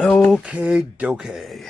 Okay, dokey.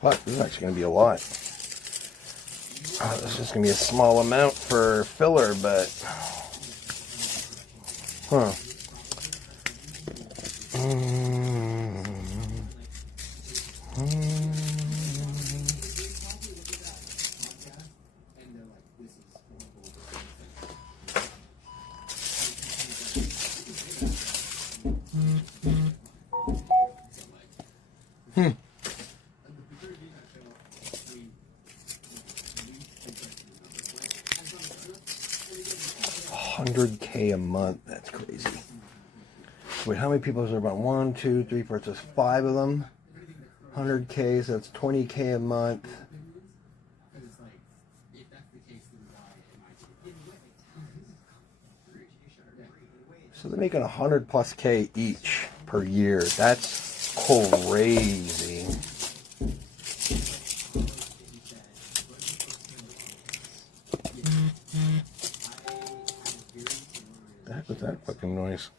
What? This is actually going to be a lot. Oh, this is going to be a small amount for filler, but... Huh. 100K a month. That's crazy. Wait, how many people is there? About 1, 2, 3, 4, just 5 of them. 100K, so that's 20K a month. So they're making 100+K each per year. That's crazy. The heck was that fucking noise?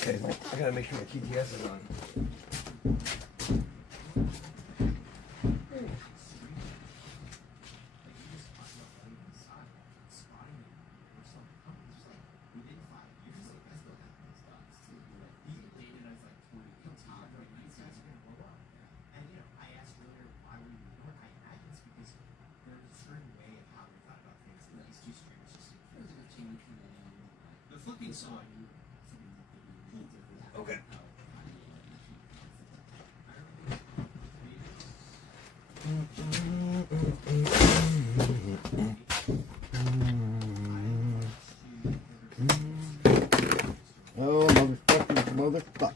Okay, I gotta make sure my TTS is on. Okay. Oh, motherfucker.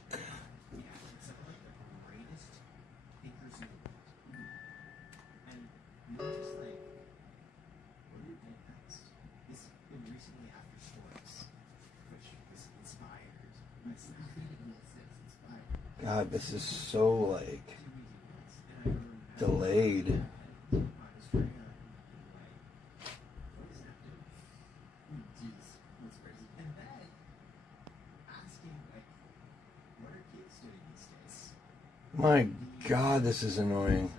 God, this is so, like, delayed. My God, this is annoying.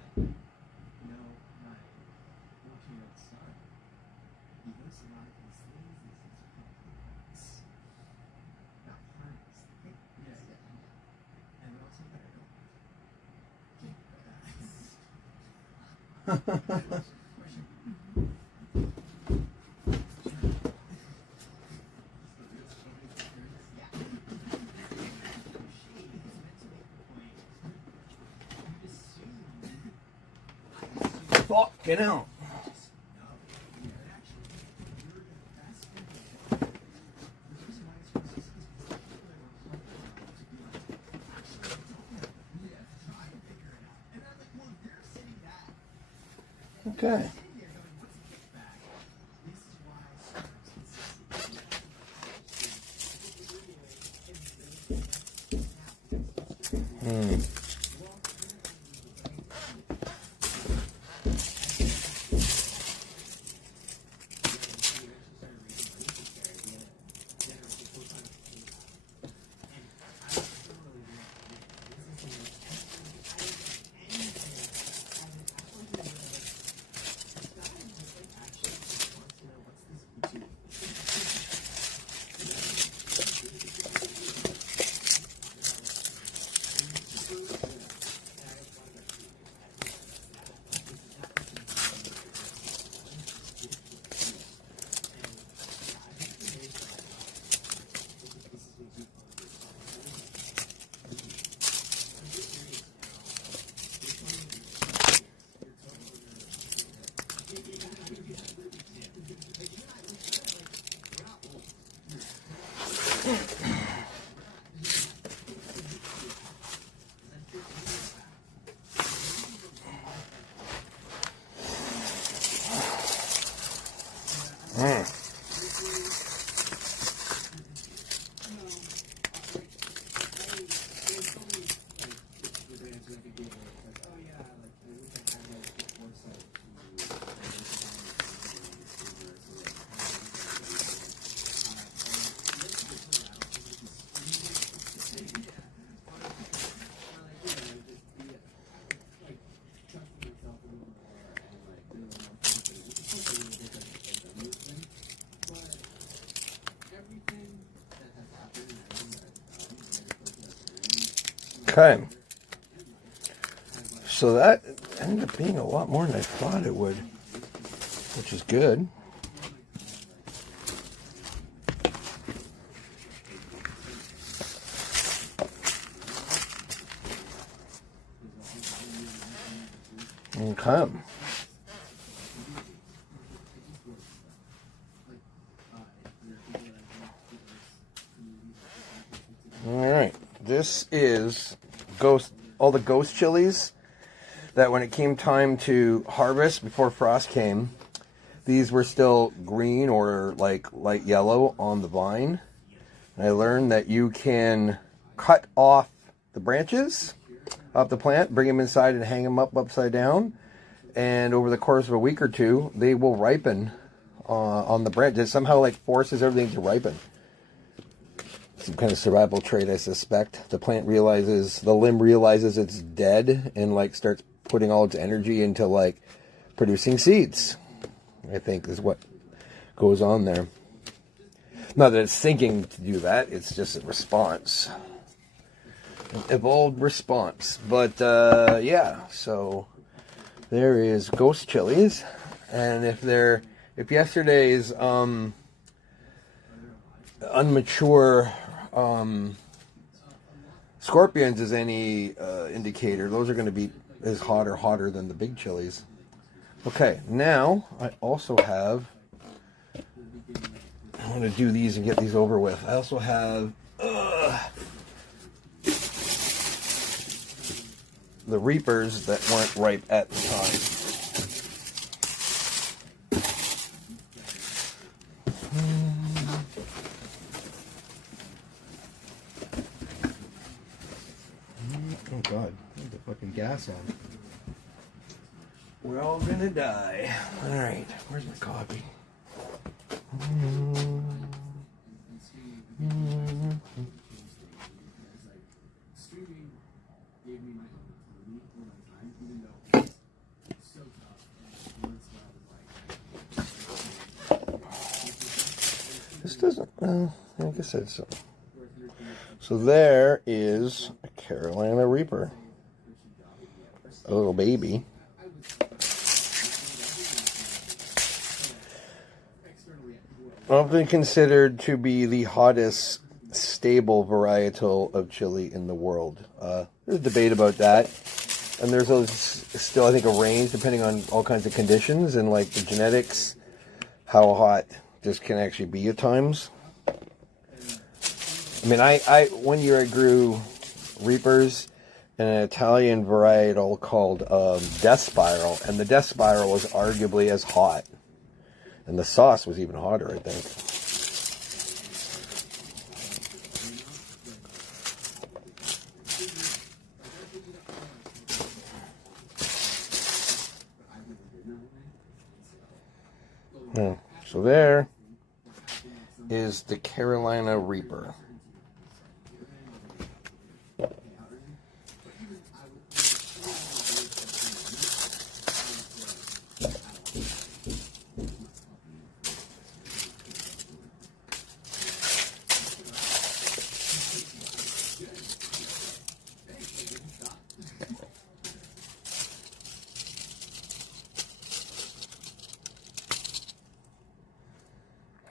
Fucking hell. Okay. Okay, so that ended up being a lot more than I thought it would, which is good. Okay. All right, this is all the ghost chilies that when it came time to harvest before frost came, these were still green or like light yellow on the vine. And I learned that you can cut off the branches off the plant, bring them inside and hang them up upside down, and over the course of a week or two they will ripen on the branch. It somehow like forces everything to ripen. Some kind of survival trait, I suspect. The limb realizes it's dead and like starts putting all its energy into like producing seeds, I think is what goes on there. Not that it's thinking to do that, it's just a response. An evolved response. But yeah, so there is ghost chilies. And if yesterday's unmature scorpions is any indicator, those are going to be as hot or hotter than the big chilies. Okay, now I also have, I'm going to do these and get these over with. I also have the Reapers that weren't ripe at the time. Oh God, put the fucking gas on. We're all gonna die. Alright, where's my coffee? This doesn't, well, I guess it's so. So there is a Carolina Reaper. A little baby. Often considered to be the hottest stable varietal of chili in the world. There's debate about that. And there's still, I think, a range depending on all kinds of conditions and like the genetics, how hot this can actually be at times. I mean, I one year I grew Reapers in an Italian varietal called Death Spiral, and the Death Spiral was arguably as hot. And the sauce was even hotter, I think. Yeah. So there is the Carolina Reaper.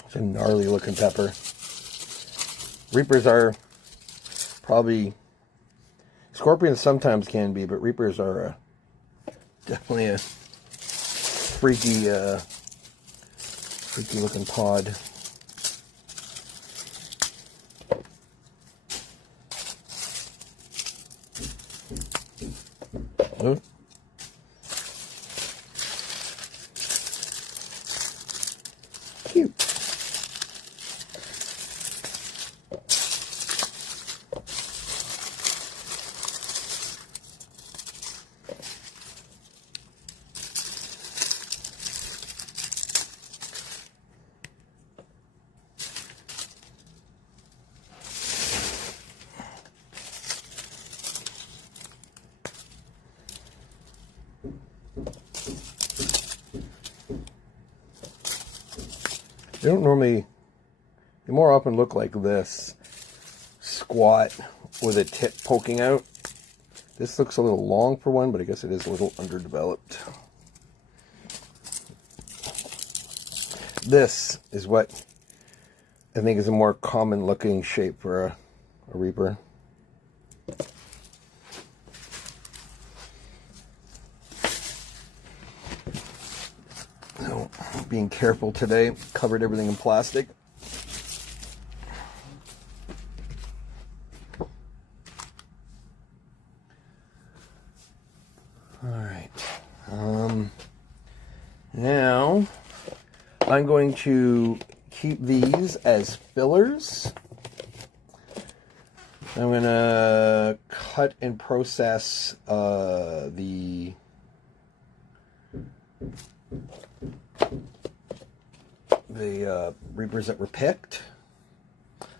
It's a gnarly looking pepper. Reapers are probably, scorpions sometimes can be, but reapers are definitely a freaky looking pod. Oh. Cute. They don't normally, they more often look like this, squat with a tip poking out. This looks a little long for one, but I guess it is a little underdeveloped. This is what I think is a more common looking shape for a reaper. So, being careful today, covered everything in plastic. All right. Now I'm going to keep these as fillers. I'm going to cut and process the reapers that were picked.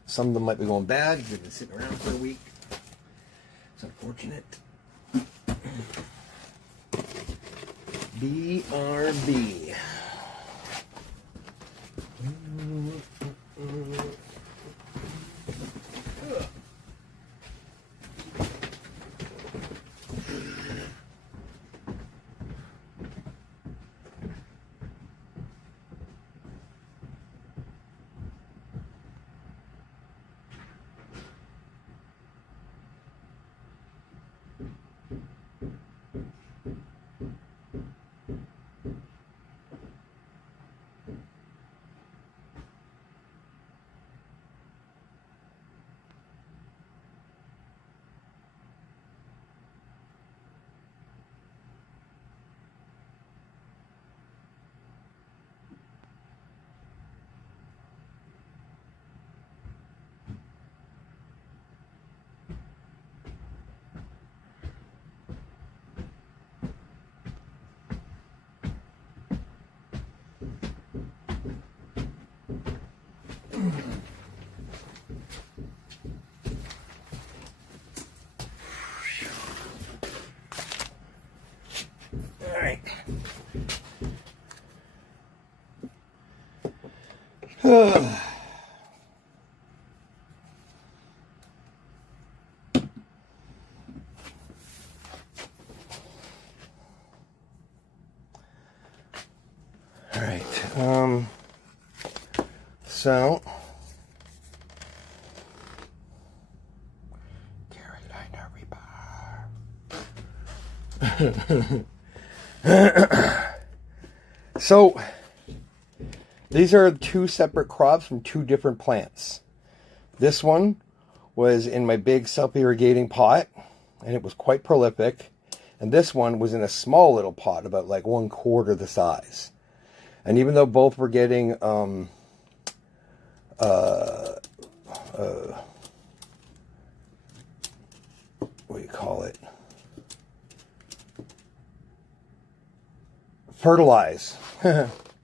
Some of them might be going bad. They've been sitting around for a week. It's unfortunate. BRB. All right. All right. So Carolina Reaper. So these are two separate crops from two different plants. This one was in my big self-irrigating pot, and it was quite prolific. And this one was in a small little pot, about like 1/4 the size. And even though both were getting what do you call it? Fertilize.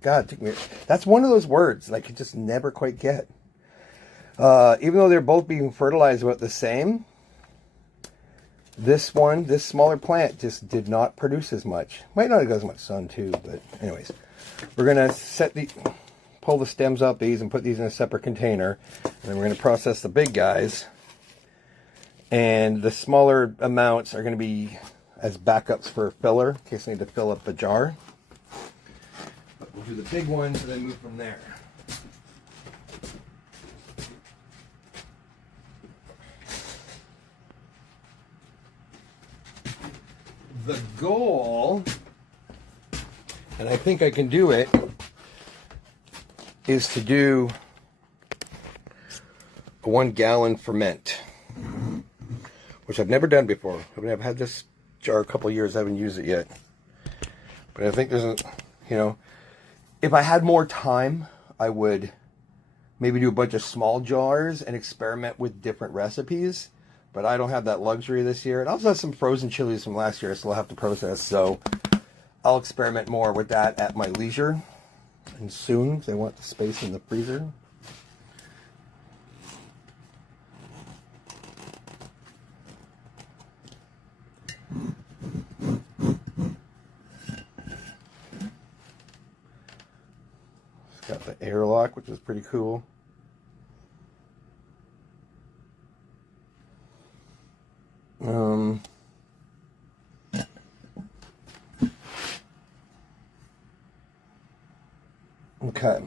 God, it took me. That's one of those words like you just never quite get. Even though they're both being fertilized about the same, this smaller plant just did not produce as much. Might not have got as much sun too, but anyways, we're gonna pull the stems out these and put these in a separate container, and then we're gonna process the big guys, and the smaller amounts are gonna be as backups for filler in case I need to fill up the jar. But we'll do the big ones and then move from there. The goal, and I think I can do it, is to do a 1 gallon ferment, which I've never done before. I mean, I've had this jar a couple of years, I haven't used it yet. But I think there's a, if I had more time, I would maybe do a bunch of small jars and experiment with different recipes. But I don't have that luxury this year. And I also have some frozen chilies from last year I still have to process. So I'll experiment more with that at my leisure. And soon, because I want the space in the freezer. It's got the airlock, which is pretty cool. Okay.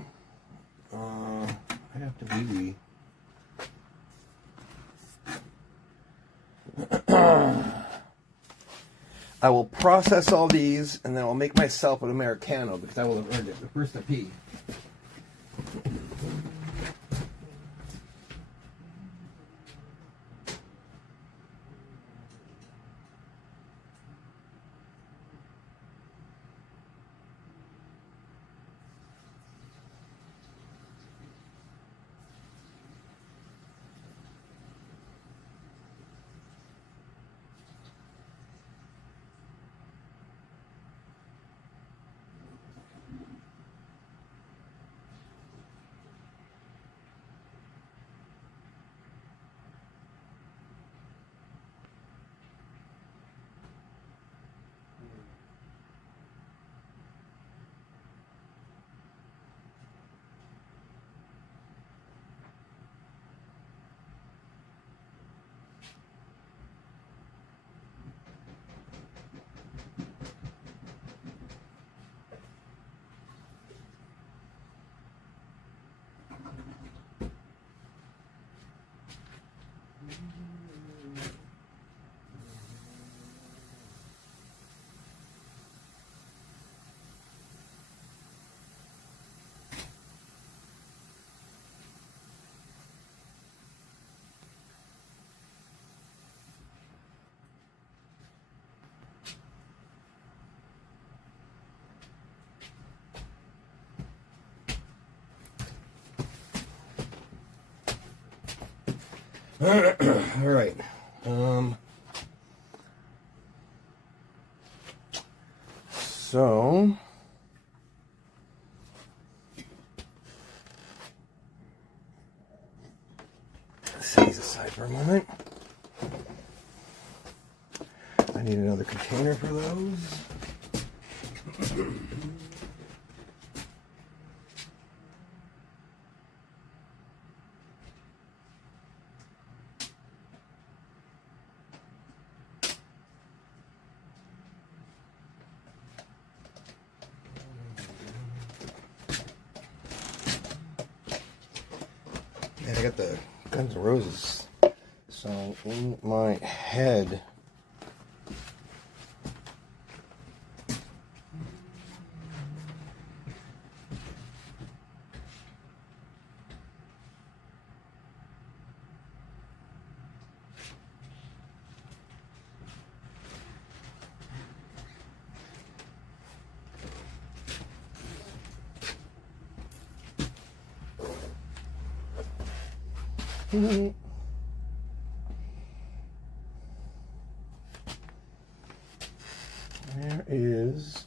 I have to wee. I will process all these, and then I'll make myself an Americano because I will have earned it. But first, I pee. All right. So set these aside for a moment. I need another container for those. And I got the Guns N' Roses. So in my head, there is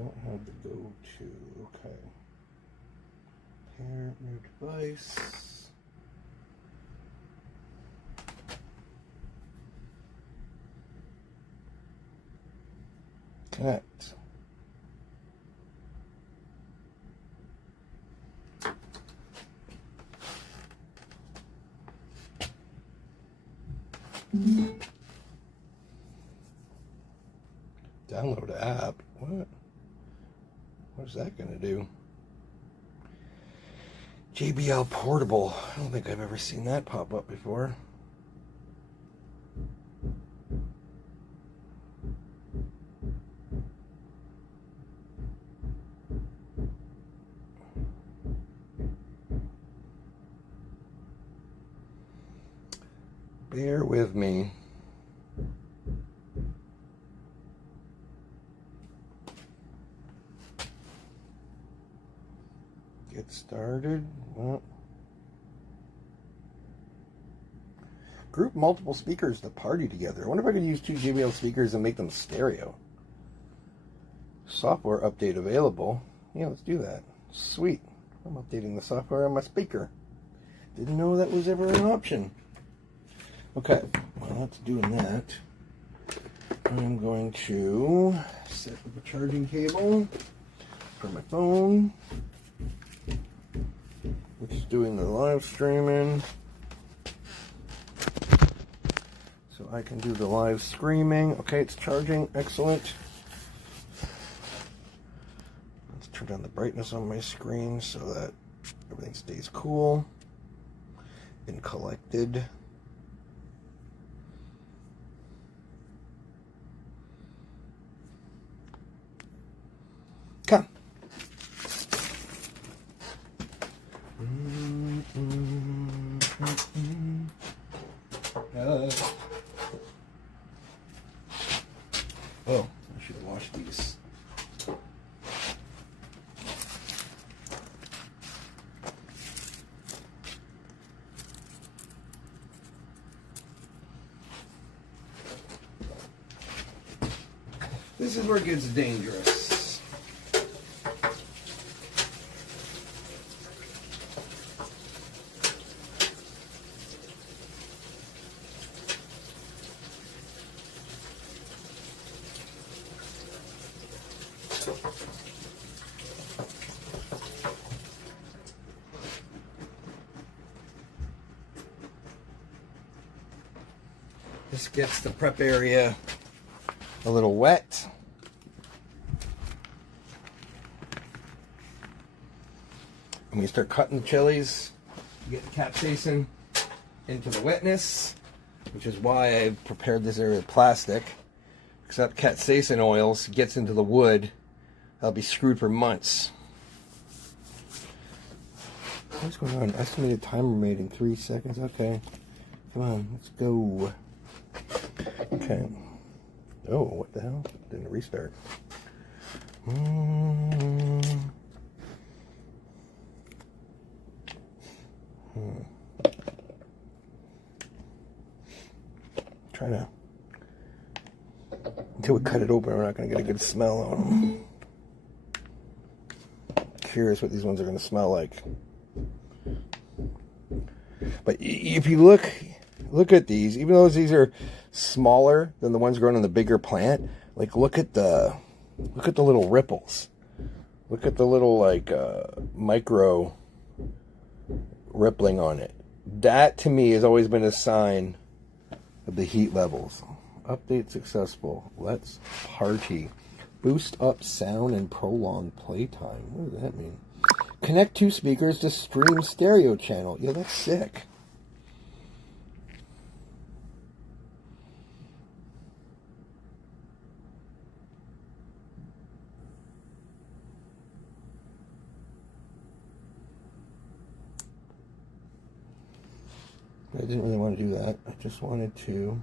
don't have the go-to. Okay. Pair new device. Connect. Download app. What? What's that going to do? JBL Portable. I don't think I've ever seen that pop up before. Bear with me. Get started. Well, group multiple speakers to party together. I wonder if I could use 2 JBL speakers and make them stereo. Software update available. Yeah, let's do that. Sweet. I'm updating the software on my speaker. Didn't know that was ever an option. Okay, well, that's doing that. I'm going to set up a charging cable for my phone, which is doing the live streaming. So I can do the live streaming. Okay, it's charging. Excellent. Let's turn down the brightness on my screen so that everything stays cool and collected. Come. Oh, I should have washed these. This is where it gets dangerous. This gets the prep area a little wet. When you start cutting the chilies, you get the capsaicin into the wetness, which is why I prepared this area with plastic. Because that capsaicin oils gets into the wood, I'll be screwed for months. What's going on? Estimated timer made in 3 seconds. Okay. Come on, let's go. Okay. Oh, what the hell? Didn't restart. Trying to. Until we cut it open, we're not going to get a good smell on them. Curious what these ones are going to smell like. But if you look at these, even though these are smaller than the ones grown in the bigger plant, like look at the little ripples. Look at the little like micro rippling on it. That to me has always been a sign of the heat levels. Update successful. Let's party. Boost up sound and prolong playtime. What does that mean? Connect 2 speakers to stream stereo channel. Yeah, that's sick. I didn't really want to do that. I just wanted to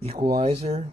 equalizer.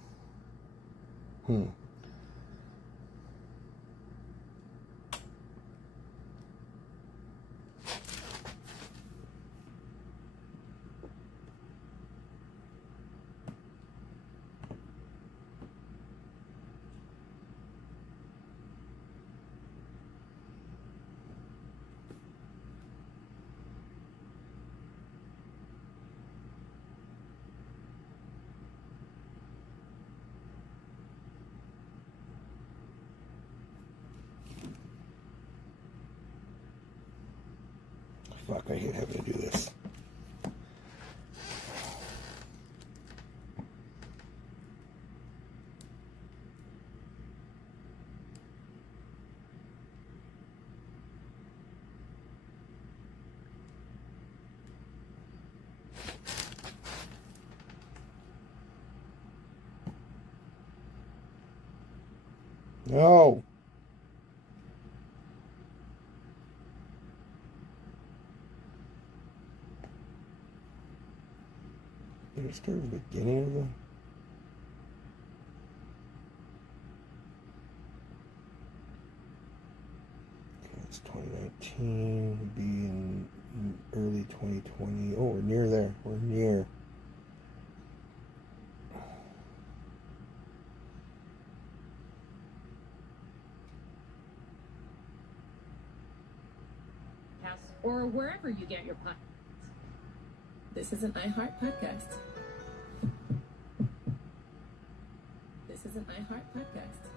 Fuck, I hate having to do this. No. Did it start at the beginning of the... Okay, it's 2019. It'll be in early 2020. Oh, we're near there. We're near. Or wherever you get your podcasts. This is an iHeart podcast. This is an iHeart podcast.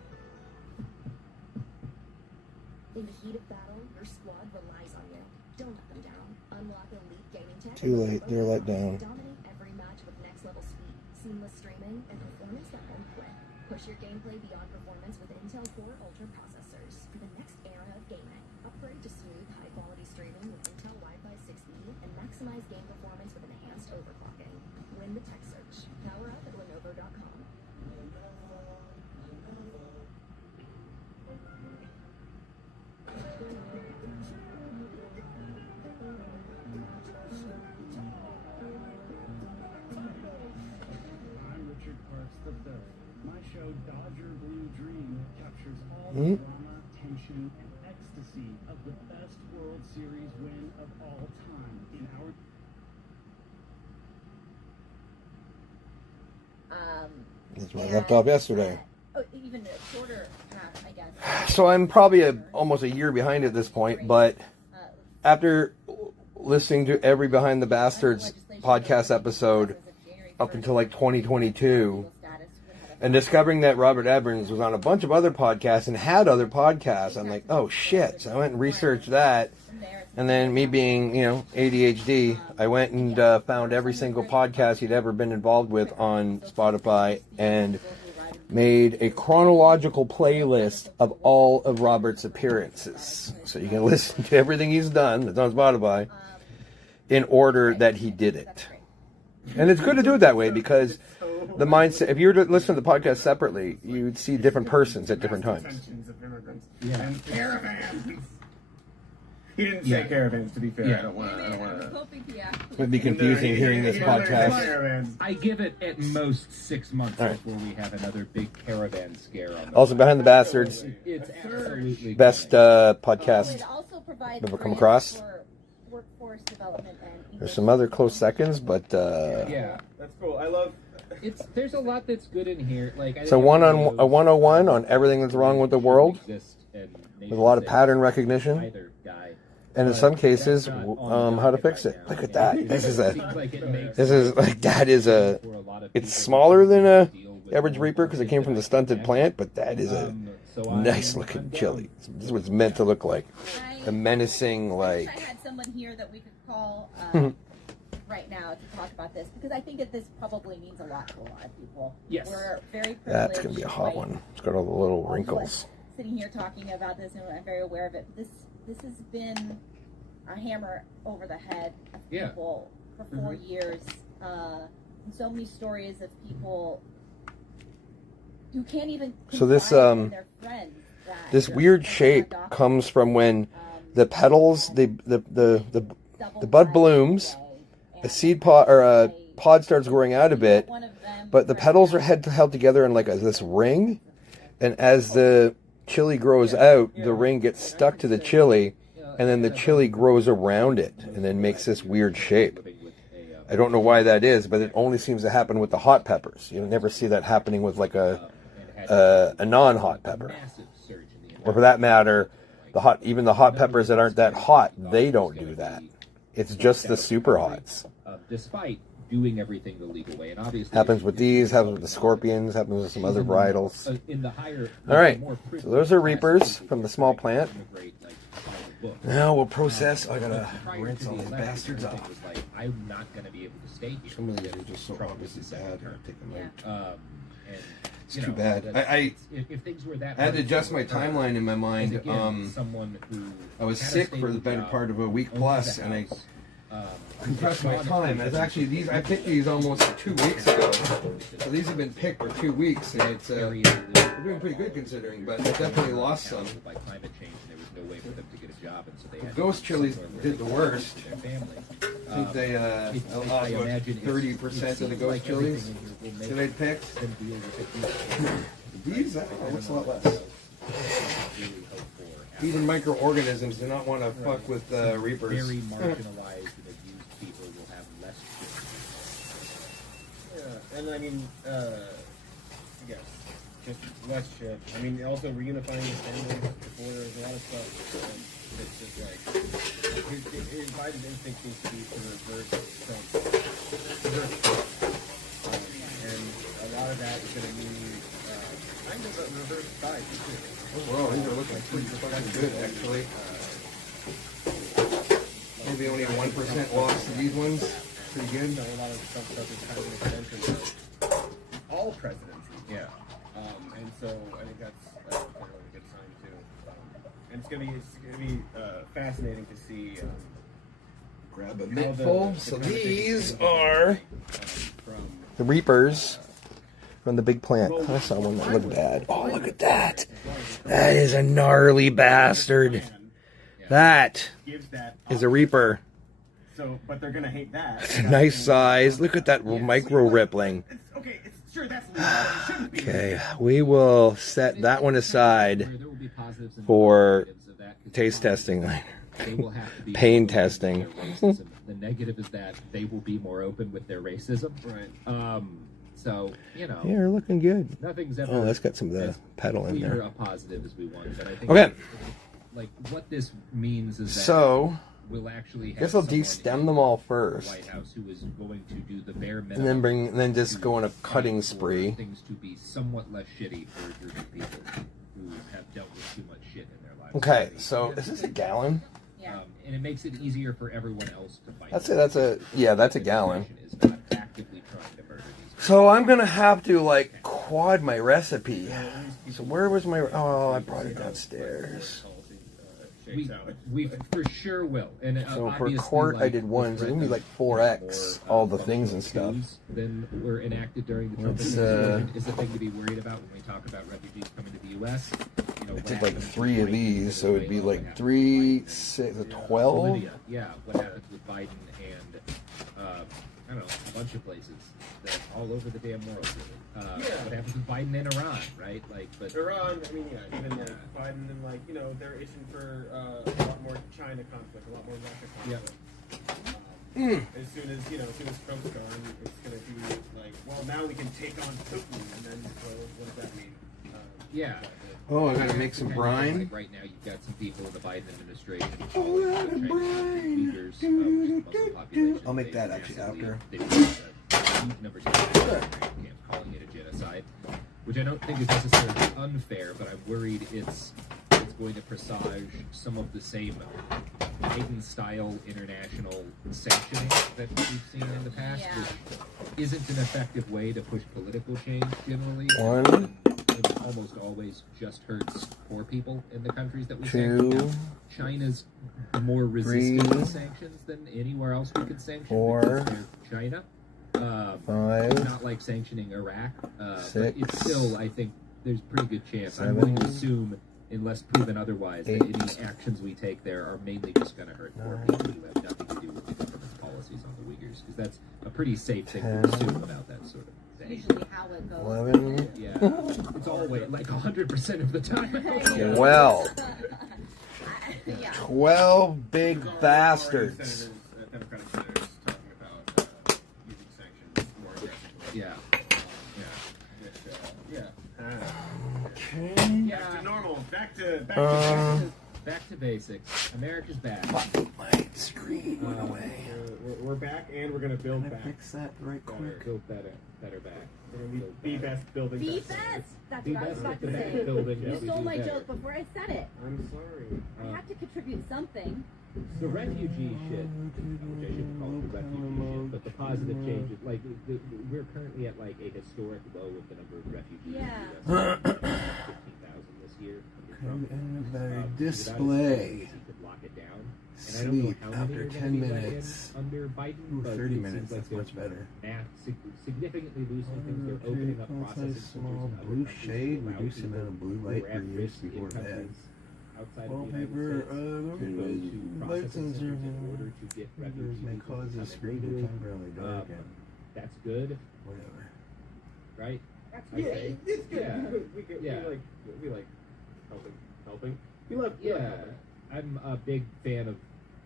In the heat of battle, your squad relies on you. Don't let them down. Unlock elite gaming tech. Too late. They're let down. Dominate every match with next level speed, seamless streaming, and performance that won't quit. Push your gameplay beyond performance with Intel Core Ultra processors for the next era of gaming. Upgrade to smooth, high-quality streaming with Intel Wi-Fi 6E and maximize game performance with enhanced overclocking. Win the tech search. Power up at Lenovo.com. I'm Richard Parks V. My show Dodger Blue Dream captures all the drama, tension, and ecstasy of the best World Series win of all time in our... That's where I left off yesterday. Even a shorter path, I guess. So I'm probably almost a year behind at this point, but after listening to every Behind the Bastards podcast episode up until like 2022, and discovering that Robert Evans was on a bunch of other podcasts and had other podcasts, I'm like, oh shit. So I went and researched that. And then me being, ADHD, I went and found every single podcast he'd ever been involved with on Spotify and made a chronological playlist of all of Robert's appearances. So you can listen to everything he's done that's on Spotify in order that he did it. And it's good to do it that way because the mindset, if you were to listen to the podcast separately, you'd see different persons at different times. And caravans. He didn't say caravans, to be fair. Yeah. I don't want to. It would be confusing hearing this podcast. I give it at most 6 months before we have another big caravan scare on. Also, Behind the Bastards, It's absolutely best podcast It also provides I've ever come across. for workforce development and There's some other close seconds, but yeah. That's cool. I love. There's a lot that's good in here. Like it's a 101 on everything that's wrong with the world, with a lot of pattern recognition, and in some cases, how to fix it. Look at that. It's smaller than a average Reaper because it came from the stunted plant, but that is a nice looking chili. This is what it's meant to look like. A menacing, like... I had someone here that we could call right now to talk about this, because I think that this probably means a lot to a lot of people. Yes. We're very privileged. That's going to be a hot one. It's got all the little wrinkles. Sitting here talking about this, and I'm very aware of it. This has been a hammer over the head of people for 4 years. And so many stories of people who can't even confide in their friends. This weird shape comes from when the petals, the bud blooms, a seed pod or a pod starts growing out a bit, but the petals are held together in like this ring, and as the chili grows out, the ring gets stuck to the chili, and then the chili grows around it, and then makes this weird shape. I don't know why that is, but it only seems to happen with the hot peppers. You never see that happening with like a non-hot pepper. Or for that matter, even the hot peppers that aren't that hot, they don't do that. It's just the super hots. Despite doing everything the legal way, and obviously happens with these, happens with the scorpions, happens with some other varietals. In the higher, all right, so those are Reapers from the small plant. book. Now we'll process. I gotta Prior to rinse the all these election, bastards everything off. was like, I'm not going to be able to stay here. Some of these are just so Trump obviously was the second bad. term. Take them Yeah. out. And It's you too know, bad. that's- if things were that I had to hard adjust for my her, timeline in my as mind. again, someone who I was had a sick for the stable better job, part of a week owned plus, the and I house, compressed my time. It's actually these. I picked these almost 2 weeks ago, so these have been picked for 2 weeks, and it's very we're doing pretty good considering. But I definitely lost some. by climate change, and there was no way for them to get a job, and so they had Ghost chilies did the worst. their family. I think they lost about 30% of the ghost chilies that I picked. These, I don't know, looks a lot less. Even microorganisms do not want to fuck with reapers. Very marginalized and abused people will have less. Yeah, and I mean, yeah, just less shit. I mean, also reunifying the families before there's a lot of stuff that's just like, his Biden's instinct seems to be to reverse Trump. And a lot of that is going to mean, I know the reverse side too. Overall, these are looking pretty fucking good, actually. Maybe only a 1% loss to these ones. Pretty good. You know, a lot of Trump stuff is kind of an extension of all presidency. Yeah. And so I think that's definitely a good sign too. And it's gonna be fascinating to see. Grab a how mittful. the So conversation these changes, are from the reapers from the big plant. I saw one that looked bad. Oh, look at that. That is a gnarly bastard. That gives that is a reaper. So, but they're gonna hate that. It's a nice size. Look at that micro rippling. Okay, it's sure that's legal. It shouldn't be. Okay, we will set that one aside There will be positives and for negatives of that, 'cause taste the testing later. they will have to be Pain more open with testing. their racism. The negative is that they will be more open with their racism. Right. So you know, Yeah, they're looking good. nothing's ever. Oh, that's got some of the as petal in clear there. a positive as we want, but I think Okay. like what this means is that So, we'll actually have guess I'll someone destem in them all the first. White House who is going to do the bare minimum, And then just to go on a fight cutting for spree. Things to be somewhat less shitty for a group of people who have dealt with too much shit in their lives. Okay, already. so is this a gallon? Yeah. And it makes it easier for everyone else to fight. That's a gallon. Is not actively trying to murder these So I'm gonna have to like quad my recipe. So where was my? Oh, I brought it downstairs. we for sure will. And So for obviously, court, I like, did one, so the it's gonna be like 4x more, all the things and stuff. coups than were enacted during the Trump Let's, administration is the thing to be worried about when we talk about refugees coming to the U.S. You know, I what did like happens 3 of with these, so it'd be Venezuela, like what 3, happens 6, with 12. Bolivia, yeah, what happens with Biden and I don't know, a bunch of places that all over the damn world. Really. What happens with Biden and Iran, right? Like, but Iran, I mean, yeah, even like Biden and like, you know, they're itching for a lot more China conflict, a lot more Russia conflict. As soon as Trump's gone, it's going to be like, well, now we can take on Putin, and then, well, what does that mean? yeah. Oh, I gotta make some brine. Like right now, you've got some people in the Biden administration. Oh, yeah, the brine. I'll make that actually after. Numbers calling it a genocide, which I don't think is necessarily unfair, but I'm worried it's going to presage some of the same Biden-style international sanctioning that we've seen in the past, Yeah. which isn't an effective way to push political change generally. One, It almost always just hurts poor people in the countries that we 2, sanction. Now, China's more resistant 3, to sanctions than anywhere else we could sanction. 4, because they're China. 5, Not like sanctioning Iraq. But 6, it's still, I think, there's a pretty good chance. 7, I'm willing to assume, unless proven otherwise, that 8, any actions we take there are mainly just going to hurt poor people who have nothing to do with the government's policies on the Uyghurs. Because that's a pretty safe thing to 10, assume about that sort of thing. Usually how it goes. 11, Yeah, it's always like 100% of the time. Yeah. 12. Yeah. 12 big bastards. Senators, Democratic senators talking about using sanctions more aggressively. Yeah. Which, yeah. Okay. Back to normal. Back to back to basics. America's back. My screen went away. We're back, and we're gonna build Can I back. fix that right quick? Build better back. We're gonna be the best building. Be best. best. That's Be what I was best about at the to back say. building. You we stole do my better. joke before I said it. I'm sorry. I have to contribute something. The refugee shit, which I shouldn't call it the refugee shit, but the positive changes, like, we're currently at, like, a historic low with the number of refugees Yeah. in the U.S. 15,000 this year. Display. He could lock it down. And I don't know Sleep how many after are gonna 10 be let in minutes. under Biden, Ooh, but 30 it minutes. seems like That's they're much better. significantly loosening things. They're opening up processing centers Small in other blue countries to shade, allow reduce the people amount of blue who light are at we use risk in before bed. countries outside of the Wallpaper, United States to go to lights processing and centers in order to get Figures may refugees cause the to come screen to in. temporarily darken. That's good, Whatever. right? That's I Yeah, say. it's good. Yeah. We like helping. We love. Yeah, I'm a big fan of,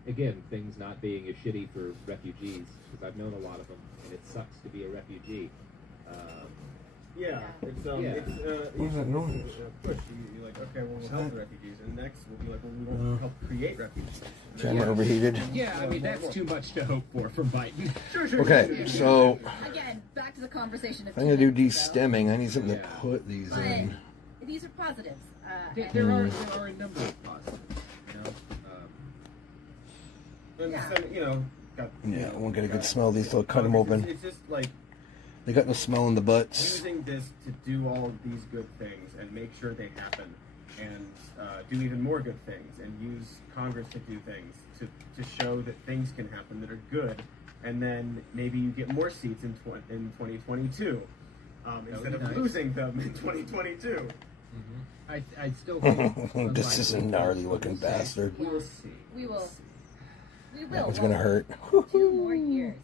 again, things not being as shitty for refugees, because I've known a lot of them, and it sucks to be a refugee. Yeah, it's Yeah. What was that noise? Push. You like, okay, well, we'll help the refugees, and next we'll be like, well, we want to help create refugees. Camera overheated. Yeah, I mean, that's too much to hope for from Biden. Sure. Okay, so Again, back to the conversation of I'm gonna do 2 minutes ago. de-stemming. I need something to Yeah. put these But in. these are positives. There are a number of positives, you know? And Yeah. some, you know, got, Yeah, I won't get a good smell of these till I cut them open. It's just like They got no smell in the butts. using this to do all of these good things and make sure they happen, and do even more good things, and use Congress to do things to show that things can happen that are good, and then maybe you get more seats in 2022 instead of nice. losing them in 2022. I still think This is a gnarly looking bastard. We'll see. We will. We will. That one's gonna hurt. 2 more years.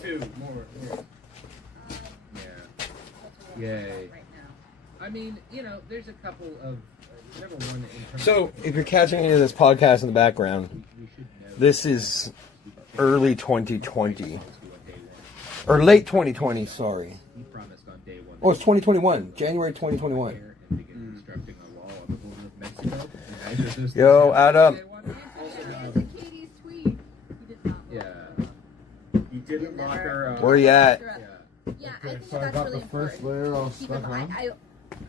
Two more. Yeah. That's what we're Yay. right now. I mean, you know, there's a couple of, number one, in terms So, of, if you're catching any of this podcast in the background, we should know this is early 2020. day one. Or late 2020, sorry. He promised on day one. Oh, it's 2021. January 2021. And begin constructing a wall on the border of Mexico. And measure those Yo, things Adam. day one. Answer Katie's tweet. He did not. Yeah. You didn't lock her. Where you at? Yeah. Yeah, I think So I that's got really the first important. layer all Keep in stuck mind,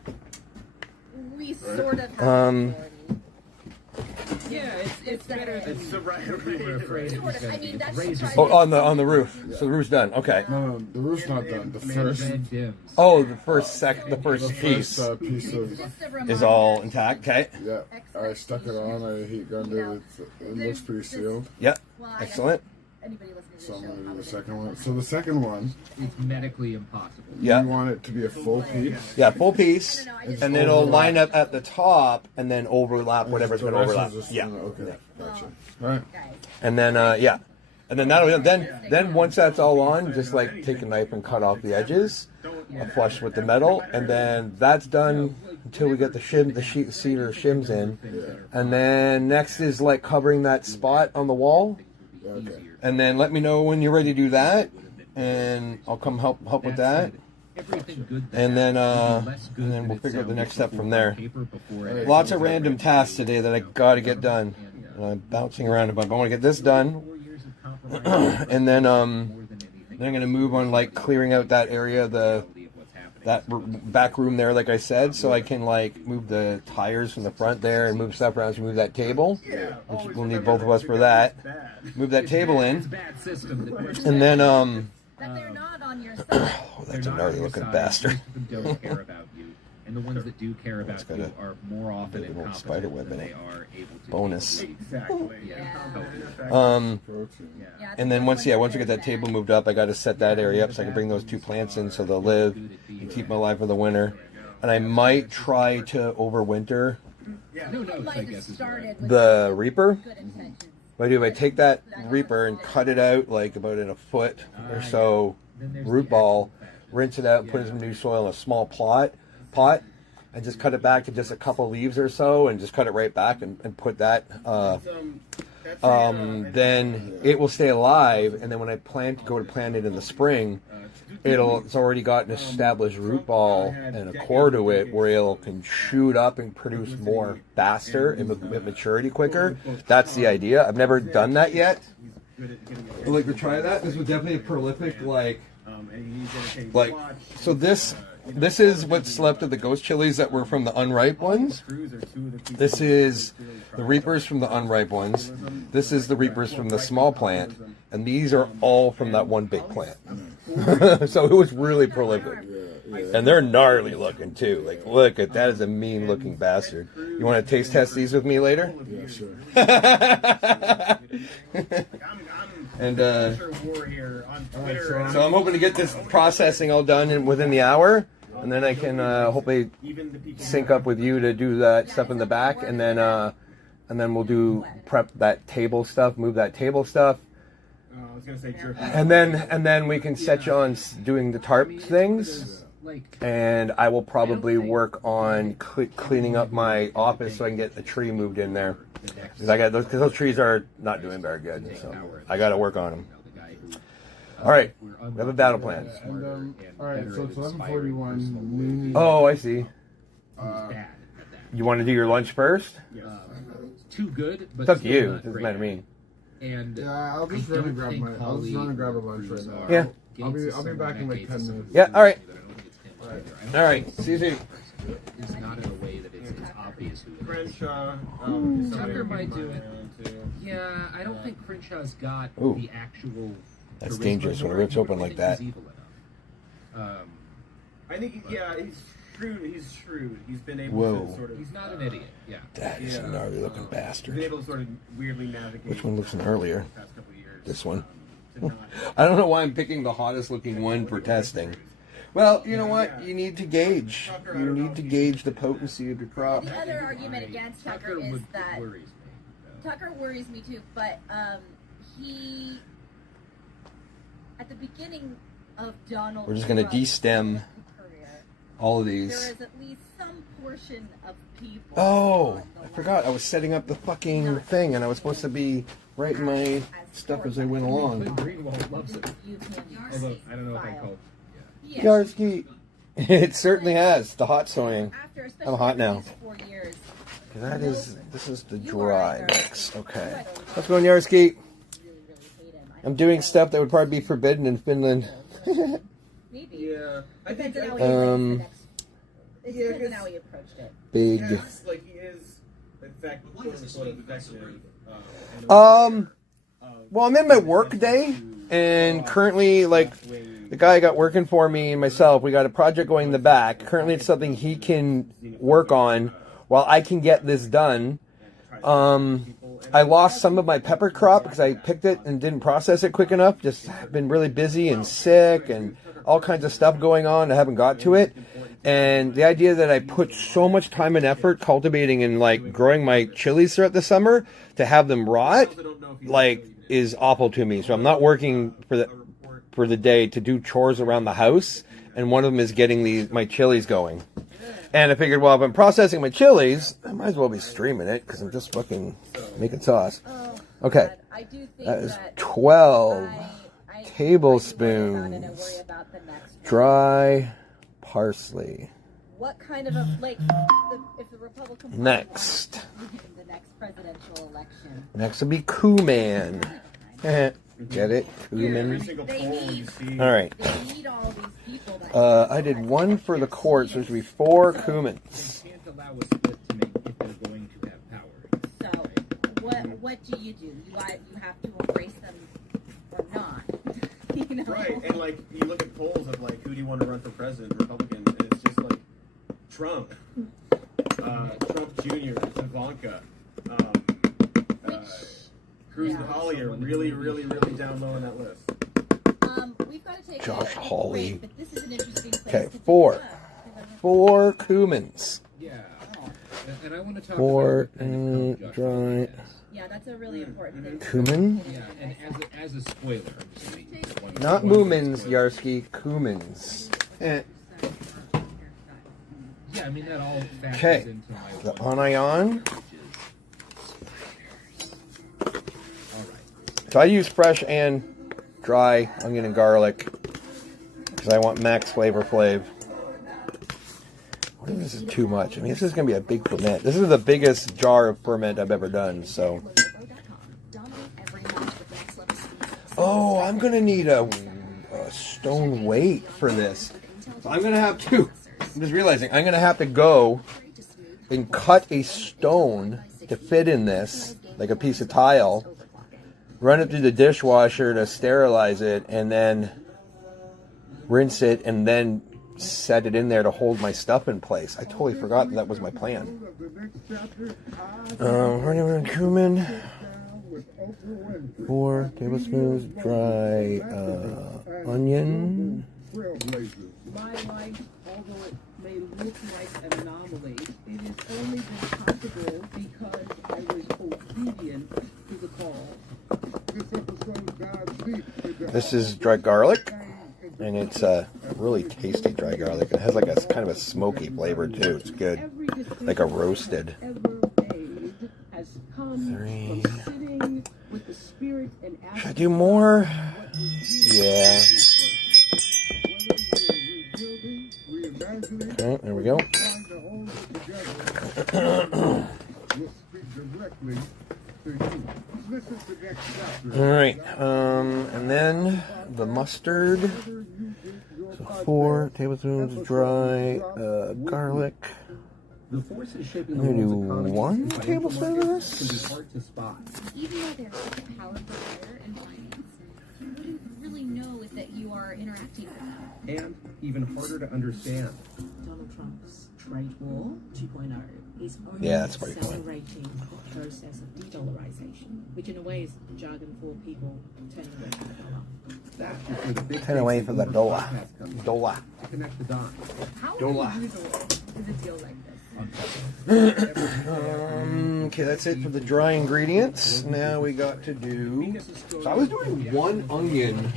on. we sort of have Um, authority. Yeah, it's better than It's the right. we were afraid it was Sort of. going I to mean, be. that's Razor surprising. Oh, on the roof. So the roof's done. Okay. No, the roof's not done. The first, red dims. Oh, the first the piece first piece of, Just a reminder is all intact. Okay. yeah. I stuck it on. I heat gunned it. It looks pretty sealed. Yep. Well, I guess Excellent. Anybody listening to So the I'm show gonna do the probably second doesn't one. know So the second one, It's medically impossible. Yeah. you want it to be a full piece. Yeah, full piece. I don't know, I just- And then it'll line up at the top and then overlap whatever's The going to rest is overlap. just Yeah. Okay. Gotcha. All right. Guys, And then yeah. And then then once that's all on, just like take a knife and cut off the edges, flush with the metal, and then that's done until we get the cedar shims in. And then next is like covering that spot on the wall. Okay. And then let me know when you're ready to do that, and I'll come help with that. Everything good And then we'll figure out the next step from there. Lots of random tasks today that I got to get done. And I'm bouncing around, but I want to get this done, and then I'm gonna move on like clearing out that area, back room there, like I said, so I can like move the tires from the front there and move stuff around to move that table, which we'll need both of us for that. Move that table in, and then that they're not on your side. oh, that's a gnarly looking bastard. Don't care about you, and the ones that do care about got you a are more often little and spider confident web than in they it. are able to. Bonus. Exactly. Yeah. Protein. Yeah, And then once we get that table moved up, I got to set that area up so I can bring those two plants in so they'll live and keep them alive for the winter. And I might try to overwinter No, I I might guess have is started with the Reaper. good intentions. What I do, I take that Reaper and cut it out like about in a foot or so, root ball, rinse it out, put in some new soil in a small pot, and just cut it back to just a couple leaves or so, and just cut it right back and put that. Then it will stay alive, and then when I go to plant it in the spring, it's already got an established root ball and a core to it where it can shoot up and produce more faster and at maturity quicker. That's the idea. I've never done that yet. I'd like to try that. This was definitely a prolific, so this is what's left of the ghost chilies that were from the unripe ones. This is the reapers from the unripe ones. This is the reapers from the small plant. And these are all from that one big plant. So it was really prolific. And they're gnarly looking too. Like, look at that, is a mean looking bastard. You want to taste test these with me later? Yeah, sure. And so I'm hoping to get this processing all done within the hour, and then I can hopefully sync up with you to do that stuff in the back, and then we'll do prep that table stuff, move that table stuff. And then we can set you on doing the tarp things, and I will probably work on cleaning up my office so I can get the tree moved in there, because those trees are not doing very good. So I got to work on them. All right, we have a battle plan. And, all right, so it's 11:41. Oh, I see. You want to do your lunch first? Too good, but it's up to you. It doesn't matter to me. And yeah, I'll just run and grab a lunch right now. Yeah. I'll be back in like 10 minutes. Yeah. All right. All right. See you soon. It's not in a way that it's obvious who it is. Crenshaw. Tucker might do it. Yeah, I don't think Crenshaw's got Ooh. the actual. That's dangerous when it rips open like that. I think, yeah, he's shrewd. He's been able to sort of. He's not an idiot. Yeah. That is a gnarly looking bastard. He's been able to sort of weirdly navigate. Which one looks gnarlier? The past couple of years, This one. I don't know why I'm picking the hottest looking one for testing. Well, you know what? You need to gauge. You need to gauge the potency of your crop. The other argument against Tucker is that Tucker worries me too, but he at the beginning of Donald. We're just going to destem all of these. There is at least some portion of people. Oh, I forgot. I was setting up the fucking thing, and I was supposed to be writing my stuff as I went along. Greenwald loves it. Although I don't know if I call. Yarsky. It certainly has. The hot soying. I'm hot now. This is the dry mix. Okay. Let's go, Yarsky. I'm doing stuff that would probably be forbidden in Finland. Maybe. Yeah. I think. It depends on how he approached it. Big. Like he is, in fact, effective. Well, I'm in my work day, and currently, like, the guy I got working for me and myself, we got a project going in the back. Currently, it's something he can work on while I can get this done. I lost some of my pepper crop because I picked it and didn't process it quick enough. Just been really busy and sick and all kinds of stuff going on. I haven't got to it. And the idea that I put so much time and effort cultivating and, like, growing my chilies throughout the summer to have them rot, like, is awful to me. So I'm not working for the day to do chores around the house, and one of them is getting my chilies going. And I figured, well, if I'm processing my chilies, I might as well be streaming it because I'm just fucking making sauce. Okay, that is 12 tablespoons dry parsley. What kind of if the Republican Party Next. wins the next presidential election? Next will be cumin. Get it? Cumin. All right. They need all these people that I did one for the court, so there should be 4 cumins. They can't allow a split to make if they're going to have power. So what do? You have to embrace them or not. You know? Right, and like you look at polls of like who do you want to run for president, Republican, and it's just like Trump, Trump Jr., Ivanka, Cruz and Holly are really, really, really down low on that list. We've got to take Josh Hawley. But this is an interesting place Okay, to 4 cumins. Yeah. And I want to talk 4 about dry. Yeah, that's a really important thing. Cumin? Yeah, and as a spoiler, I'm just going to make one. Not Moomins, Yarsky. Cumins. Yeah, I mean that all factors Okay. into my The one, onion. which is all right. So I use fresh and dry onion and garlic because because I want max Flavor Flav. What if this is too much? I mean, this is going to be a big ferment. This is the biggest jar of ferment I've ever done, so. Oh, I'm going to need a stone weight for this. So I'm going to have to, I'm just realizing, I'm going to have to go and cut a stone to fit in this, like a piece of tile, run it through the dishwasher to sterilize it, and then rinse it, and then set it in there to hold my stuff in place. I totally forgot that was my plan. Cumin, 4 tablespoons dry onion. My life, although it may look like an anomaly, it has only been possible because I was obedient to the call. This is dry garlic, and it's a really tasty dry garlic. It has like a kind of a smoky flavor too. It's good, like a roasted. 3. Should I do more? Yeah. Okay, there we go. Alright, and then the mustard. So 4 tablespoons dry garlic. The forces shaping I'm gonna do 1 tablespoon of this. can be hard to spot. Even though they're such a powerful player in finance, you wouldn't really know that you are interacting with them. And even harder to understand. Donald Trump's trade war 2.0 is only Yeah, that's pretty cool. accelerating the process of de-dollarization, which in a way is jargon for people turning away from the dollar. That's just where the big Turn away from the dollar. Dollar. Connect the dots. How Dollar. unusual is a deal like this? Okay, that's it for the dry ingredients. Now we got to do. So I was doing 1 onion.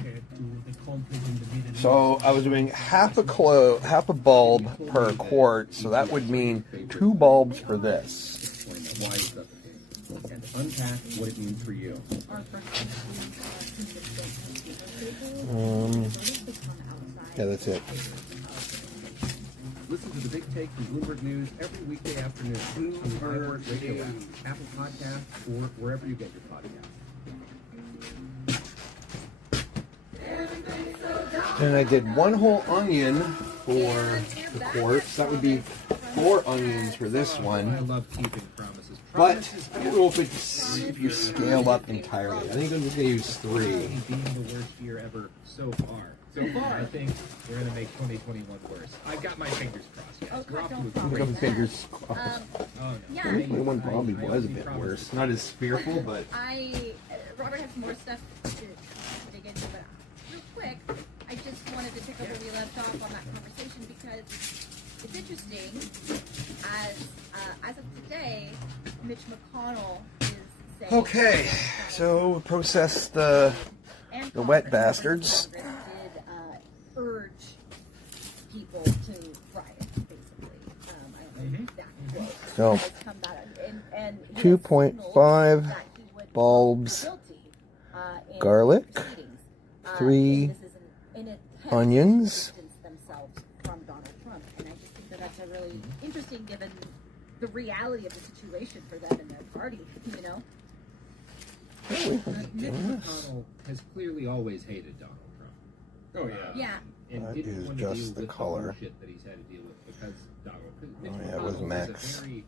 So I was doing half a bulb per quart. So that would mean 2 bulbs for this. Why is that? And unpack what it means for you. Yeah, that's it. Listen to the Big Take from Bloomberg News every weekday afternoon on the iHeart Radio app, Apple Podcasts, or wherever you get your podcasts. And I did 1 whole onion for the quart. So that would be 4 onions for this I one. love keeping promises. But I don't know if you scale up entirely. I think I'm just going to use 3. Being the worst year ever so far. I think we're going to make 2021 worse. I've got my fingers crossed, guys. We're off to a I've great got my fingers crossed. Oh, no. Yeah. 2021 probably was a bit worse. Not as fearful, but. Robert has more stuff to dig into, but real quick, I just wanted to pick up where we left off on that conversation because it's interesting. As of today, Mitch McConnell is saying. Okay, so process the wet bastards. Did urge people to riot, basically. I don't know exactly. So, Has come back and 2.5 that he would bulbs guilty, in garlic, proceedings. 3 This is an attempt onions. to distance themselves from Donald Trump, and I just think that that's a really interesting, given the reality of the situation for them and their party. You know. Mitch McConnell has clearly always hated Donald Trump. Oh yeah. Yeah. And That didn't is want to just deal the with color. bullshit that he's had to deal with because Mitch Oh, yeah, it was McConnell Max. is a very,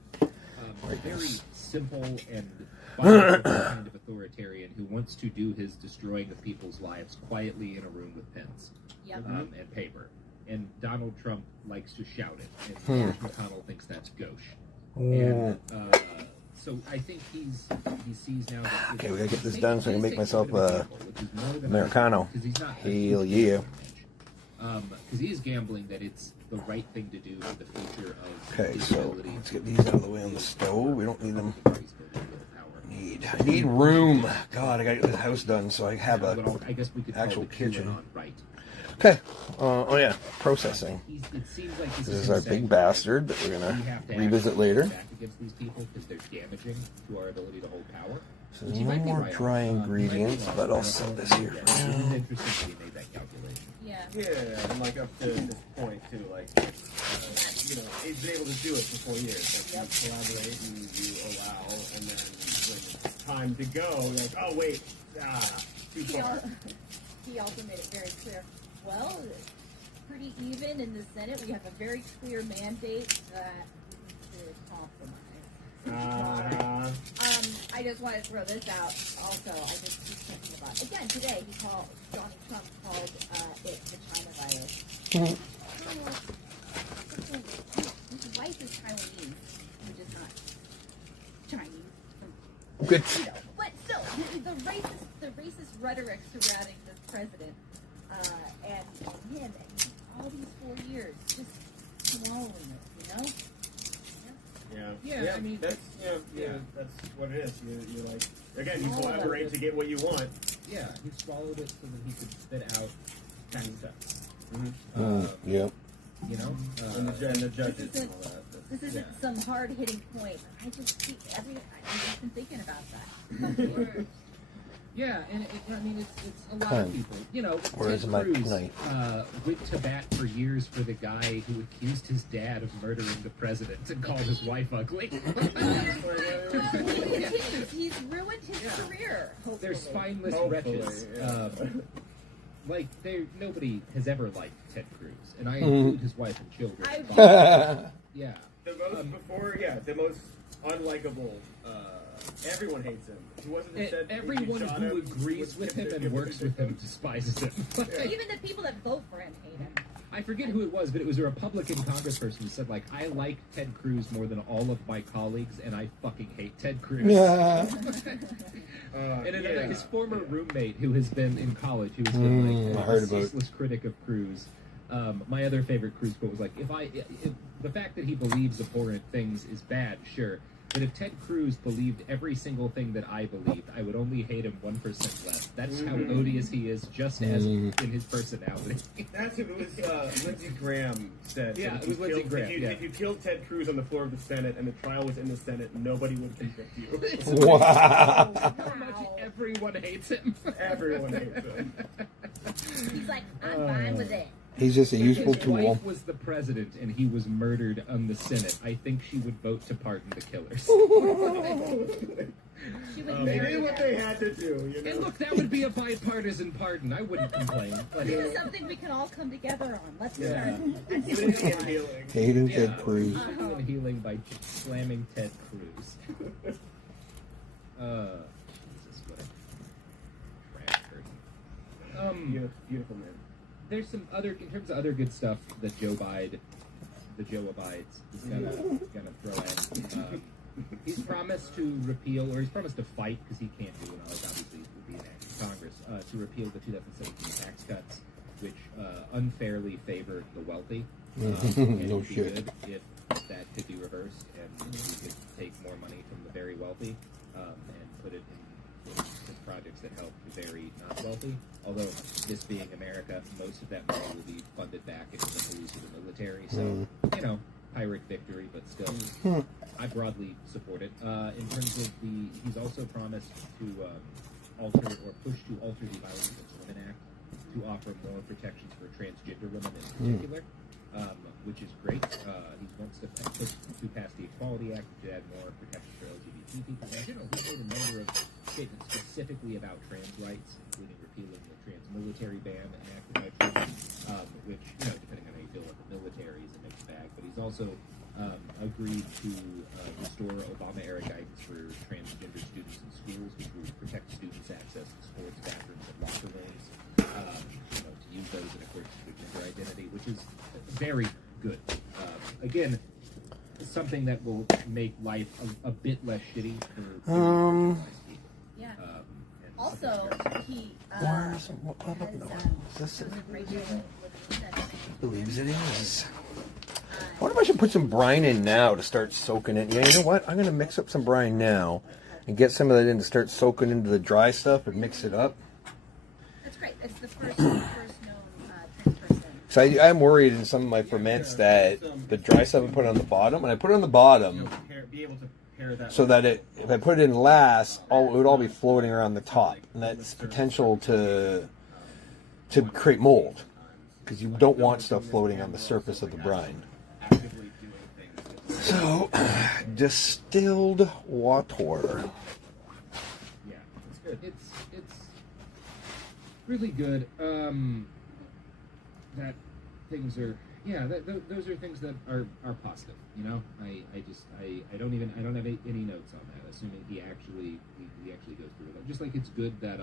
Right, very yes. simple and violent kind of authoritarian who wants to do his destroying of people's lives quietly in a room with pens Yep. and paper. And Donald Trump likes to shout it, and Mitch McConnell thinks that's gauche. And so I think he sees now that Okay, we gotta get this done so I can make myself a Americano. Hell yeah. Because he is gambling that it's the right thing to do for the future of Okay, his so ability let's get these out of the way on the stove. We don't need them. power. I need room. God, I gotta get this house done so I have Well, a I guess we could call actual the QAnon kitchen. right. Okay. Oh yeah, processing. It seems like This is our big bastard that we're gonna revisit later. Back against these people because they're damaging to our ability to hold power. So there's no more dry ingredients, but I'll set this here for now. It's interesting that he made that calculation. Yeah. Yeah, and like up to this point too, like you know, he's been able to do it for 4 years. Like you collaborate and you allow, and then when it's time to go, you're like, oh wait, too far. He also made it very clear. Well, it's pretty even in the Senate. We have a very clear mandate that we need to compromise. I just want to throw this out. Also, I just was thinking about again today. Donald Trump called it the China virus. His wife is Taiwanese, which is not Chinese. Good. You know, but still, the racist rhetoric surrounding this president and him and all these 4 years just swallowing it, you know. Yeah, I mean, that's that's what it is. You like again, you collaborate to get what you want. Yeah, he swallowed it so that he could spit out kind of stuff. Yep. You know, And the judges and all that. This isn't some hard hitting point. I just keep I've just been thinking about that. yeah, and I mean, it's a lot of people. You know, Where's Ted my Cruz knife? went to bat for years for the guy who accused his dad of murdering the president and called his wife ugly. He's ruined his career. Hopefully. They're spineless wretches. Like nobody has ever liked Ted Cruz, and I include his wife and children. Yeah. The most unlikable. Everyone hates him. He wasn't said. Everyone who agrees with him and works with him despises him. Even the people that vote for him hate him. I forget who it was, but it was a Republican congressperson who said, like, I like Ted Cruz more than all of my colleagues, and I fucking hate Ted Cruz. Yeah. And his former roommate, who has been in college, who has been like a ceaseless critic of Cruz. My other favorite Cruz quote was like, if the fact that he believes abhorrent things is bad, sure. But if Ted Cruz believed every single thing that I believed, I would only hate him 1% less. That's how odious he is, just as in his personality. That's what it was. Lindsey Graham said. Yeah, it was Lindsey Graham. If you killed Ted Cruz on the floor of the Senate and the trial was in the Senate, nobody would convict you. Wow. How much everyone hates him. Everyone hates him. He's like, I'm fine with it. He's just a useful His tool. wife was the president, and he was murdered on the Senate. I think she would vote to pardon the killers. She would They did what they had to do. You know? And look, that would be a bipartisan pardon. I wouldn't complain. But This is something we can all come together on. Let's start. Unity and healing. Hating Ted Cruz. Unity and healing by slamming Ted Cruz. Jesus, what a trash person. Beautiful man. There's some other, in terms of other good stuff that Joe abides is gonna throw in. He's promised to repeal, or he's promised to fight, because he can't do it, like obviously it would be an act of Congress, to repeal the 2017 tax cuts, which unfairly favor the wealthy. And No it would be shit. good if that could be reversed, and we could take more money from the very wealthy and put it in projects that help the very not wealthy. Although, this being America, most of that money will be funded back into the police or the military. So, you know, Pyrrhic victory, but still, I broadly support it. In terms of he's also promised to alter or push to alter the Violence Against Women Act to offer more protections for transgender women in particular, which is great. He wants to push to pass the Equality Act to add more protections for LGBT people. In general, he's made a number of statements specifically about trans rights, including repealing the trans military ban enacted by Trump, which, you know, depending on how you feel about the military, is a mixed bag. But he's also agreed to restore Obama-era guidance for transgender students in schools, which will protect students' access to sports, bathrooms, and locker rooms, you know, to use those in accordance with gender identity, which is very good. Again, something that will make life a bit less shitty for people. Yeah. Also, he Where's what? I don't know. Is this it? Believes it is. I wonder if I should put some brine in now to start soaking it. Yeah, you know what? I'm going to mix up some brine now and get some of that in to start soaking into the dry stuff and mix it up. That's great. It's the first known So I'm worried in some of my ferments that the dry stuff I put on the bottom, and I put it on the bottom Be able to pair that so that if I put it in last, it would all be floating around the top, and that's potential to create mold, because you don't want stuff floating on the surface of the brine. So, distilled water. Yeah, it's good. It's really good. That things are those are things that are positive. You know, I don't have any notes on that. Assuming he actually goes through it. Just like it's good that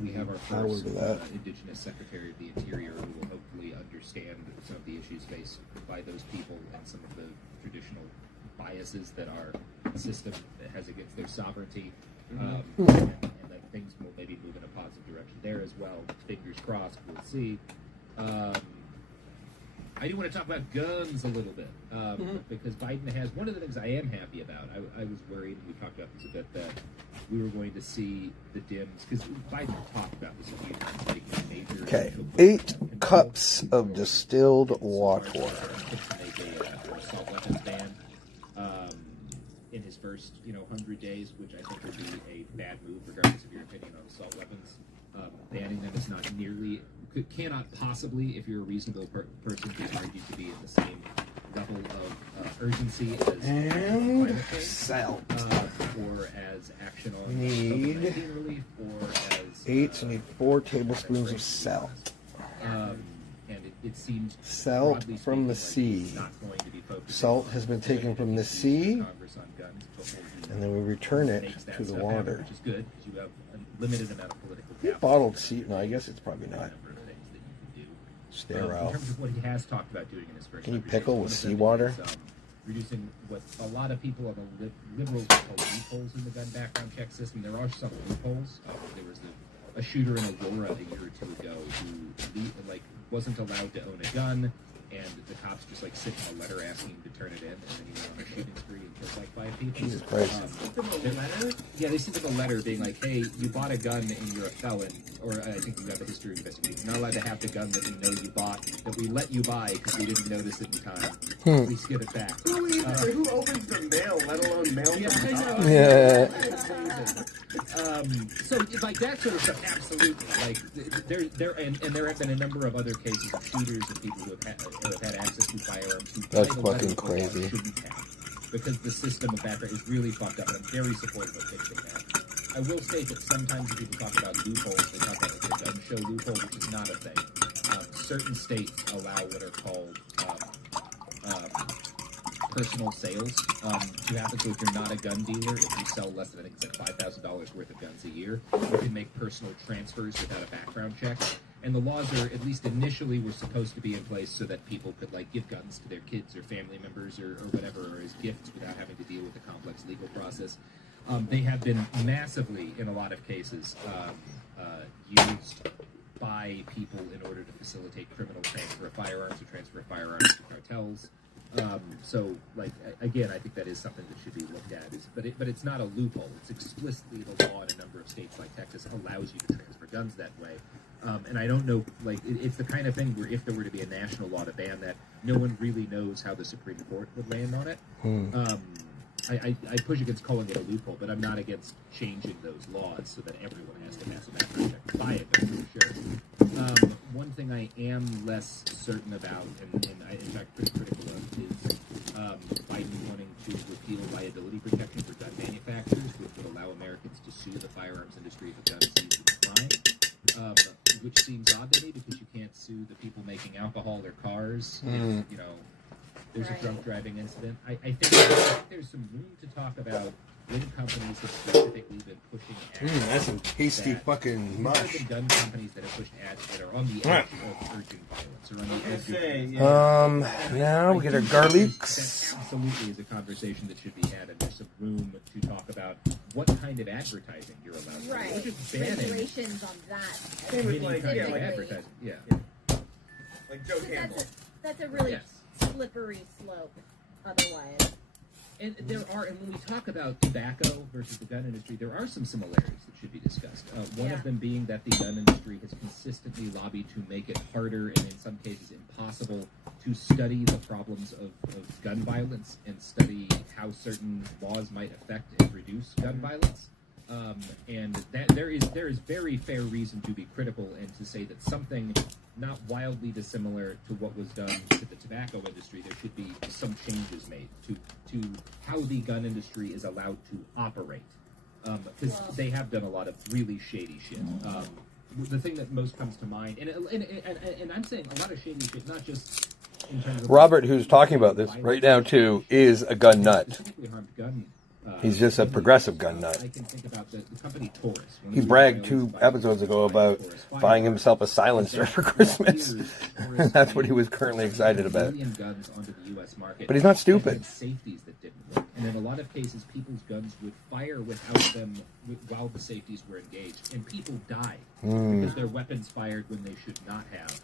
we have our first Indigenous Secretary of the Interior who will hopefully understand some of the issues faced by those people and some of the traditional biases that our system has against their sovereignty. And that things will maybe move in a positive direction there as well. Fingers crossed, we'll see. I do want to talk about guns a little bit, because Biden has one of the things I am happy about. I was worried, and we talked about this a bit, that we were going to see the dims, because Biden talked about this a few times, making a major... Okay, 8 cups of distilled water. To make a assault weapons ban in his first, 100 days, which I think would be a bad move, regardless of your opinion on assault weapons. Banning them is not nearly... cannot possibly, if you're a reasonable person, be argued to be at the same level of urgency as climate change, salt. or as action on COVID-19 relief, or as... We need 4 tablespoons of salt. And it seems... Salt from the sea. Salt has been taken from the sea, and then we return it to the water. Which is good, because you have a limited amount of political capital. Bottled sea? No, I guess it's probably not. Sterile. In terms of what he has talked about doing in his first... Can you pickle with seawater? Reducing what a lot of people on the liberals call loopholes in the gun background check system. There are some loopholes. There was a shooter in Aurora a year or 2 ago who wasn't allowed to own a gun, and the cops just sent him a letter asking him to turn it in, and then he went on a shooting spree and killed 5 people. Jesus Christ. Yeah, they sent him a letter being like, hey, you bought a gun and you're a felon, or I think you got the history investigation. You're not allowed to have the gun that we know you bought, that we let you buy because we didn't notice it in time. Please get it back. Who opens the mail, let alone mail? Yeah. So that sort of stuff, absolutely. There have been a number of other cases of shooters and people who have had access to firearms who That's fucking crazy. shouldn't have, because the system of background is really fucked up, and I'm very supportive of fixing that. I will state that sometimes when people talk about loopholes, they talk about the gun show loophole, which is not a thing. Certain states allow what are called personal sales to happen. So if you're not a gun dealer, if you sell less than, I think it's $5,000 worth of guns a year, you can make personal transfers without a background check. And the laws are, at least initially, were supposed to be in place so that people could give guns to their kids or family members or whatever, or as gifts without having to deal with the complex legal process. They have been massively, in a lot of cases, used by people in order to facilitate criminal transfer of firearms or transfer of firearms to cartels. Again, I think that is something that should be looked at. But it's not a loophole. It's explicitly the law in a number of states like Texas allows you to transfer guns that way. And I don't know, it's the kind of thing where if there were to be a national law to ban that, no one really knows how the Supreme Court would land on it. I push against calling it a loophole, but I'm not against changing those laws so that everyone has to pass a background check to buy it, that's for sure. One thing I am less certain about, and I, in fact, pretty critical of, is Biden wanting to repeal liability protection for gun manufacturers, which would allow Americans to sue the firearms industry if a gun is used in a crime. Which seems odd to me, because you can't sue the people making alcohol or cars if, there's a drunk driving incident. I think there's some room to talk about when companies have specifically been pushing ads. That's some tasty fucking mush. There have been gun companies that have pushed ads that are on the edge of urging violence or on the edge of... now we get our garlics. That absolutely is a conversation that should be had, and there's some room to talk about what kind of advertising you're allowed to do. Right. Just banning Regulations on that. advertising. Yeah. Like Joe Campbell. That's a really slippery slope otherwise. And when we talk about tobacco versus the gun industry, there are some similarities that should be discussed. One of them being that the gun industry has consistently lobbied to make it harder and in some cases impossible to study the problems of gun violence and study how certain laws might affect and reduce gun violence. And that there is very fair reason to be critical and to say that something not wildly dissimilar to what was done to the tobacco industry, there should be some changes made to how the gun industry is allowed to operate, because they have done a lot of really shady shit. The thing that most comes to mind, and I'm saying a lot of shady shit, not just in terms of Robert, who's talking about this right now too, is a gun nut. specifically harmed gun. He's just a progressive gun nut. I can think about the company Taurus. He bragged 2 episodes ago about buying himself a silencer for Christmas. That's what he was currently excited about. Guns onto the US market. But he's not stupid. Safeties that didn't work. And in a lot of cases, people's guns would fire without them while the safeties were engaged. And people died because their weapons fired when they should not have.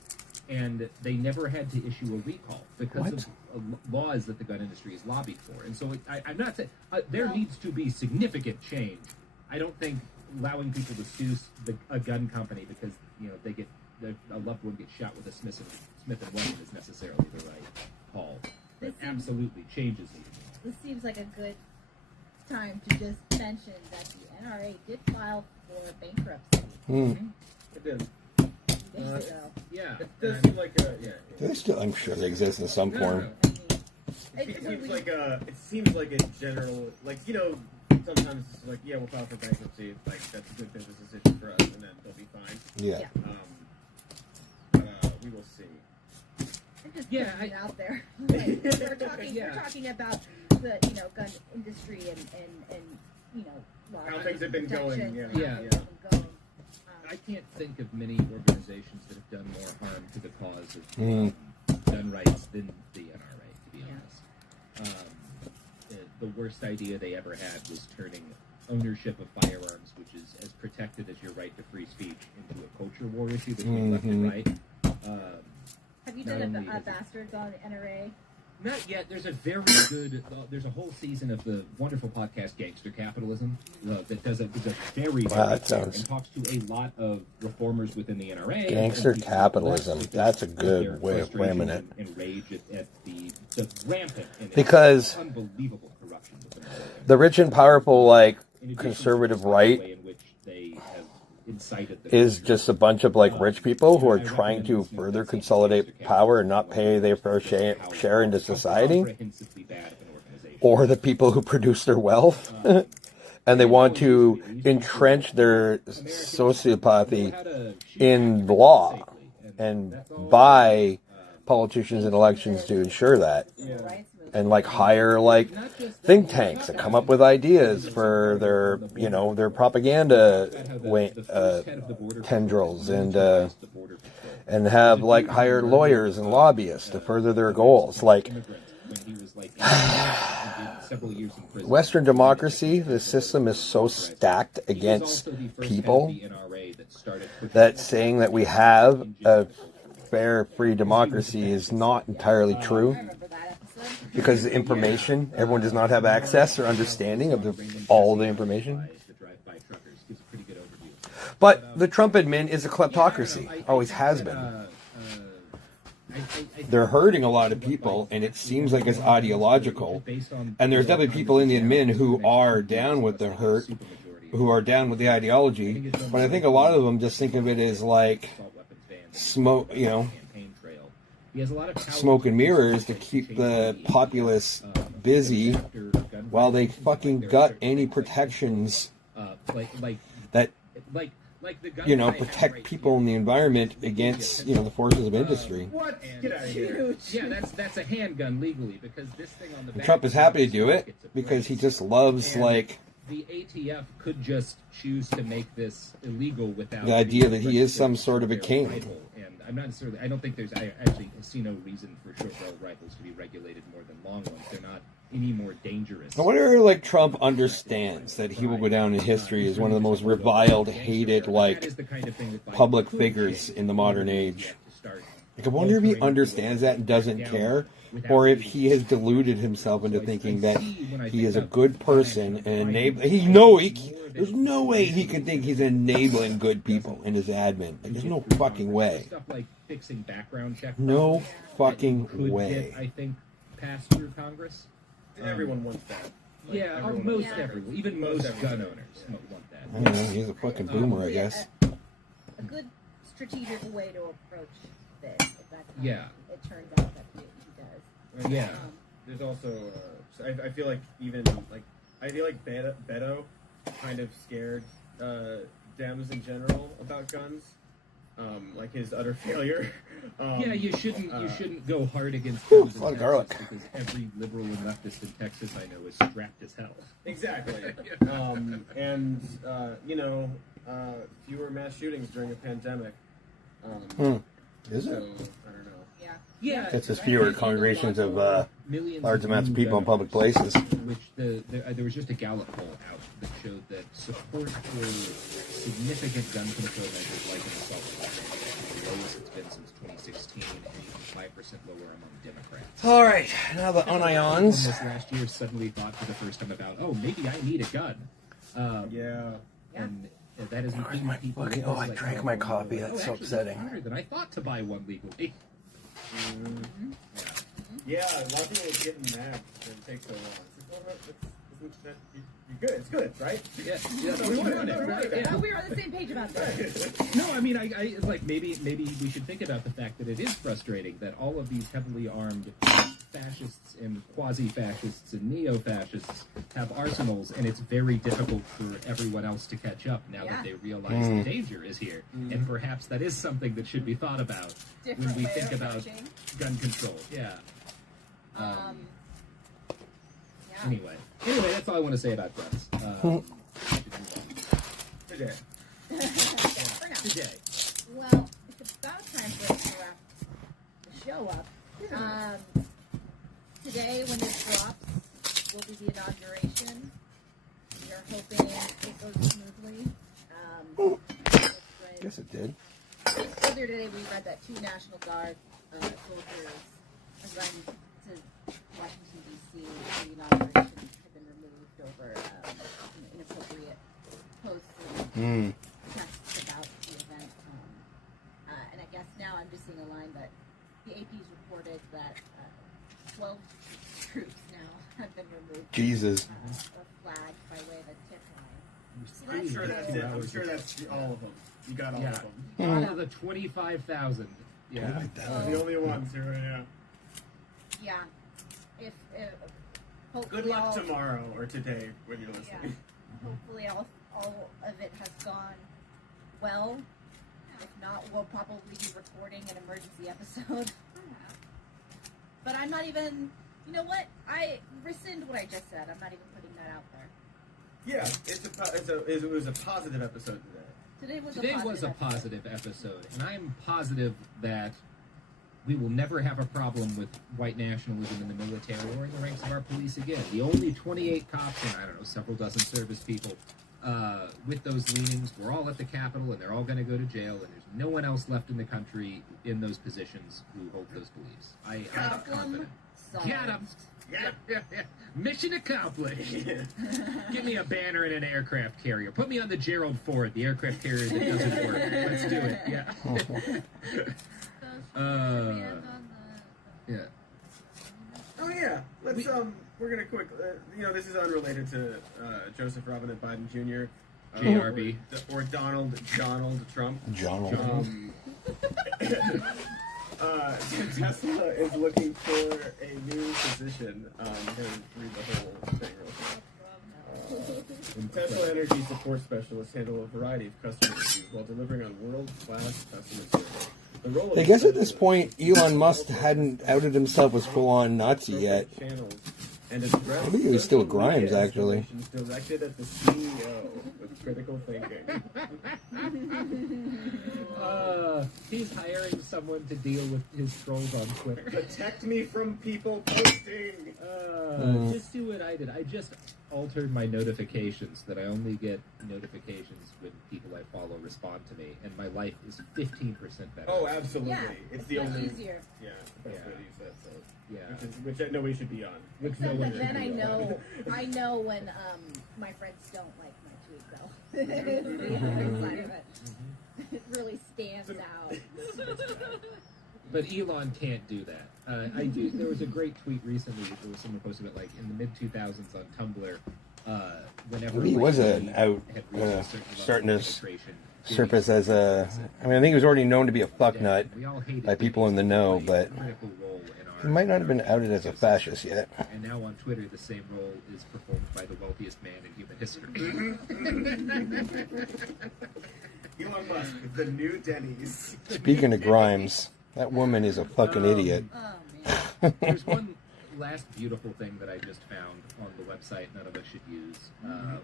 And they never had to issue a recall because of laws that the gun industry is lobbied for. And so I'm not saying there needs to be significant change. I don't think allowing people to sue a gun company because they get a loved one gets shot with a Smith and Wesson is necessarily the right call. But absolutely changes need to be made. This seems like a good time to just mention that the NRA did file for bankruptcy. It did. Days ago. Yeah. It does seem like They still, I'm sure they exist in some form. It seems like a general, sometimes it's like, we'll file for bankruptcy. It's like, that's a good business decision for us, and then they'll be fine. Yeah. But we will see. I'm just putting it out there. We're talking about the gun industry and how things have been going. I can't think of many organizations that have done more harm to the cause of gun rights than the NRA, to be honest. The worst idea they ever had was turning ownership of firearms, which is as protected as your right to free speech, into a culture war issue between left and right. Have you done a Bastards on NRA? Not yet. There's a very good. There's a whole season of the wonderful podcast Gangster Capitalism that does a very that sounds... and talks to a lot of reformers within the NRA. Gangster Capitalism. That's a good way of framing it. And rage at the rampant and because unbelievable corruption within the rich and powerful, conservative right, in which they have incited is just a bunch of rich people who are trying to further consolidate power and not pay their fair share into society, or the people who produce their wealth, and they want to entrench their sociopathy in law and buy politicians in elections to ensure that. And hire think tanks that come up with ideas for their propaganda tendrils and have hired lawyers and lobbyists to further their goals. Western democracy, the system is so stacked against people that saying that we have a fair, free democracy is not entirely true. Because the information, everyone does not have access or understanding of all the information. But the Trump admin is a kleptocracy. Always has been. They're hurting a lot of people, and it seems like it's ideological. And there's definitely people in the admin who are down with the hurt, who are down with the ideology. But I think a lot of them just think of it as smoke, smoke and mirrors to keep the populace busy while they fucking gut any protections that protect people in the environment against the forces of industry. What? Get out of here! Yeah, that's a handgun legally because this thing on the back. Trump is happy to do it because he just loves the ATF could just choose to make this illegal without the idea that he is some sort of a king. I'm not necessarily. I don't think there's. I actually see no reason for short-barreled rifles to be regulated more than long ones. They're not any more dangerous. I wonder, Trump understands that he will go down in history as one of the most reviled, hated, public figures in the modern age. I wonder if he understands that and doesn't care, or if he has deluded himself into thinking that he is a good person and enabling. There's no way he can think he's enabling good people in his admin. Like, there's no fucking way. Stuff like fixing background check. No fucking could way. Get, I think, passed through Congress. Everyone wants that. Like, yeah, or most everyone, even most gun owners want that. I don't know, he's a fucking boomer, I guess. A good strategic way to approach this. If that's how it turns out that he does. Yeah. There's also, I feel like Beto kind of scared Dems in general about guns. Like his utter failure. Yeah, you shouldn't go hard against guns in Texas garlic. because every liberal and leftist in Texas I know is strapped as hell. Exactly. Fewer mass shootings during a pandemic. Is it? So, I don't know. Yeah. That's just fewer congregations of large amounts of people in public places. Which there was just a Gallup poll out that showed that support for significant gun control measures like an assault weapon is the lowest it's been since 2016, and 5% lower among Democrats. All right, now the anions. This last year suddenly thought for the first time about, maybe I need a gun. And that is Where's my fucking? Oh, I drank my coffee. That's so upsetting. It's harder than I thought to buy one legally. Yeah, a lot of people are getting mad that it takes so long. You're good. It's good, right? Yeah, we want it, right? Yeah. We are on the same page about that. No, I mean, I like maybe we should think about the fact that it is frustrating that all of these heavily armed fascists and quasi-fascists and neo-fascists have arsenals, and it's very difficult for everyone else to catch up now that they realize the danger is here. And perhaps that is something that should be thought about when we think about gun control. Yeah. Anyway, that's all I want to say about guns. Today. Today. Well, it's about time for us to wrap the show up. Today, when this drops, will be the inauguration. We are hoping it goes smoothly. Guess it did. Earlier today, we read that 2 National Guard soldiers assigned to Washington, D.C. for the inauguration had been removed over inappropriate posts and texts about the event. And I guess now I'm just seeing a line that the AP's reported that 12 troops now have been removed. Jesus. Or flagged by way of a tip line. I'm sure that's it. I'm sure that's all of them. You got all of them. All of the 25,000. Yeah. The only ones here right now. Yeah. If good luck tomorrow or today when you're listening. Yeah. Hopefully all of it has gone well. If not, we'll probably be recording an emergency episode. But I'm not even, you know what? I rescind what I just said. I'm not even putting that out there. Yeah, it was a positive episode today. Today was a positive episode, and I'm positive that we will never have a problem with white nationalism in the military or in the ranks of our police again. The only 28 cops and, I don't know, several dozen service people with those leanings, we're all at the Capitol, and they're all going to go to jail, and there's no one else left in the country in those positions who hold those beliefs. I'm confident. Got him! Yeah. Mission accomplished. Give me a banner and an aircraft carrier. Put me on the Gerald Ford, the aircraft carrier that doesn't work. Let's do it. Yeah. Oh yeah. Let's we're gonna quick. This is unrelated to Joseph Robinette Biden Jr. JRB or Donald Trump. Tesla is looking for a new position. I'm going to read the whole thing real quick. Tesla Energy Support Specialists handle a variety of customer issues while delivering on world-class customer service. I guess at this point, Elon Musk hadn't outed himself as full-on Nazi yet. Maybe he was still Grimes, actually. Directed at the CEO with critical thinking. He's hiring someone to deal with his trolls on Twitter. Protect me from people posting. Just do what I did. I just altered my notifications that I only get notifications when people I follow respond to me, and my life is 15% better. Oh, absolutely. Yeah, it's the only easier. Yeah, the best way to use that. So. Yeah. Which nobody should be on. Except that then I know when my friends don't like my tweet though. The other side of it. It really stands out. But Elon can't do that. There was a great tweet recently where someone posted it, like in the mid 2000s on Tumblr. Whenever He was starting to surface as a. I mean, I think he was already known to be a fucknut by people in the know, but he might not have been outed as a fascist yet. And now on Twitter, the same role is performed by the wealthiest man in human history. Elon Musk, the new Denny's. Speaking of Grimes, that woman is a fucking idiot. Oh man. There's one last beautiful thing that I just found on the website none of us should use.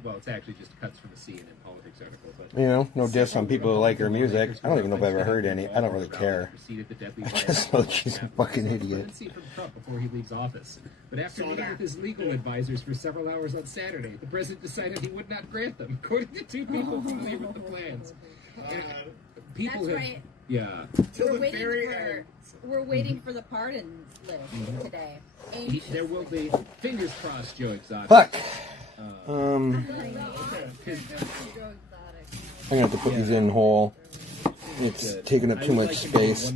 Well, it's actually just cuts from a CNN politics article. But You know, no diss on people who like her music. I don't even know if I've ever heard any. I don't really care. I just know she's a fucking idiot. From Trump before he leaves office. But after meeting with his legal advisors for several hours on Saturday, the president decided he would not grant them, according to two people familiar with the plans. People That's have, right. yeah. We're waiting for the pardons list today. There will be, fingers crossed, Joe Exotic. Fuck. Joe I'm gonna have to put these in whole. It's taking up too much space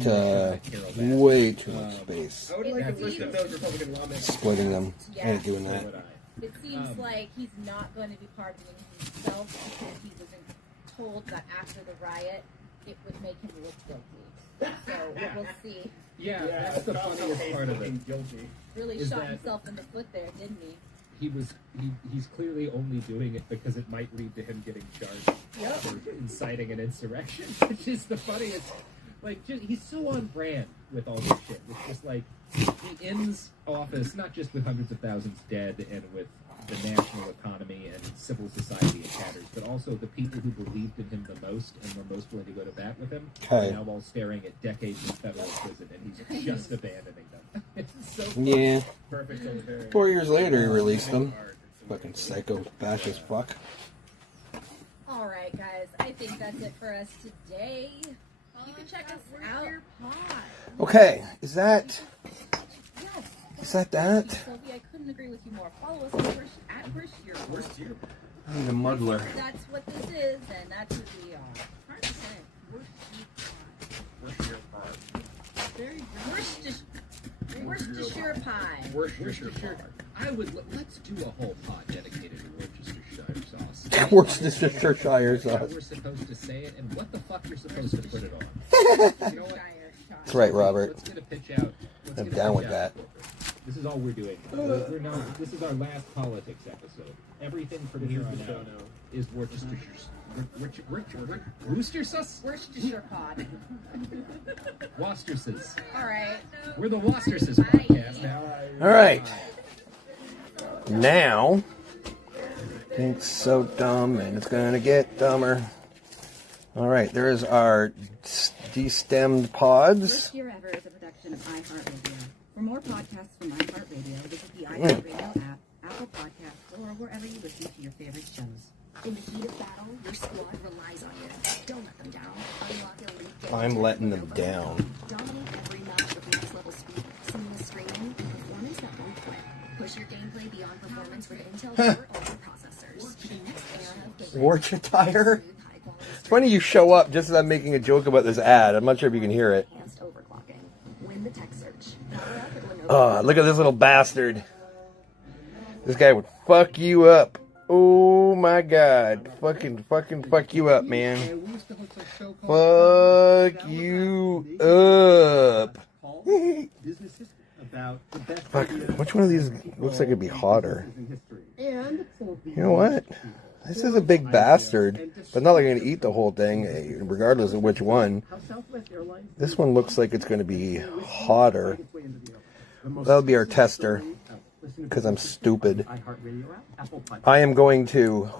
way too much space. I would like a list of those Republican lawmakers. Splitting them. I ain't doing that. It seems like he's not going to be pardoning himself because he wasn't told that after the riot it would make him look guilty. So we'll see. Yeah, that's the funniest part of it. Guilty. Really Is shot that- himself in the foot there, didn't he? He's clearly only doing it because it might lead to him getting charged for inciting an insurrection, which is the funniest. Like, he's so on brand with all this shit. It's just like he ends office not just with hundreds of thousands dead and with the national economy and civil society in tatters, but also the people who believed in him the most and were most willing to go to bat with him are now all staring at decades in federal prison, and he's just abandoning them. It's so Yeah. Perfect military. 4 years later, he released them. Fucking psycho fascist fuck. All right, guys. I think that's it for us today. You can check us out. Okay, is that Yes. that? Sylvia, I couldn't agree with you more. Follow us on Worst Year. Worst year. I need a muddler. That's what this is, and that's who we are. Hard to say. Worst year part. Very Worcestershire pie. Worcestershire pie. Let's do a whole pod dedicated to Worcestershire sauce. Worcestershire How sauce. we're supposed to say it and what the fuck you're supposed to put it on. You know what? That's right, Robert. Let's get a pitch out. I'm down with that. This is all we're doing. This is our last politics episode. Everything from here on out is Worcestershire. Worcestershire? Worcestershire pod. Worcestershire. All right. We're the Worcestershire podcast now. All right. Now, it's so dumb and it's going to get dumber. All right, there is our destemmed pods. Worst Year Ever is a production of iHeartRadio. For more podcasts from iHeartRadio, visit the iHeartRadio app, Apple Podcasts, or wherever you listen to your favorite shows. In the heat of battle, your squad relies on you. Don't let them down. Unlock elite games. I'm letting them down. Dominate every match with next level speed, seamless streaming, and performance that won't quit. Push your gameplay beyond performance with Intel Core Ultra processors. The next era of gaming. Worcestershire? It's funny you show up just as I'm making a joke about this ad. I'm not sure if you can hear it. Enhanced overclocking. Win the tech search. Power up at Lenovo. Oh, look at this little bastard. This guy would fuck you up. Oh my god. Fucking fuck you up, man. Fuck you up. Fuck, which one of these looks like it'd be hotter? You know what? This is a big bastard, but not like I'm gonna eat the whole thing, regardless of which one. This one looks like it's gonna be hotter. That'll be our tester, because I'm stupid. I am going to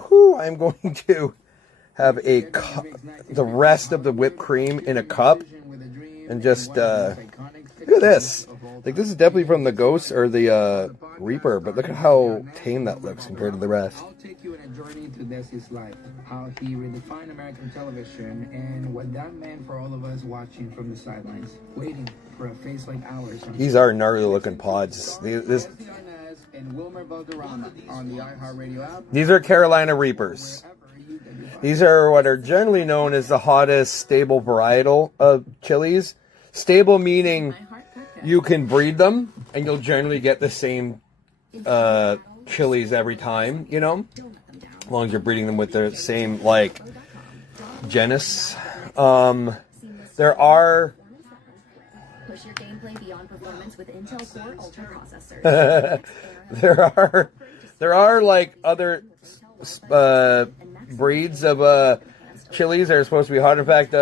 have the rest of the whipped cream in a cup, and just look at this. Like, this is definitely from the Ghost or the Reaper, but look at how tame that looks compared to the rest. I'll take you on a journey to Desi's life, how he redefined American television, and what that meant for all of us watching from the sidelines, waiting for a face like ours. These are gnarly looking pods. These are Carolina Reapers. These are what are generally known as the hottest stable varietal of chilies. Stable meaning you can breed them and you'll generally get the same chilies every time, you know, as long as you're breeding them with the same, like, genus. There are Push your gameplay beyond performance with Intel Core Ultra processors. there are like other breeds of chilies that are supposed to be hot. In fact,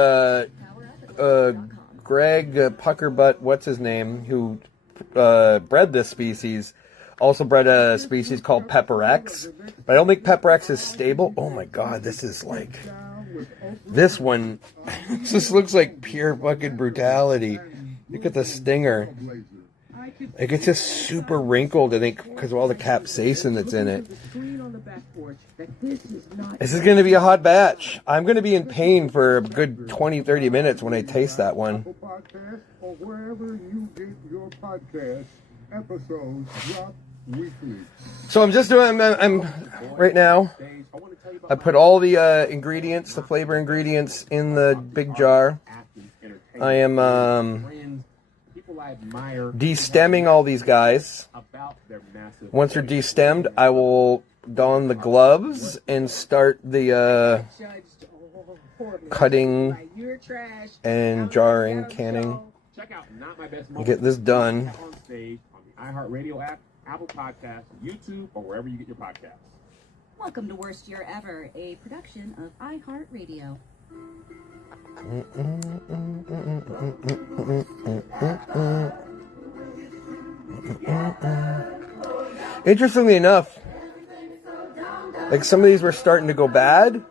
Greg Puckerbutt, what's his name, who bred this species, also bred a species called Pepper X. But I don't think Pepper X is stable. Oh my god, this is like, this one, this looks like pure fucking brutality. Look at the stinger. Like, it's just super wrinkled, I think, because of all the capsaicin that's in it. This is going to be a hot batch. I'm going to be in pain for a good 20-30 minutes when I taste that one. Or wherever you get your podcast episodes drop weekly. So I'm just doing, I'm right now, I put all the ingredients, the flavor ingredients in the big jar. I am de-stemming all these guys. Once they're de-stemmed, I will don the gloves and start the cutting and jarring, canning. Get this done. On stage on the iHeartRadio app, Apple Podcasts, YouTube, or wherever you get your podcasts. Welcome to Worst Year Ever, a production of iHeartRadio. Interestingly enough, like, some of these were starting to go bad,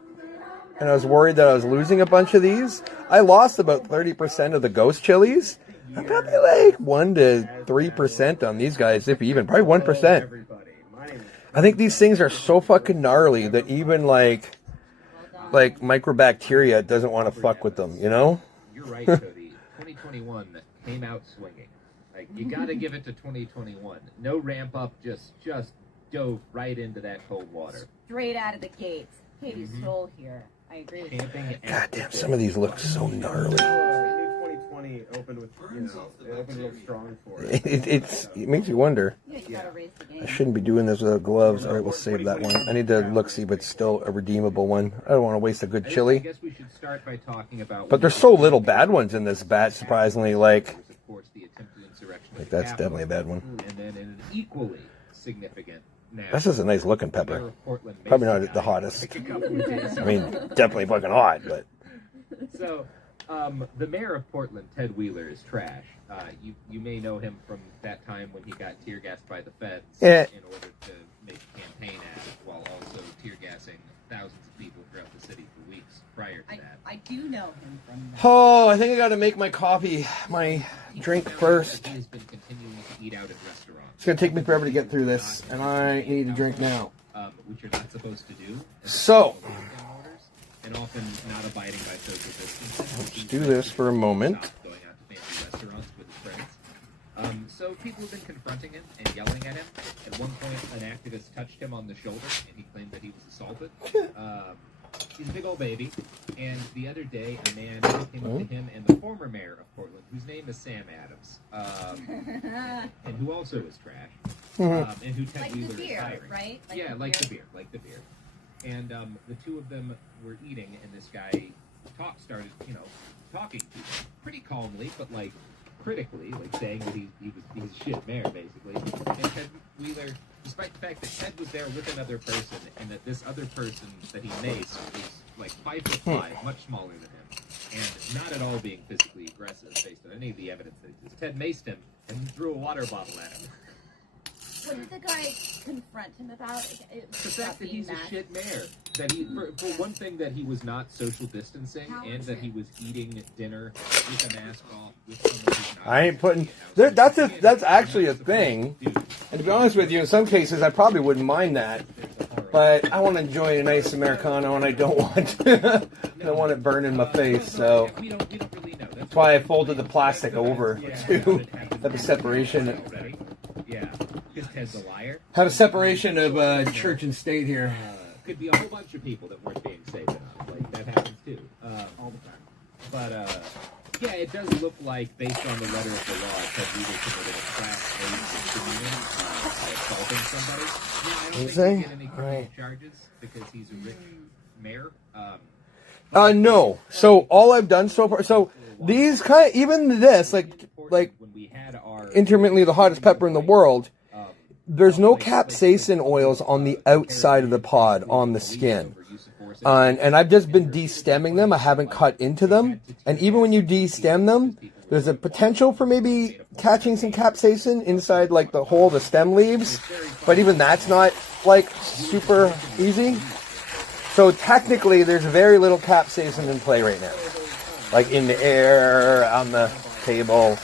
and I was worried that I was losing a bunch of these. I lost about 30% of the ghost chilies. I'm probably like 1 to 3% on these guys, if even, probably 1%. I think these things are so fucking gnarly that even like microbacteria doesn't want to fuck with them, you know? You're right, Cody. 2021 came out swinging. Like, you got to give it to 2021. No ramp up, just dove right into that cold water. Straight out of the gates. Katie's soul here. I agree with you. God damn, some of these look so gnarly. 2020 opened with, you know, it opened real strong for it. It makes you wonder. I shouldn't be doing this without gloves. All right, we'll save that one. I need to look, see if it's still a redeemable one. I don't want to waste a good chili. I guess we should start by talking about. But there's so little bad ones in this batch, surprisingly. Like that's definitely a bad one. And then in an equally significant. This is a nice looking pepper. Probably not the hottest. I mean, definitely fucking hot, but. So, the mayor of Portland, Ted Wheeler, is trash. You may know him from that time when he got tear gassed by the feds in order to make a campaign ad, while also tear gassing thousands of people throughout the city for weeks prior to that. I do know him from that. Oh, I think I got to make my coffee, my drink first. He has been continuing to eat out at restaurants. It's going to take me forever to get through this, and I need a drink now. Which you're not supposed to do. So, and often not abiding by social distancing. let's do this for a moment. Going out to fancy restaurants with his friends. So people have been confronting him and yelling at him. At one point, an activist touched him on the shoulder, and he claimed that he was assaulted. He's a big old baby. And the other day, a man came up to him and the former mayor of Portland, whose name is Sam Adams, and who also is trash, and who Ted Wheeler is hiring. Right? Like the beer. And the two of them were eating, and this guy started, talking to him pretty calmly, but like critically, like saying that he's a shit mayor, basically. And Ted Wheeler, despite the fact that Ted was there with another person, and that this other person that he maced was like 5'5", much smaller than him, and not at all being physically aggressive based on any of the evidence that exists. Ted maced him and threw a water bottle at him. What did the guy confront him about? The fact that he's a shit mayor. That he, for one thing, that he was not social distancing, and that he was eating dinner with a mask off with someone who's not. I ain't putting. That's actually a thing. And to be honest with you, in some cases, I probably wouldn't mind that. But I want to enjoy a nice Americano, and I don't want it burned in my face. So that's why I folded the plastic over to have a separation. Yeah, because Ted's a liar. Have a separation of church and state here. Could be a whole bunch of people that weren't being safe enough. Like, that happens too, all the time. But, yeah, it does look like, based on the letter of the law, Ted Weaver committed a class-A misdemeanor by assaulting somebody. Yeah, I don't think he get any criminal charges because he's a rich mayor. No. So all I've done so far, so these kind of, even this, like intermittently the hottest pepper in the world, there's no capsaicin oils on the outside of the pod, on the skin. And I've just been de-stemming them. I haven't cut into them. And even when you de-stem them, there's a potential for maybe catching some capsaicin inside, like, the hole the stem leaves. But even that's not, like, super easy. So technically, there's very little capsaicin in play right now. Like, in the air, on the table.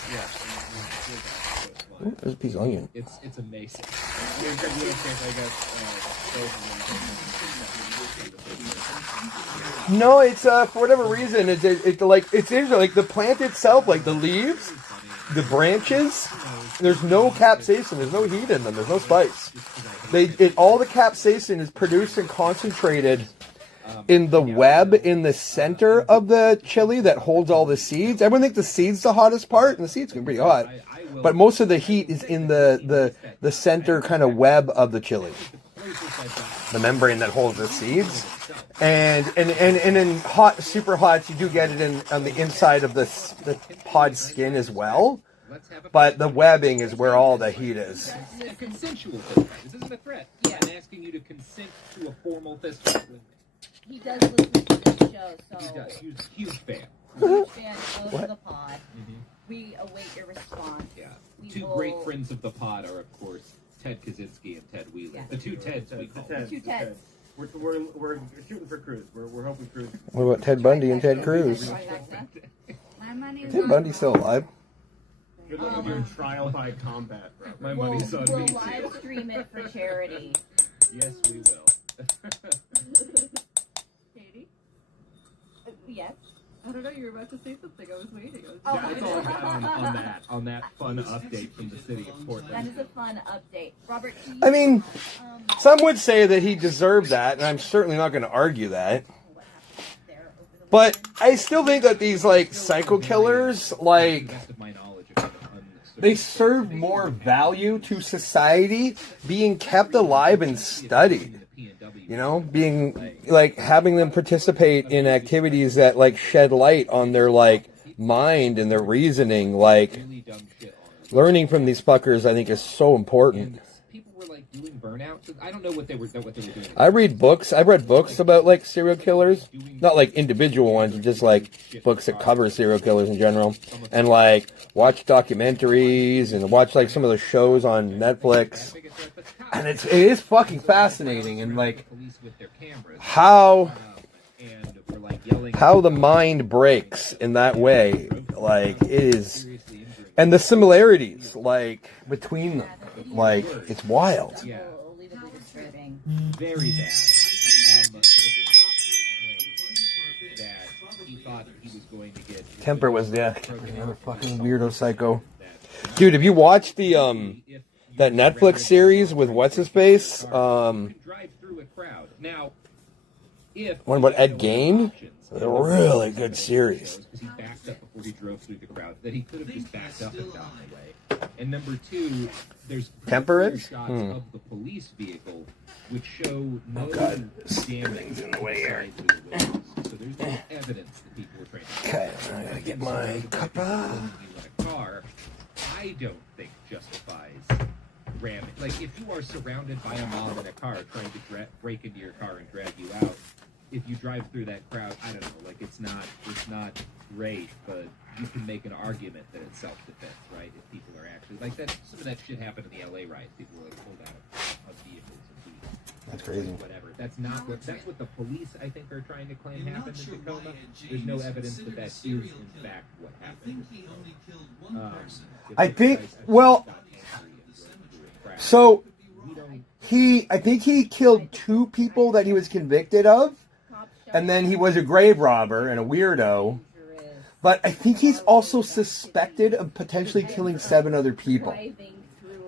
Ooh, there's a piece of onion. It's amazing. No, it's for whatever reason, it's interesting. Like the plant itself, like the leaves, the branches. There's no capsaicin. There's no heat in them. There's no spice. All the capsaicin is produced and concentrated in the web in the center of the chili that holds all the seeds. Everyone thinks the seed's the hottest part, and the seeds can be pretty hot. But most of the heat is in the center kind of web of the chili, the membrane that holds the seeds. And in hot, super hot, you do get it on the inside of the pod skin as well. But the webbing is where all the heat is. It's a consensual fist fight. This isn't a threat. Yeah. I'm asking you to consent to a formal fist fight with me. He does listen to this show, so... He does. Huge fan. Huge fan of the pod. Mm-hmm. We await your response. Yeah. Two great friends of the pod are, of course, Ted Kaczynski and Ted Wheeler. Yeah. The two Teds we call them. The two Teds. We're shooting for Cruz. We're hoping Cruz. What about Ted Bundy and Ted Cruz? Ted Bundy's still alive. Good luck with your trial by combat, bro. My money's on me. We'll live stream it for charity. Yes, we will. Katie? Yes? I don't know, you were about to say something. I was waiting. That's all I got on that fun update from the city of Portland. That is a fun update. Robert, I mean, some would say that he deserved that, and I'm certainly not going to argue that. But I still think that these, like, psycho killers, like, they serve more value to society being kept alive and studied. You know, being, like, having them participate in activities that, like, shed light on their, like, mind and their reasoning. Like, learning from these fuckers, I think, is so important. People were, like, doing burnouts. I don't know what they were doing. I read books. I've read books about, like, serial killers. Not, like, individual ones, just, like, books that cover serial killers in general. And, like, watch documentaries and watch, like, some of the shows on Netflix. And it is fucking fascinating, and like how the mind breaks in that way, like it is, and the similarities like between them, like it's wild. Yeah. Very bad. That he thought he was going to get. Temper was another fucking weirdo psycho. Dude, have you watched the that Netflix series with what's his face? One about Ed Gein. A really good series. He backed up before he drove through the crowd. That he could have just backed up and gone away. And number two, there's temperate shots of the police vehicle which show no damage in the way here. So there's no evidence that people were trying to. Okay, I gotta get my cuppa. A car, I don't think justifies ramming. Like, if you are surrounded by a mob in a car trying to break into your car and drag you out, if you drive through that crowd, I don't know, like it's not great, but you can make an argument that it's self-defense, right? If people are actually like that, some of that shit happened in the LA riots. People were like pulled out of vehicles and beat. That's crazy. Whatever. That's what the police I think are trying to claim happened in Tacoma. There's no evidence that that is in fact what happened. I think. Well, so I think he killed 2 people that he was convicted of, and then he was a grave robber and a weirdo. But I think he's also suspected of potentially killing 7 other people.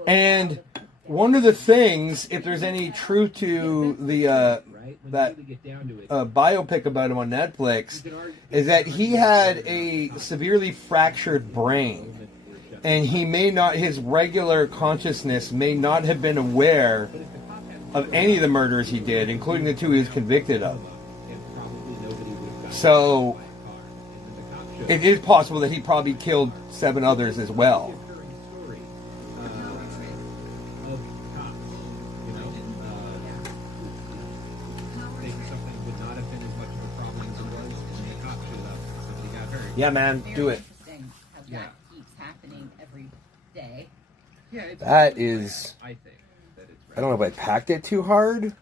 And one of the things, if there's any truth to the that biopic about him on Netflix, is that he had a severely fractured brain, and he may not, his regular consciousness may not have been aware of any of the murders he did, including the 2 he was convicted of. So it is possible that he probably killed 7 others as well. Yeah, man, do it. That keeps happening every day. That is... I don't know if I packed it too hard,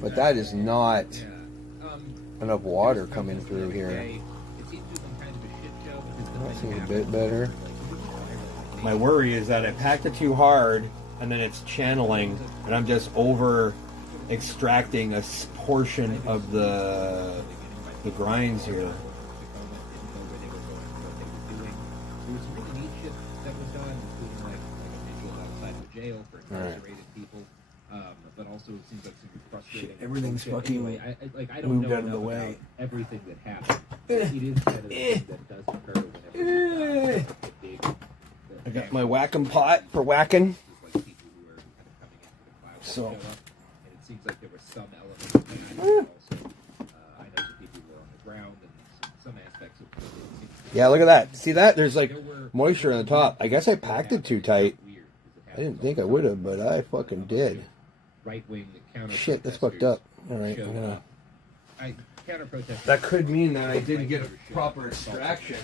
but that is not enough water coming through here. That seems a bit better. My worry is that I packed it too hard, and then it's channeling, and I'm just over extracting a portion of the grinds here. For incarcerated people, but also it seems like some frustrating. Everything's fucking anyway, I don't moved know out of the enough way. about everything that happened. It is kind of a thing that does occur whenever I got my whacking pot for whacking. So. And it seems like there was some element of that. Also, I know some people were on the ground and some aspects of it. Yeah, look at that. See that? There's like moisture on the top. I guess I packed it too tight. I didn't think I would have, but I fucking did. Shit, that's fucked up. Alright, I'm gonna... That could mean that I didn't get a proper extraction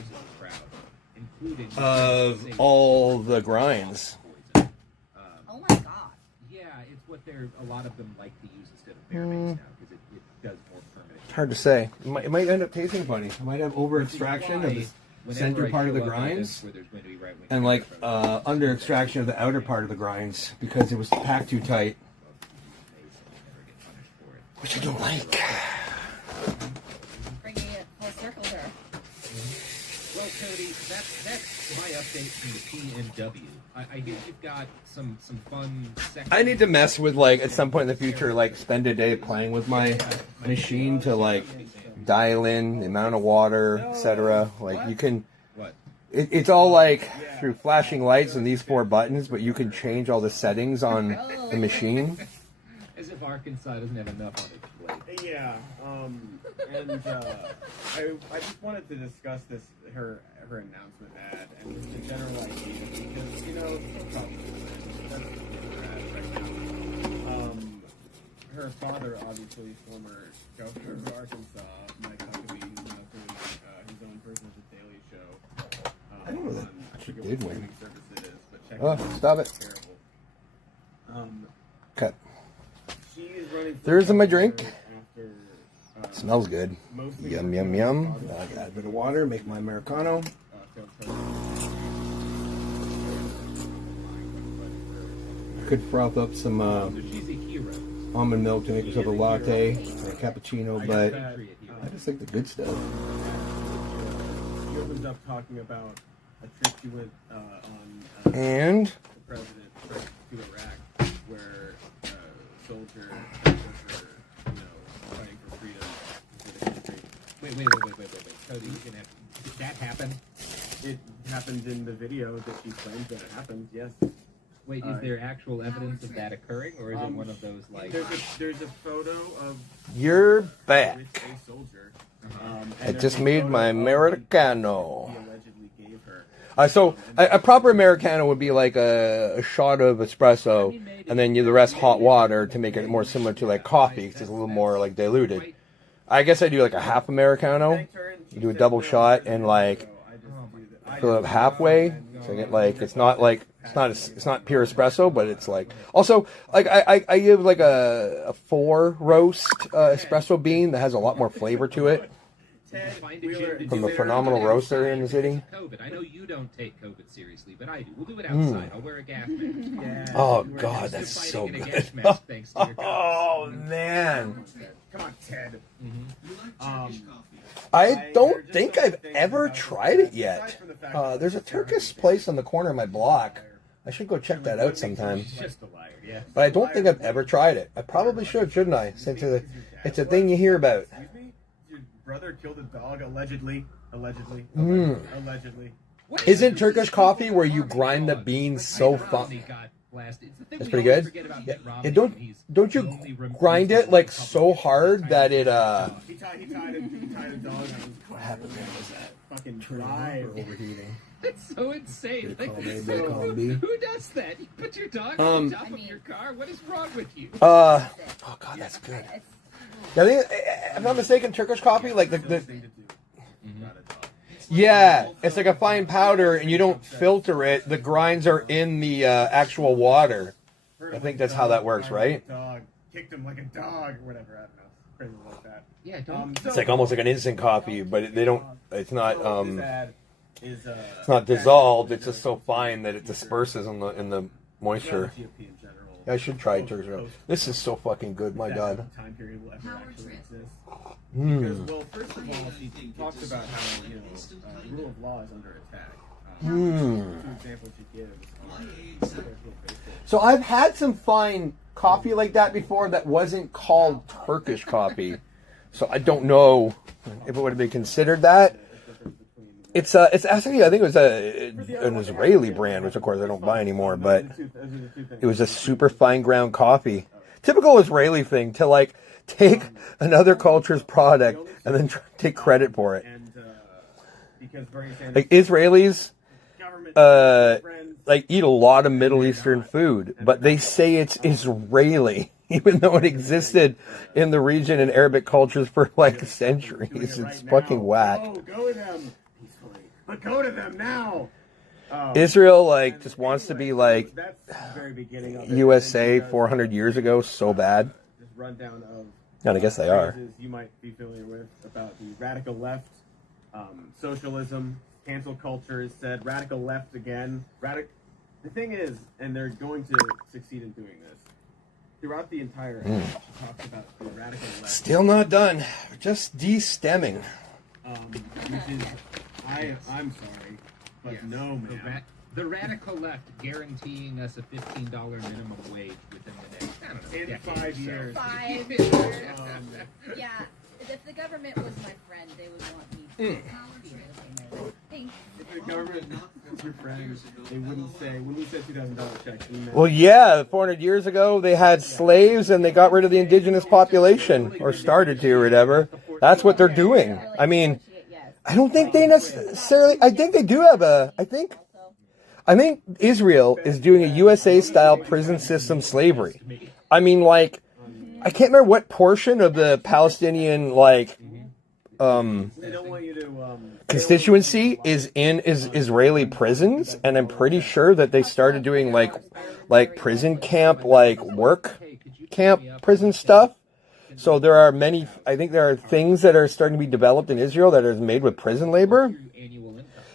of all the grinds. Oh my god. Yeah, it's what a lot of them like to use instead of bear base now, because it does more permanent. It's hard to say. It might end up tasting funny. I might have over extraction of the center part of the grinds, and like under extraction of the outer part of the grinds, because it was packed too tight, which I don't like. Bringing it full circle there. Well, Cody, that's my update from the PNW. I hear you've got some fun sections. I need to mess with, like, at some point in the future, like, spend a day playing with my machine to, like, dial in the amount of water, etc. Like, you can... It's all, like, through flashing lights and these 4 buttons, but you can change all the settings on the machine. As if Arkansas doesn't have enough on its plate. Yeah, and I just wanted to discuss her announcement ad and just the general idea, because, you know, that's right now. Her father, obviously, former governor of Arkansas, Mike Huckabee, who's now doing his own version of the Daily Show. I don't know that she did win. Service it is, but check Oh, it out. stop it. It's terrible. Cut. She is running for There's my drink. after, Smells good. Yum, yum, yum. I gotta add a bit of water, make my Americano. I could froth up some almond milk to make yourself a latte or a cappuccino, but I just like the good stuff. She opens up talking about a trip she went on And? the president to Iraq, where a soldier fighting for freedom for the country. Wait. Cody, did that happen? It happened in the video that she claims that it happened, yes. Wait, is there actual evidence of that occurring, or is it one of those, like... There's a photo of... You're back. A soldier. I just made my Americano. He allegedly gave her. So a proper Americano would be like a shot of espresso, and then the rest hot water to make it more similar to like coffee, because it's a little more like diluted. I guess I do like a half Americano. You do a double shot and like fill it up halfway. So I get like it's not pure espresso, but it's like also like I give like a 4 roast espresso bean that has a lot more flavor to it. From the phenomenal roaster in the city. COVID. I know you don't take COVID seriously, but I do. We'll do it outside. I'll wear a gas mask. Yeah. Oh God, that's so good. Oh man. Come on, Ted. I don't think I've ever tried it yet. There's a Turkish place on the corner of my block. I should go check that out sometime. Just a liar, yeah. But I don't think I've ever tried it. I probably should, shouldn't I? Since it's a thing you hear about. Brother killed a dog, allegedly. Allegedly. Isn't Turkish coffee where you grind the beans so fine? That's pretty good. Yeah, don't you grind it like so hard that it He tied a dog on. What happened there was that Fucking drive overheating. That's so insane. Like, who who does that? You put your dog on top of your car? What is wrong with you? Oh God, that's good. Yeah, I think, if I'm not mistaken, Turkish coffee, like yeah, it's like a fine powder, and you don't filter it. The grinds are in the actual water. I think that's how that works, right? Dog kicked him like a dog, or whatever. I don't know. Crazy like that. Yeah, it's like almost like an instant coffee, but they don't. It's not. It's not dissolved. It's just so fine that it disperses in the moisture. Yeah, I should try Turkish coffee. This is so fucking good, my God. Time period will ever actually exist. Because, well, first of all, she talks about how the rule of law is under attack. Two examples she gives. So I've had some fine coffee like that before that wasn't called Turkish coffee. So I don't know if it would have been considered that. It's actually, I think it was an Israeli brand, which of course I don't buy anymore, but it was a super fine ground coffee. Typical Israeli thing to like take another culture's product and then try to take credit for it. Like Israelis like eat a lot of Middle Eastern food, but they say it's Israeli, even though it existed in the region in Arabic cultures for like centuries. It's fucking whack. Oh, go with them. But go to them now. Israel like just wants to be like USA 400 years ago so bad. Just rundown of and I guess they are. You might be familiar with about the radical left, socialism, cancel culture is said. Radical left again. The thing is, and they're going to succeed in doing this throughout the entire. She talks about the radical left. Still not done. Just de-stemming. Which is. I'm sorry, but no, man. The radical left guaranteeing us a $15 minimum wage within the next, I don't know, in 5 years. 5 years. Yeah, if the government was my friend, they would want me. If the government was your friend, they wouldn't say, when we said $2,000 check. Well, yeah, 400 years ago, they had slaves and they got rid of the indigenous population, or started to, or whatever. That's what they're doing. I mean, I don't think they necessarily. I think they do have I think Israel is doing a USA-style prison system slavery. I mean, like, I can't remember what portion of the Palestinian constituency is in Israeli prisons, and I'm pretty sure that they started doing like prison camp, like work camp prison stuff. So there are many, I think there are things that are starting to be developed in Israel that are made with prison labor.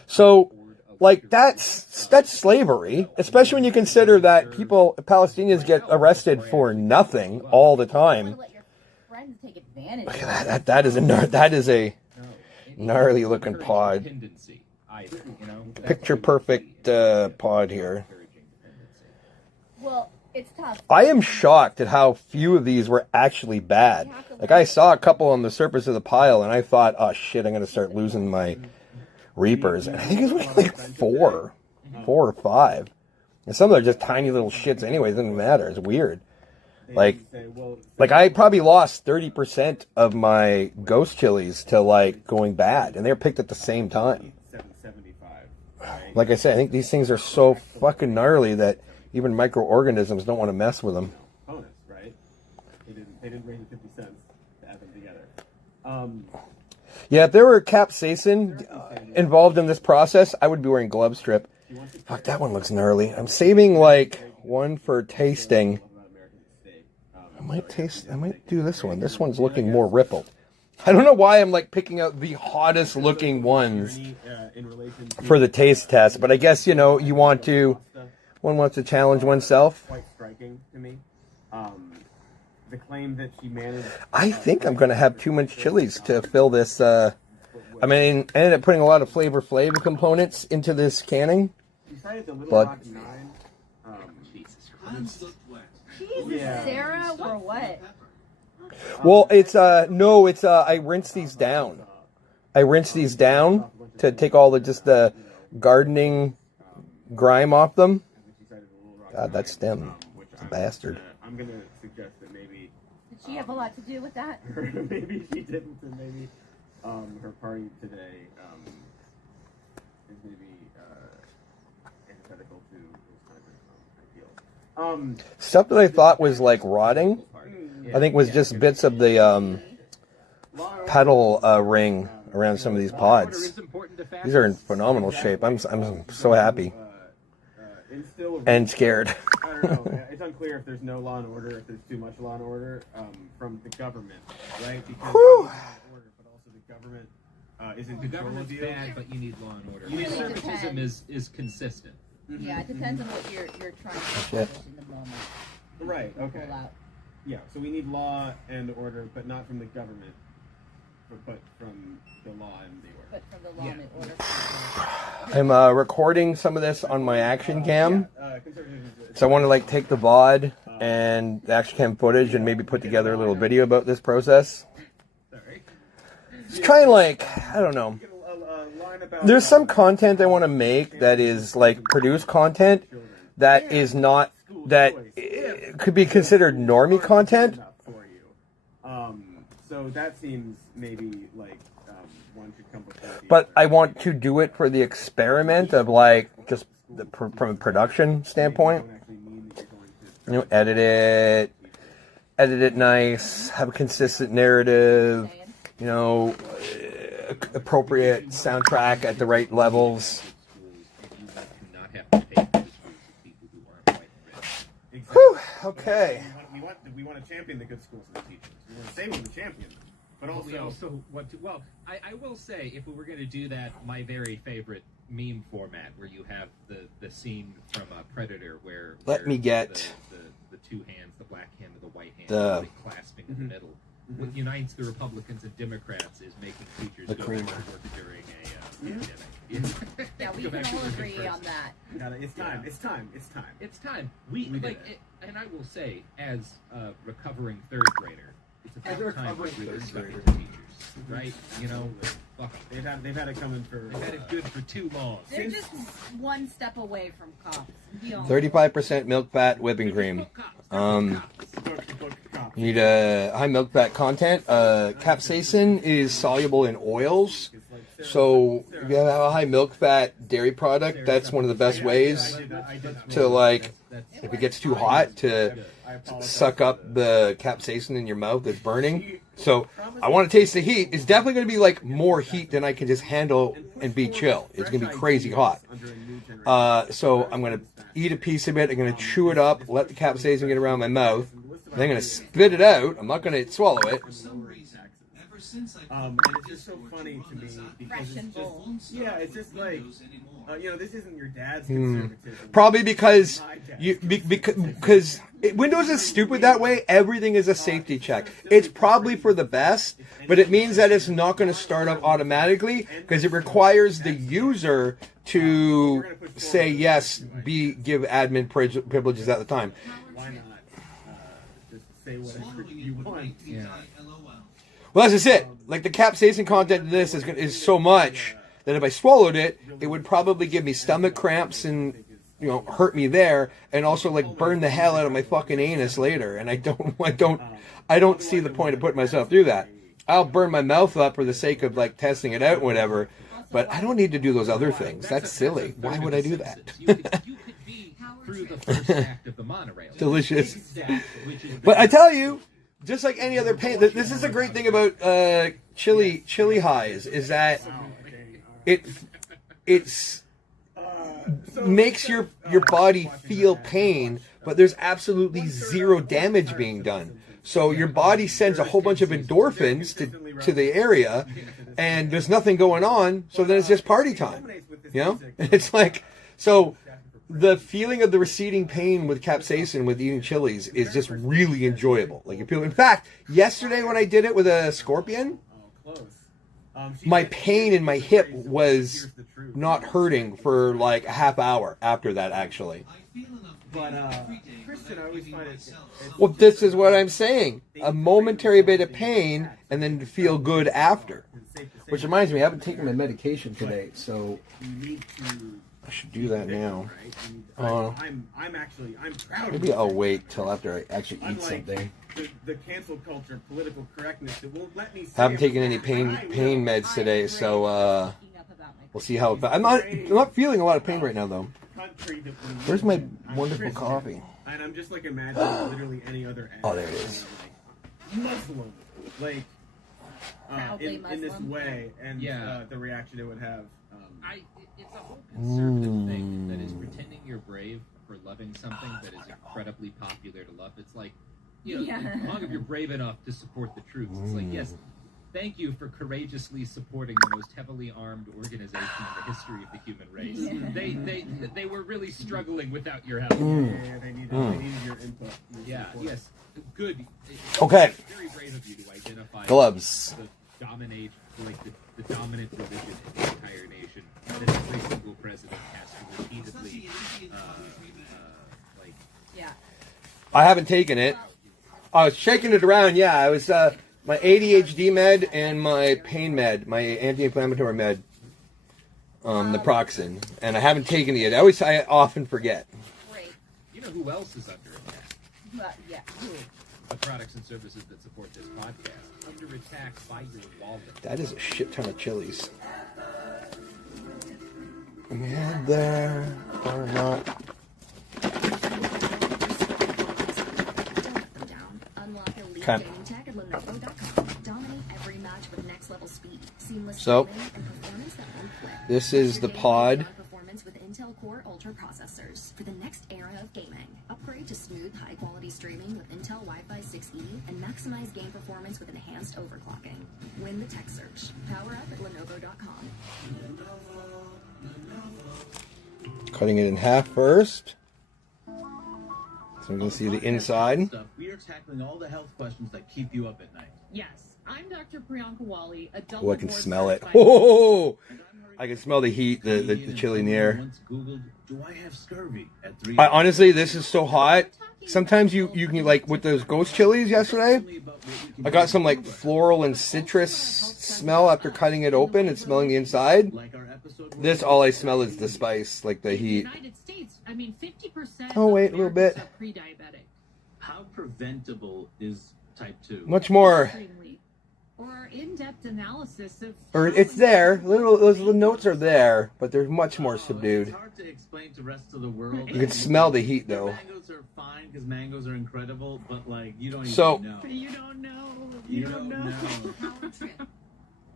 So, like, that's slavery, especially when you consider that Palestinians get arrested for nothing all the time. Look at that is a gnarly looking pod. Picture perfect pod here. Well, it's tough. I am shocked at how few of these were actually bad. Like, I saw a couple on the surface of the pile, and I thought, oh shit, I'm going to start losing my Reapers. And I think it was like 4 or 5. And some of them are just tiny little shits anyway. It doesn't matter. It's weird. Like I probably lost 30% of my ghost chilies to like going bad, and they were picked at the same time. Like I said, I think these things are so fucking gnarly that even microorganisms don't want to mess with them. Components, right? They didn't raise the 50 cents to add them together. Yeah, if there were capsaicin involved in this process, I would be wearing glove strip. Fuck, that one looks gnarly. I'm saving like one for tasting. I might do this one. This one's looking more rippled. I don't know why I'm like picking out the hottest looking ones for the taste test, but I guess, you know, one wants to challenge oneself. Quite striking to me. The claim that she managed. I think I'm going to have too much chilies to fill this. I mean, I ended up putting a lot of flavor components into this canning. But Jesus, Sarah, or what? well, it's no, it's I rinse these down. I rinse these down to take all the gardening grime off them. God, that stem, it's a bastard. I'm gonna suggest that maybe. Did she have a lot to do with that? Maybe she didn't, and maybe her party today is maybe antithetical to those kind of ideals. Stuff that I thought was like rotting, I think was just bits of the petal ring around some of these pods. These are in phenomenal shape. I'm so happy and scared. I don't know. It's unclear if there's no law and order, if there's too much law and order from the government, right? Because order, but also the government isn't. The government's bad, but you need law and order. Conservatism is consistent. Yeah, it depends on what you're trying to accomplish in the moment. Right. Okay. Yeah. So we need law and order, but not from the government, but from the law and the order. But from the law and order. I'm recording some of this on my action cam. So I want to like take the VOD and the action cam footage and maybe put together a little video about this process. It's kind of like, I don't know. There's some content I want to make that is like produced content that is not, that could be considered normie content. So that seems maybe like one should come before. But I want to do it for the experiment of like just from a production standpoint. You know, edit it nice, have a consistent narrative. You know, appropriate soundtrack at the right levels. Whew, okay. We want to champion the good schools and the teachers. We want to say we want to champion them. But we also want to, well, I will say, if we were going to do that, my very favorite meme format, where you have the scene from Predator, where me get the two hands, the black hand and the white hand, clasping in the middle. What unites the Republicans and Democrats is making teachers go back to work during a pandemic. Yeah, we can all agree on that. It's time. It's time. It's time. We like it, and I will say, as a recovering third grader, it's about time for really studying teachers, right? You know, fuck, they've had it coming for. They've had it good for too long. They're just one step away from cops. 35% milk fat whipping cream. You need a high milk fat content. Capsaicin is soluble in oils, so if you have a high milk fat dairy product, that's one of the best ways to, like, if it gets too hot, to suck up the capsaicin in your mouth that's burning. So I want to taste the heat. It's definitely going to be like more heat than I can just handle and be chill. It's going to be crazy hot. So I'm going to eat a piece of it. I'm going to chew it up, let the capsaicin get around my mouth. Then I'm going to spit it out. I'm not going to swallow it. And it's just so funny to me because it's just, yeah, it's just like, you know, this isn't your dad's conservatism. Probably because because Windows is stupid that way. Everything is a safety check. It's probably for the best, but it means that it's not going to start up automatically because it requires the user to say yes, give admin privileges at the time. Why not just say whatever you want? Yeah. Well, that's just it. Like, the capsaicin content of this is so much that if I swallowed it, it would probably give me stomach cramps and, you know, hurt me there, and also like burn the hell out of my fucking anus later. And I don't see the point of putting myself through that. I'll burn my mouth up for the sake of like testing it out and whatever. But I don't need to do those other things. That's silly. Why would I do that? You could be through the first act of the monorail. Delicious. But I tell you, just like any other pain, this is a great thing about chili highs, is that it's makes your body feel pain, but there's absolutely zero damage being done. So your body sends a whole bunch of endorphins to the area, and there's nothing going on, so then it's just party time. You know? It's like, so the feeling of the receding pain with capsaicin with eating chilies is just really enjoyable. Like, in fact, yesterday when I did it with a scorpion, my pain in my hip was not hurting for like a half hour after that, actually. But Christian, I always find it. Well, this is what I'm saying. A momentary bit of pain and then feel good after. Which reminds me, I haven't taken my medication today, so I should do that now. I'm proud. Maybe I'll wait till after I actually eat something. The cancel culture, political correctness, it won't let me. Haven't taken any pain meds today, so we'll see how. I'm not feeling a lot of pain right now, though. Where's my wonderful coffee? And I'm just like imagining literally any other. Oh, there it is. Muslim, like in this way, and the reaction it would have. It's a whole conservative thing that is pretending you're brave for loving something that is incredibly popular to love. It's like, as long as you're brave enough to support the troops. It's like, yes, thank you for courageously supporting the most heavily armed organization in the history of the human race. They were really struggling without your help. They needed your input. Yes, good. Okay. It's very brave of you to identify gloves. The dominant religion in the entire nation that every single president has to repeatedly, I haven't taken it. I was shaking it around. Yeah, I was my ADHD med and my pain med, my anti-inflammatory med, the Proxen, and I haven't taken it yet. I often forget. Great. You know who else is under attack? Who? The products and services that support this podcast under attack by your wallet. That is a shit ton of chilies. Yeah, there or not. Unlock elite gaming tech at Lenovo.com. Dominate every match with next level speed, seamless So, and performance that won't quit. this is the pod. Performance with Intel Core Ultra processors for the next era of gaming. Upgrade to smooth, high-quality streaming with Intel Wi-Fi 6E and maximize game performance with enhanced overclocking. Win the tech search. Power up at Lenovo.com. Cutting it in half first. So we can see the inside. We are tackling all the health questions that keep you up at night. Yes, I'm Dr. Priyanka Wali, adult. Oh, I can smell it. Oh, I can smell the heat, the chili in the air. Once Googled, do I have scurvy at 3? Honestly, this is so hot. Sometimes you can, like, with those ghost chilies yesterday, I got some, like, floral and citrus smell after cutting it open and smelling the inside. This, all I smell is the spice, like the heat. United States, I mean, 50% Oh, wait, a little bit. are pre-diabetic. How preventable is type 2? Much more. Or in-depth analysis of... Or it's there. Those little notes are there, but they're much more subdued. It's hard to explain to the rest of the world. You can smell the heat, though. Mangoes are fine because mangoes are incredible, but, like, you don't even know. You don't know. You don't know.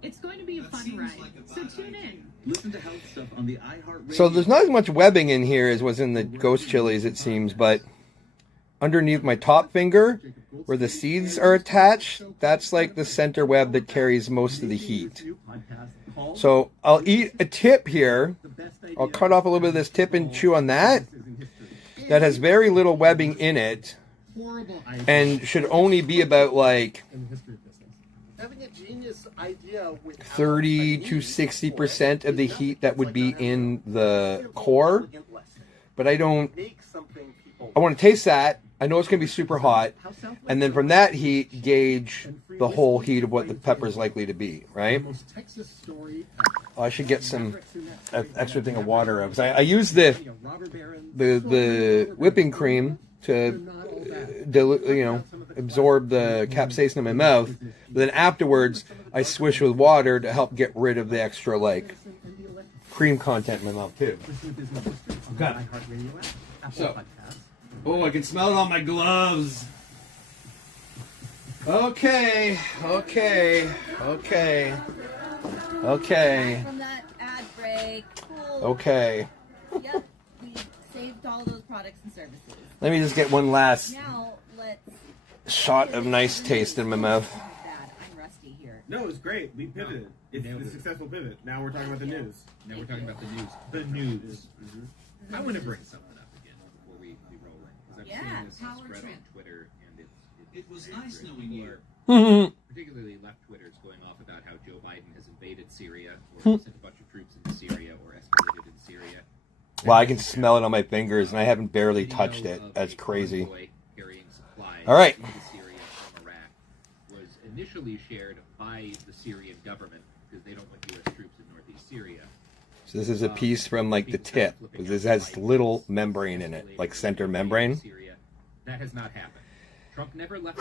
It's going to be a fun ride, so tune in. Listen to health stuff on the iHeartRadio. So there's not as much webbing in here as was in the ghost chilies, it seems, but underneath my top finger, where the seeds are attached, that's like the center web that carries most of the heat. So I'll eat a tip here. I'll cut off a little bit of this tip and chew on that. That has very little webbing in it and should only be about like 30 to 60% of the heat that would be in the core. But I want to taste that. I know it's going to be super hot. And then from that heat, gauge the whole heat of what the pepper is likely to be, right? Oh, I should get some extra thing of water. Because I use the whipping cream to absorb the capsaicin in my mouth. But then afterwards, I swish with water to help get rid of the extra, like, cream content in my mouth too. Okay. So, oh, I can smell it on my gloves. Okay. Back from that ad break. Cool. Okay. Yep, we saved all those products and services. Let me just get one last Now let's shot of nice taste in my mouth. I'm rusty here. No, it's great. We pivoted. It's a successful pivot. Now we're talking about the news. Now we're talking about the news. The news. I want to bring something up again before we roll in. Because I've seen this spread on Twitter, and it was nice knowing you. Particularly left Twitter is going off about how Joe Biden has invaded Syria, or sent a bunch of troops into Syria, or escalated in Syria. Well, I can smell it on my fingers, and I haven't barely touched it. That's crazy. All right. Syria from Iraq was initially shared by the Syrian government because they don't want U.S. troops in northeast Syria. So this is a piece from like the tip. This has little membrane in it, like center membrane. That has not happened. Trump never left.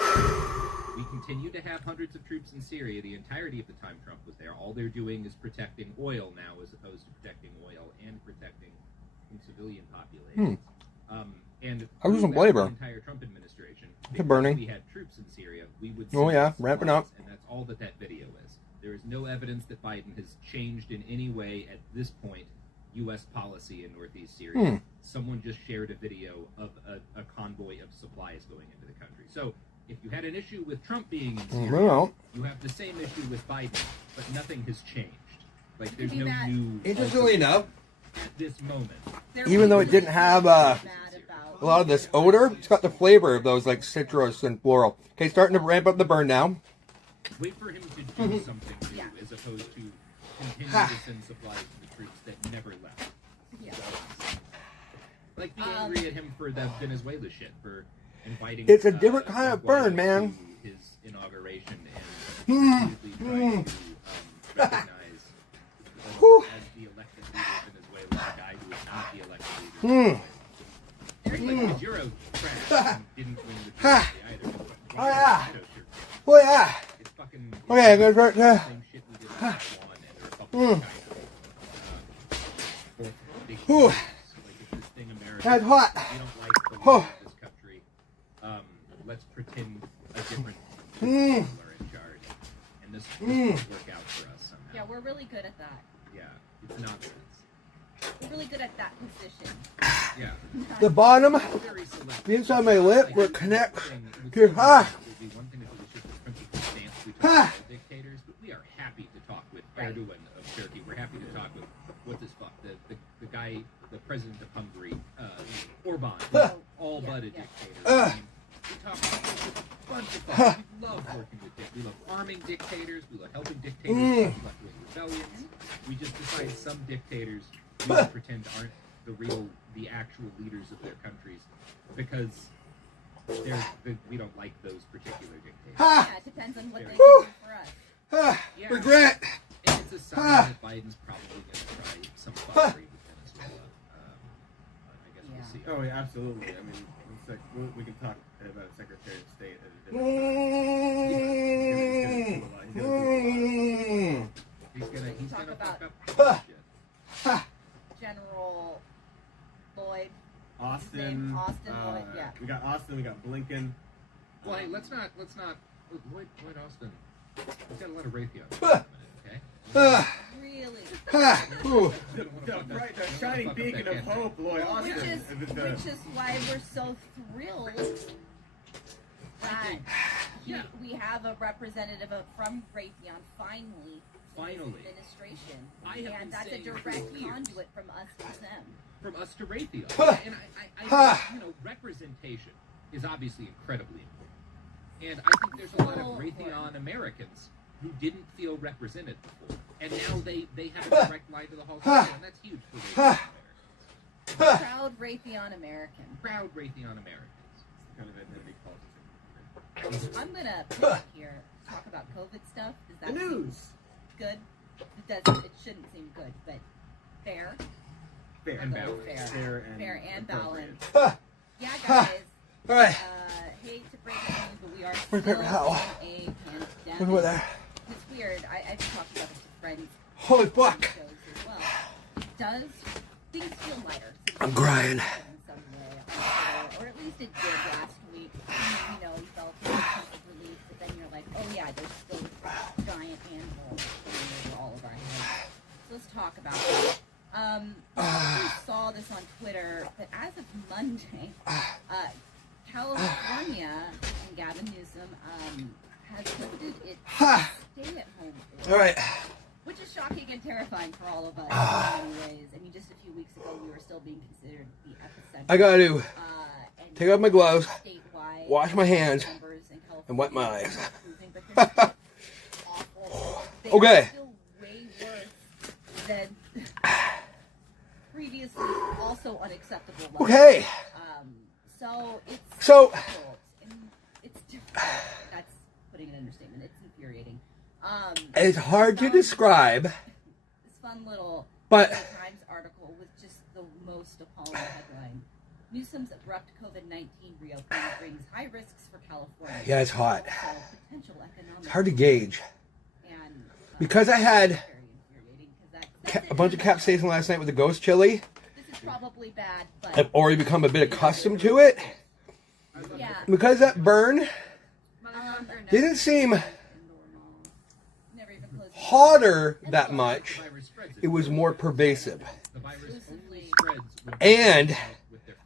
We continue to have hundreds of troops in Syria the entirety of the time Trump was there. All they're doing is protecting oil now, as opposed to protecting oil and protecting civilian populations. And I was some the flavor. entire Trump administration, It's burning. we had troops in Syria, we would Oh send yeah, supplies, ramping up. and that's all that video is. There is no evidence that Biden has changed in any way at this point U.S. policy in northeast Syria. Someone just shared a video of a convoy of supplies going into the country. So if you had an issue with Trump being in Syria, you have the same issue with Biden, but nothing has changed. Like there's no new. Interestingly enough, at this moment, even though it didn't have a lot of this odor, it's got the flavor of those like citrus and floral. Okay, starting to ramp up the burn now. Wait for him to do something new, as opposed to continue to send supplies to the troops that never left. Yeah. So, like, be angry at him for the Venezuela shit, for inviting. It's a different kind of burn, man. To his inauguration and repeatedly trying to recognize as the elected leader of Venezuela, a guy who is not the elected leader. Like, the Euro crashed and didn't win the Euro either. Oh yeah. Oh yeah. It's fucking. Okay, I'm gonna start. Same shit we did in Taiwan and the Republic of China. Like, if this thing America, That's hot. we don't like the leader of this country. Let's pretend a different people are in charge, and this will work out for us somehow. Yeah, we're really good at that. Yeah, it's nonsense. We're really good at that position. Yeah. The bottom, the inside of my lip, where it connects to dictators, but we are happy to talk with Erdogan of Turkey. We're happy to talk with what's his fuck, the guy, the president of Hungary, Orban, all but a dictator. I mean, we talk with a bunch of folks. We love working with dictators. We love arming dictators. We love helping dictators. We love doing rebellions. We just decide some dictators we pretend aren't the actual leaders of their countries because we don't like those particular dictators. Yeah, it depends on what they do for us. Yeah. Regret. And it's a sign that Biden's probably going to try some fuckery with Venezuela. I guess we'll see. Oh, yeah, absolutely. I mean, we can talk about Secretary of State at a different time. He's gonna fuck up General Lloyd. Austin. Lloyd, yeah. We got Austin. We got Blinken. Well, hey, let's not. Lloyd Austin. He's got a lot of Raytheon. Okay. Really? The shining beacon of hope, Lloyd Austin. Which is why we're so thrilled that we have a representative from Raytheon finally. Administration. And that's a direct conduit from us to them. From us to Raytheon. And I representation is obviously incredibly important. And I think there's a lot of Raytheon Americans who didn't feel represented before. And now they have a direct line to the Hall of Fame, and that's huge for Raytheon Americans. Proud Raytheon American. Proud Raytheon Americans. Kind of identity politics. I'm gonna pivot here. Talk about COVID stuff. Is that the news? Good. It doesn't. It shouldn't seem good, but fair. Fair and balanced. Fair and balanced. Yeah, guys. All right. Hate to break it to you, but we are still in a pandemic. Look at that. It's weird. I've talked about this with friends. Holy fuck. Shows as well. does things feel lighter. I'm crying. In some way, or at least it did last week. You know, you felt a sense of relief, but then you're like, oh yeah, there's still giant animals flying over all of our heads. So let's talk about that. I saw this on Twitter, but as of Monday, California and Gavin Newsom has lifted its stay-at-home order. All right. Which is shocking and terrifying for all of us in many ways. I mean, just a few weeks ago, we were still being considered the epicenter. I gotta take off my gloves, wash my hands, and wipe my eyes. Okay. Still way worse than previously also unacceptable levels. Okay. So it's So. it's different. That's putting an understatement. It's infuriating. It's hard to describe. This fun little But Times article with just the most appalling headline. Newsom's abrupt COVID-19 reopening brings high risks for California. yeah, it's hot. Also, potential economic It's hard to gauge. and, Because I had very infuriating, 'cause that's a bunch of capsaicin last night with the ghost chili. This is probably bad, but I've already become a bit accustomed to it. yeah. Because that burn didn't seem hotter that much. It was more pervasive. And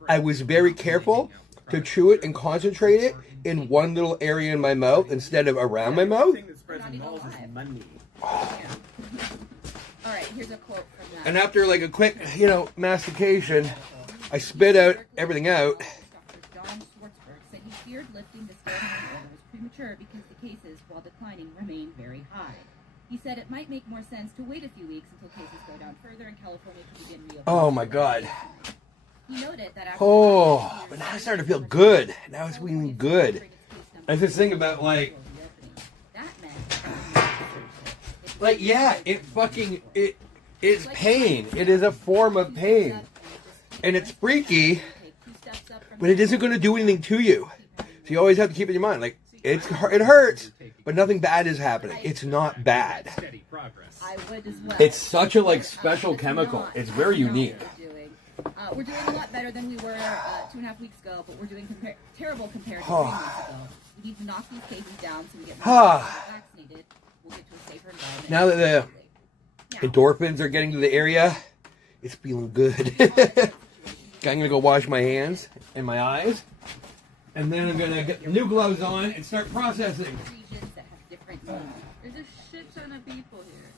I was very careful to chew it and concentrate it in one little area in my mouth instead of around my mouth. All right, here's a quote from that. And after like a quick, mastication, I spit out everything out. Dr. John Schwartzberg said he feared lifting the stay-at-home order was premature because the cases, while declining, remain very high. He said it might make more sense to wait a few weeks until cases go down further and California can begin reopening. Oh my God. He noted that after But now I started to feel good. Now it's feeling good. That's this thing about yeah, it is pain. It is a form of pain. And it's freaky, but it isn't going to do anything to you. So you always have to keep it in your mind. Like, it hurts, but nothing bad is happening. It's not bad. I would as well. It's such a special chemical. It's very unique. We're doing a lot better than we were 2.5 weeks ago, but we're doing terrible compared to 3 months ago. We need to knock these cases down so we get more people vaccinated. We'll get to a safer environment. Now that the endorphins are getting to the area, it's feeling good. I'm going to go wash my hands and my eyes. And then I'm going to get new gloves on and start processing. Regions that have different needs. There's a shit ton of people here.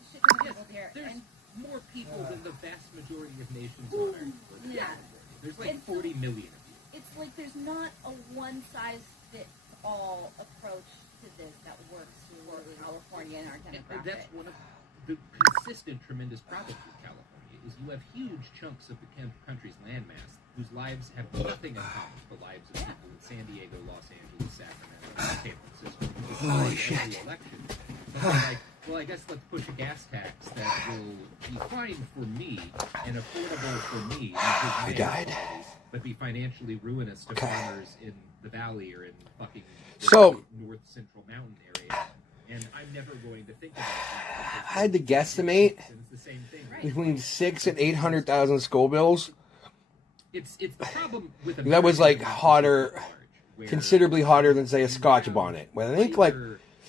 A shit ton of people here. There's And more people than the vast majority of nations on Earth. yeah. There's like 40 million of you. It's like there's not a one-size-fits-all approach to this that works for California and our demographic. That's one of the consistent tremendous problems with California is you have huge chunks of the country's landmass whose lives have nothing in common with the lives of people in San Diego, Los Angeles, Sacramento, and San Francisco. Holy shit. Election. Like, well, I guess let's push a gas tax that will be fine for me and affordable for me. I died. But be financially ruinous to farmers in the valley or in fucking north central mountain area. And I'm never going to think about that. I had to guesstimate between 600,000 and 800,000 Scovilles. It's the problem with That was hotter, considerably hotter than say a Scotch bonnet. Well, I think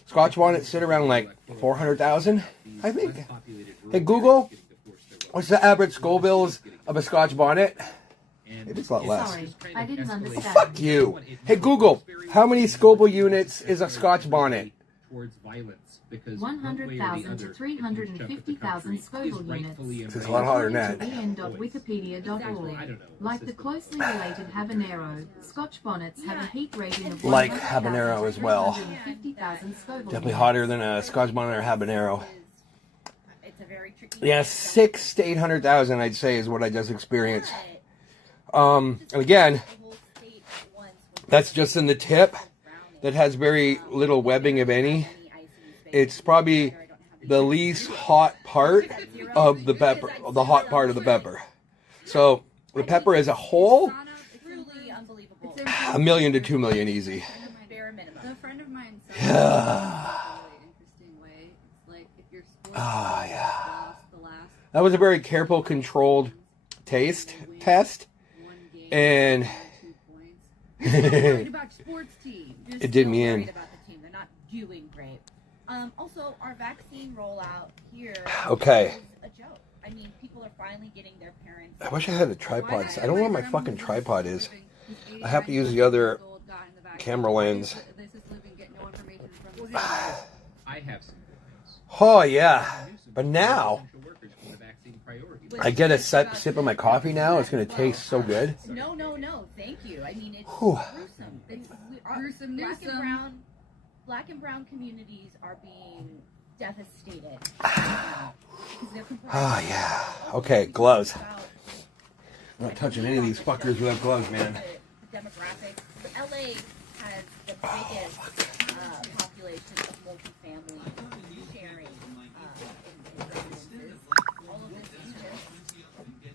Scotch bonnets sit around 400,000. I think. Hey Google, what's the average Scovilles of a Scotch bonnet? Maybe it's a lot less. Sorry, I didn't understand. Fuck you. Hey Google, how many Scoville units is a Scotch bonnet? Towards violence because 100,000 to 350,000 Scoville units. It's a lot hotter than that. en.wikipedia.org. Like the closely related habanero, Scotch bonnets have a heat rating of Like habanero as well. 150,000 Scoville Definitely units. hotter than a Scotch bonnet or habanero. It's a very tricky. Yeah, 600,000 to 800,000, I'd say, is what I just experienced. And again, that's just in the tip. That has very little webbing, if any. It's probably the least hot part of the pepper, the hot part of the pepper. So the pepper as a whole, Truly unbelievable. 1 million to 2 million easy. Bare minimum. A friend of mine said Yeah. in a really interesting way. It's like if you're sports Ah, yeah. the last That was a very careful, controlled test, and Worried about sports team. it did me in. About the team. They're not doing great. Also, our vaccine rollout here Okay. is a joke. I mean, people are finally getting their parents. I wish I had a tripod. I don't know where my fucking tripod is. I have to use the other camera lens. I have some good news. Oh, yeah. But now, I get a sip of my coffee now. It's going to taste so good. No, thank you. I mean, it's Whew. gruesome. Black and brown communities are being devastated. Oh, yeah. Okay, gloves. I'm not touching any of these fuckers without gloves, man. The demographics. LA has the biggest population of multifamily sharing residences. All of this is just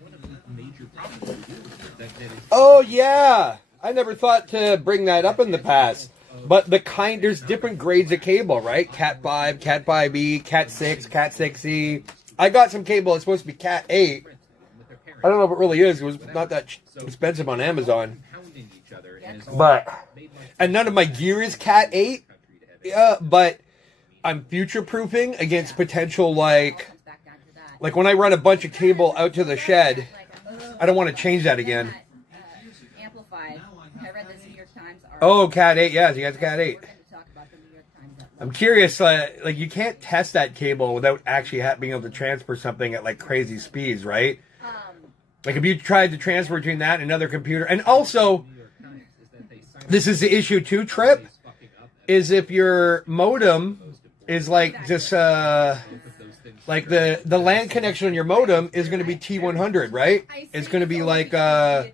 One of the major problems we deal with that is Oh, yeah. I never thought to bring that up in the past. But there's different grades of cable, right? Cat 5, Cat 5E, Cat 6, Cat 6E. I got some cable. It's supposed to be Cat 8. I don't know if it really is. It was not that expensive on Amazon. And none of my gear is Cat 8. But I'm future-proofing against potential, like when I run a bunch of cable out to the shed, I don't want to change that again. amplified. I read this New York Times article. Oh, Cat 8. Yes, you got Cat 8. I'm curious, like, you can't test that cable without actually being able to transfer something at, like, crazy speeds, right? Like, if you tried to transfer between that and another computer. And also, this is the issue, too, Trip, is if your modem is, like, just, like, the LAN connection on your modem is going to be T100, right? It's going to be, like, or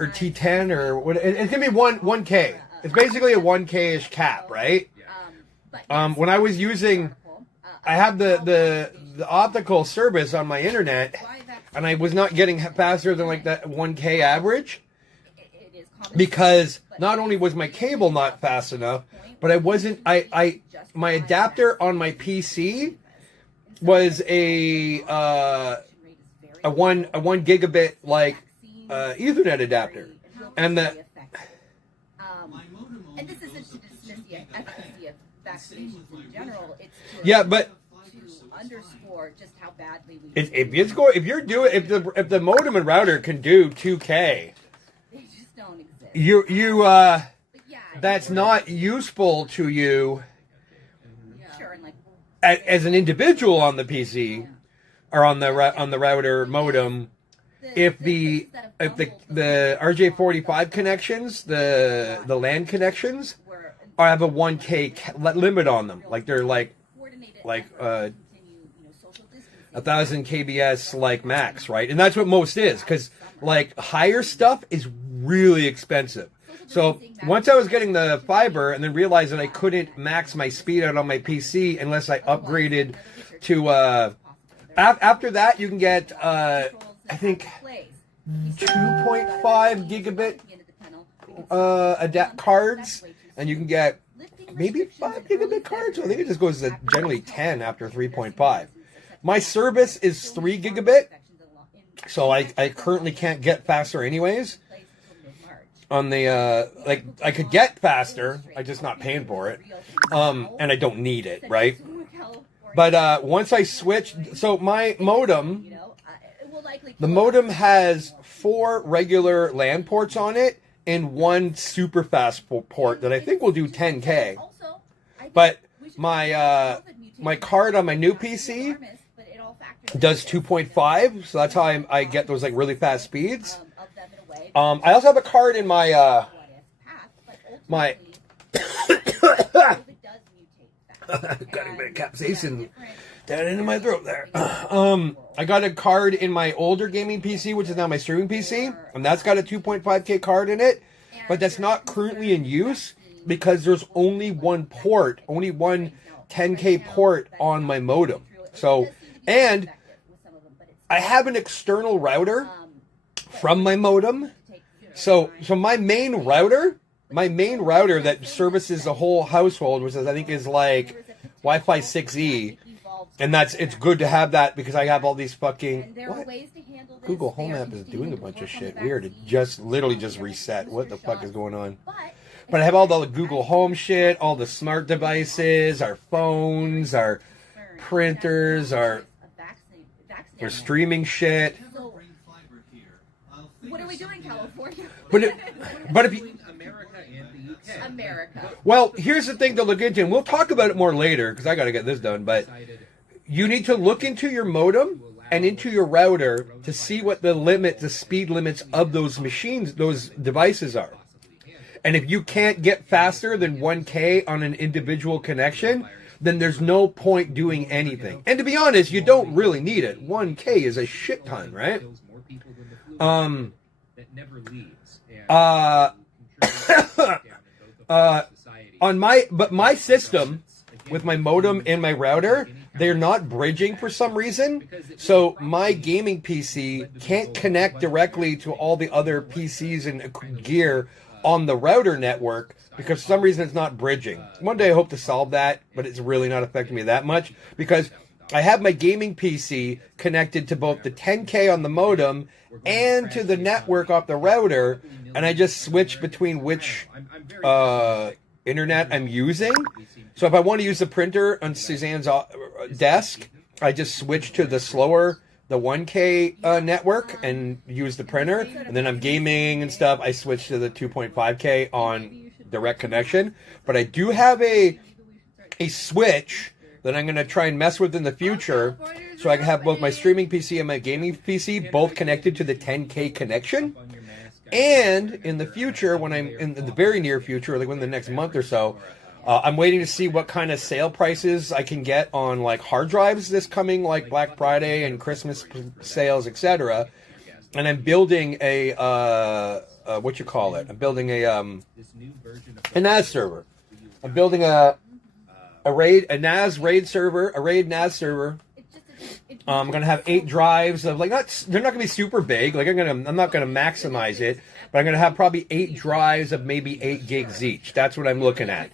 T10 or what. It's going to be 1K. It's basically a 1K-ish cap, right? When I was using, I have the optical service on my internet, and I was not getting faster than like that 1K average, because not only was my cable not fast enough, but my adapter on my PC was a 1 gigabit like Ethernet adapter, and the. And this isn't to dismiss the efficacy of vaccinations in general. It's to, but to underscore just how badly we. If the modem and router can do 2K, they just don't exist. That's not useful to you. Sure, and like as an individual on the PC or on the router modem. If the RJ45 connections, the LAN connections, have a 1K limit on them, like they're like 1,000 kbs like max, right? And that's what most is, because like higher stuff is really expensive. So once I was getting the fiber and then realized that I couldn't max my speed out on my PC unless I upgraded to after that you can get I think 2.5 gigabit cards, and you can get maybe 5 gigabit cards. I think it just goes to generally 10 after 3.5. My service is 3 gigabit, so I currently can't get faster anyways. On the like I could get faster, I'm just not paying for it, and I don't need it, right? But once I switched, so my modem. The modem has 4 regular LAN ports on it and 1 super fast port that I think will do 10K. But my card on my new PC does 2.5, so that's how I get those like really fast speeds. I also have a card in my got a bit of capsaicin down into my throat there. I got a card in my older gaming PC, which is now my streaming PC, and that's got a 2.5K card in it, but that's not currently in use because there's only one 10K port on my modem. So, and I have an external router from my modem. So my main router that services the whole household, which I think is like Wi-Fi 6E, And it's good to have that because I have all these fucking... And there are ways to handle this. Google Home app is doing a bunch of shit. Weird. It just literally just reset. What the fuck is going on? But I have all the Google Home shit, all the smart devices, our phones, our printers, our streaming shit. What are we doing, California? But if you... America. Well, here's the thing to look into, and we'll talk about it more later because I got to get this done. But you need to look into your modem and into your router to see what the speed limits of those machines, those devices are. And if you can't get faster than 1K on an individual connection, then there's no point doing anything. And to be honest, you don't really need it. 1K is a shit ton, right? On my system with my modem and my router, they're not bridging for some reason. So my gaming PC can't connect directly to all the other PCs and gear on the router network because for some reason it's not bridging. One day I hope to solve that, but it's really not affecting me that much because I have my gaming PC connected to both the 10K on the modem and to the network off the router, and I just switch between which internet I'm using. So if I want to use the printer on Suzanne's desk, I just switch to the 1K network and use the printer. And then I'm gaming and stuff, I switch to the 2.5K on direct connection. But I do have a switch that I'm going to try and mess with in the future so I can have both my streaming PC and my gaming PC both connected to the 10K connection. And in the future, when I'm in the very near future, like within the next month or so, I'm waiting to see what kind of sale prices I can get on like hard drives this coming like Black Friday and Christmas sales, etc. And I'm building a what you call it? I'm building a NAS server. I'm building a NAS RAID server, a RAID NAS server. I'm gonna have 8 drives of like they're not gonna be super big. Like I'm not gonna maximize it, but I'm gonna have probably 8 drives of maybe 8 gigs each. That's what I'm looking at.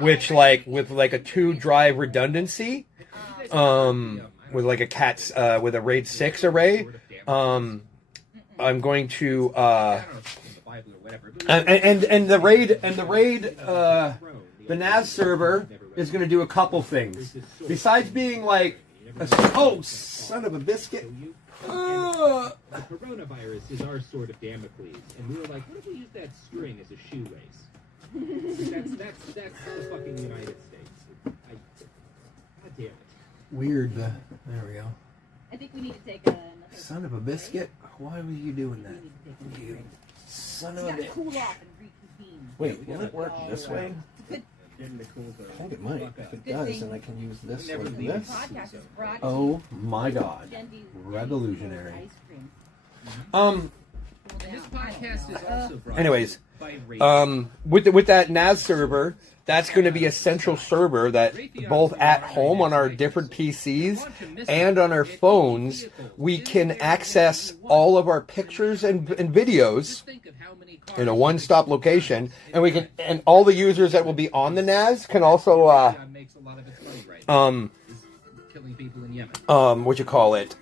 Which like with like a 2 drive redundancy, with like a with a RAID 6 array, I'm going to and the RAID the NAS server is going to do a couple things besides being like son of a biscuit. The coronavirus is our sword of Damocles, and we were like, what if we use that string as a shoelace? That's the fucking United States. God damn it. Weird. There we go. I think we need to take a... Son of a biscuit. Why were you doing that? You son of a bitch. Cool off and reconvene. Wait, will it work this way? I think it might. If it does, then I can use this like this. Oh my god. Revolutionary. This podcast is also brought Anyways, by Radio. with that NAS server, that's going to be a central server that both at home on our different PCs and on our phones, we can access all of our pictures and videos in a one-stop location, and all the users that will be on the NAS can also what you call it,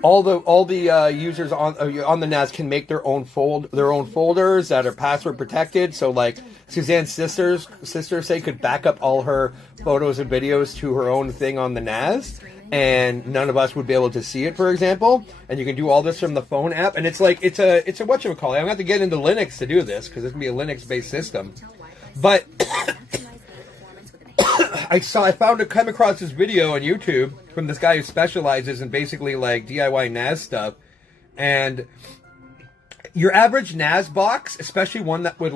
all the users on the NAS can make their own folders that are password protected. So like Suzanne's sister say could back up all her photos and videos to her own thing on the NAS, and none of us would be able to see it, for example. And you can do all this from the phone app, and it's like it's a whatchamacallit. I'm gonna have to get into Linux to do this because it's gonna be a Linux-based system. But I came across this video on YouTube from this guy who specializes in basically like DIY NAS stuff, and your average NAS box, especially one that would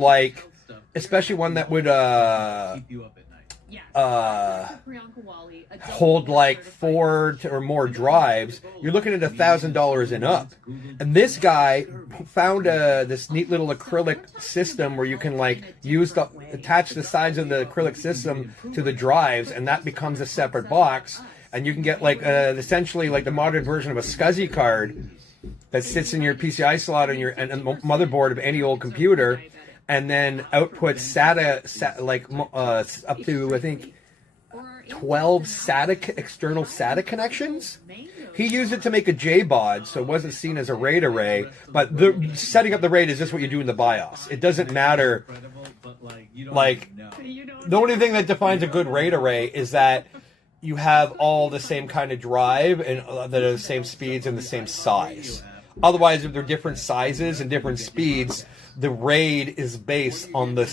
hold like 4 or more drives, you're looking at $1,000 and up. And this guy found this neat little acrylic system where you can like attach the sides of the acrylic system to the drives, and that becomes a separate box. And you can get like essentially like the modern version of a SCSI card that sits in your PCI slot and a motherboard of any old computer, and then output SATA up to I think 12 SATA external SATA connections. He used it to make a JBOD, so it wasn't seen as a RAID array. But the setting up the RAID is just what you do in the BIOS. It doesn't matter. Like, the only thing that defines a good RAID array is that you have all the same kind of drive and that are the same speeds and the same size. Otherwise, if they're different sizes and different speeds, the RAID is based on the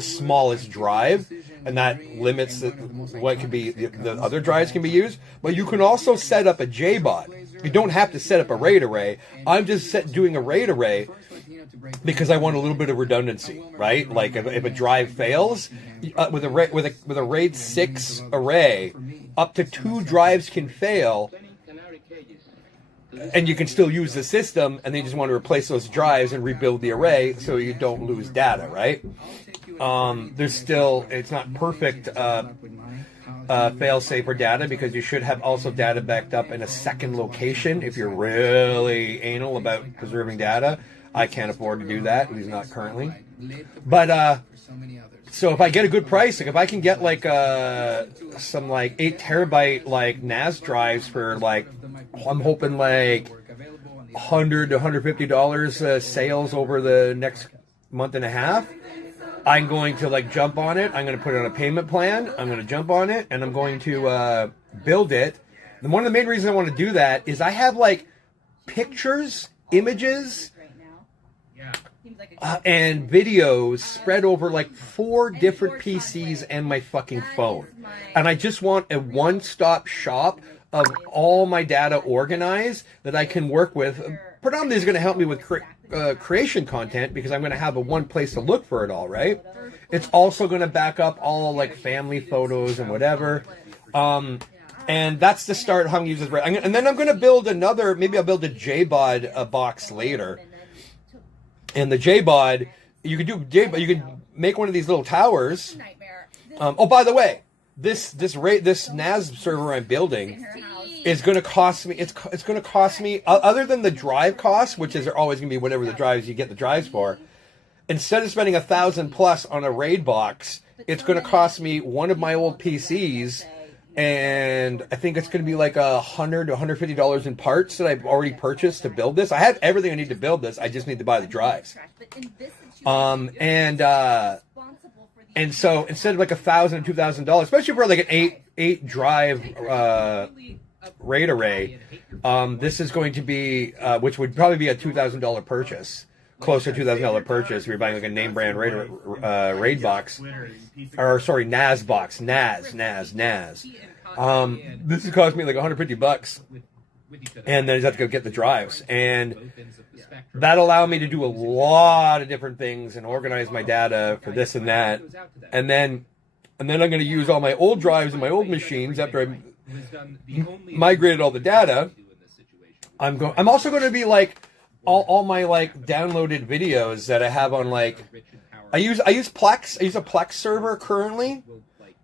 smallest drive, and that limits what can be the other drives can be used. But you can also set up a JBOD. You don't have to set up a RAID array. I'm just doing a RAID array because I want a little bit of redundancy, right? Like if a drive fails, with a RAID 6 array, up to 2 drives can fail, and you can still use the system, and then you just want to replace those drives and rebuild the array so you don't lose data, right? There's still, it's not perfect fail-safe for data, because you should have also data backed up in a second location if you're really anal about preserving data. I can't afford to do that, at least not currently. But, so if I get a good price, like if I can get like some like 8 terabyte like NAS drives for like, I'm hoping like $100 to $150 sales over the next month and a half, I'm going to like jump on it. I'm going to put it on a payment plan. I'm going to jump on it, and I'm going to build it. And one of the main reasons I want to do that is I have like pictures, images, and videos spread over like 4 different PCs and my fucking phone. And I just want a one-stop shop of all my data organized that I can work with. Predominantly is going to help me with creation content, because I'm going to have a one place to look for it all, right? It's also going to back up all like family photos and whatever. And that's the start how I'm going to use this. And then I'm going to build another, maybe I'll build a JBOD box later. And the JBOD, you could do JBOD, you could make one of these little towers. Oh, by the way, this NAS server I'm building is going to cost me. It's going to cost me, other than the drive cost, which is always going to be whatever the drives you get the drives for. Instead of spending $1,000+ on a RAID box, it's going to cost me one of my old PCs, and I think it's going to be like $100 to $150 in parts that I've already purchased to build this. I have everything I need to build this. I just need to buy the drives. And so instead of like $1,000 to $2,000, especially for like an 8 drive RAID array, this is going to be, which would probably be a $2,000 purchase, closer to $2,000 purchase if you're buying like a name brand RAID box, or sorry, NAS box, NAS. This has cost me like $150, and then I just have to go get the drives, and that allowed me to do a lot of different things and organize my data for this and that, and then I'm going to use all my old drives and my old machines after I migrated all the data. I'm also going to be like all my like downloaded videos that I have on like, I use Plex. I use a Plex server currently,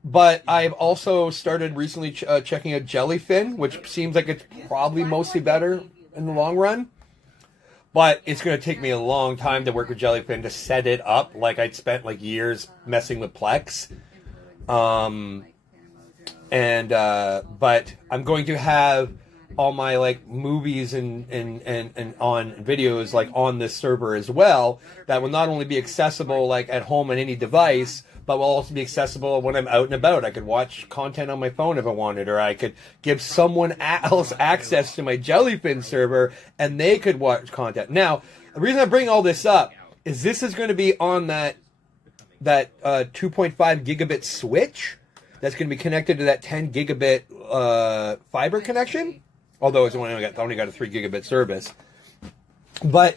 but I've also started recently checking out Jellyfin, which seems like it's probably mostly better in the long run. But it's going to take me a long time to work with Jellyfin to set it up. Like I'd spent like years messing with Plex. But I'm going to have all my like movies and on videos like on this server as well, that will not only be accessible like at home on any device, but will also be accessible when I'm out and about. I could watch content on my phone if I wanted, or I could give someone else access to my Jellyfin server and they could watch content. Now, the reason I bring all this up is this is going to be on that 2.5 gigabit switch that's going to be connected to that 10 gigabit fiber connection, although it's only got a 3 gigabit service. But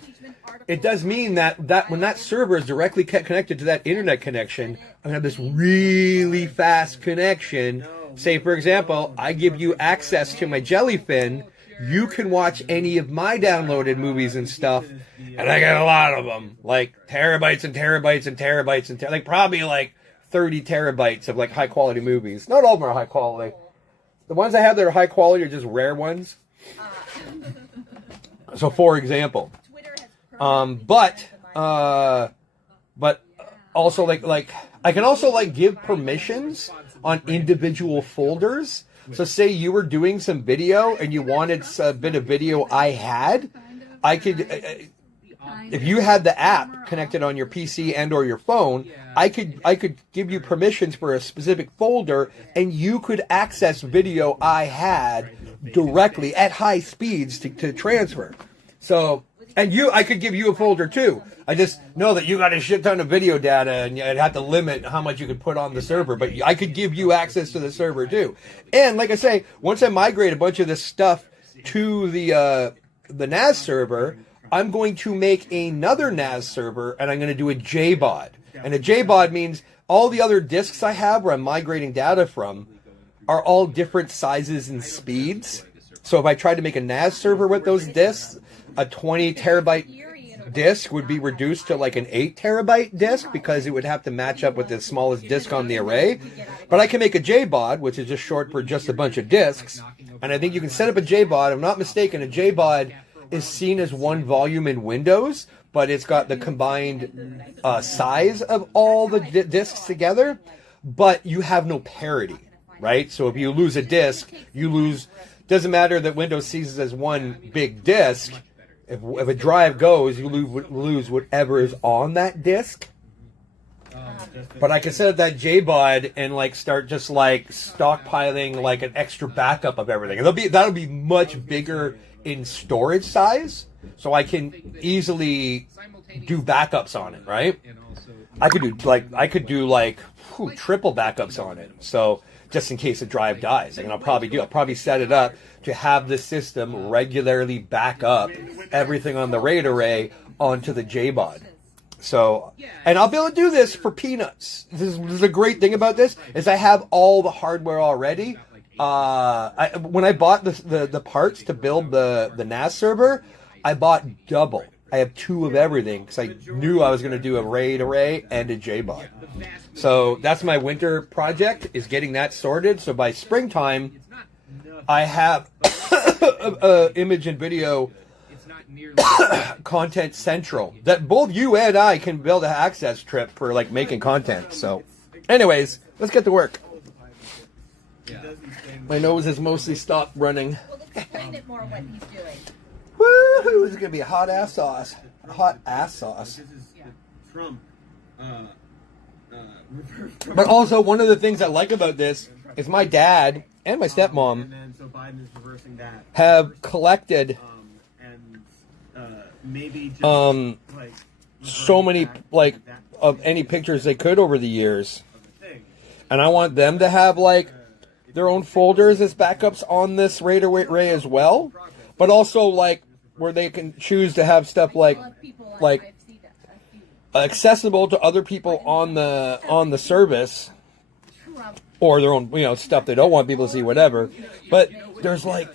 it does mean that when that server is directly connected to that internet connection, I'm going to have this really fast connection. Say, for example, I give you access to my Jellyfin, you can watch any of my downloaded movies and stuff, and I got a lot of them, like terabytes and terabytes and terabytes and like probably like 30 terabytes of like high quality movies. Not all of them are high quality. The ones I have that are high quality are just rare ones. So, for example, but also like I can also like give permissions on individual folders. So say you were doing some video and you wanted a bit of video I had, I could, if you had the app connected on your PC and or your phone, I could give you permissions for a specific folder and you could access video I had directly at high speeds to transfer. So, and I could give you a folder too. I just know that you got a shit ton of video data and I'd have to limit how much you could put on the server, but I could give you access to the server too. And like I say, once I migrate a bunch of this stuff to the NAS server, I'm going to make another NAS server and I'm going to do a JBOD. And a JBOD means all the other disks I have where I'm migrating data from are all different sizes and speeds. So if I tried to make a NAS server with those disks, a 20 terabyte disk would be reduced to like an 8 terabyte disk because it would have to match up with the smallest disk on the array. But I can make a JBOD, which is just short for just a bunch of disks. And I think you can set up a JBOD. If I'm not mistaken, a JBOD is seen as one volume in Windows, but it's got the combined size of all the disks together, but you have no parity, right? So if you lose a disk, you lose. Doesn't matter that Windows sees it as one big disk. If a drive goes, you lose whatever is on that disk. But I can set up that JBOD and like start just like stockpiling like an extra backup of everything. That'll be much bigger in storage size, so I can easily do backups on it. Right? I could do like triple backups on it. So just in case the drive dies, and I'll probably set it up to have the system regularly back up everything on the RAID array onto the JBOD. So, and I'll be able to do this for peanuts. This is a great thing about this, is I have all the hardware already. When I bought the parts to build the NAS server, I bought double. I have 2 of everything because I knew I was going to do a RAID array and a JBOD. So that's my winter project, is getting that sorted. So by springtime, I have image and video content central that both you and I can build an access trip for like making content. So anyways, let's get to work. My nose has mostly stopped running. Well, explain it more what he's doing. Woohoo! This is gonna be a hot ass sauce. Hot ass sauce. This is Trump. But also, one of the things I like about this is my dad and my stepmom And then so Biden is reversing that. have collected Maybe just like so many like of any pictures they could over the years, and I want them to have like their own folders as backups on this RAID array as well, but also like where they can choose to have stuff like accessible to other people on the service, or their own stuff they don't want people to see, whatever. But there's like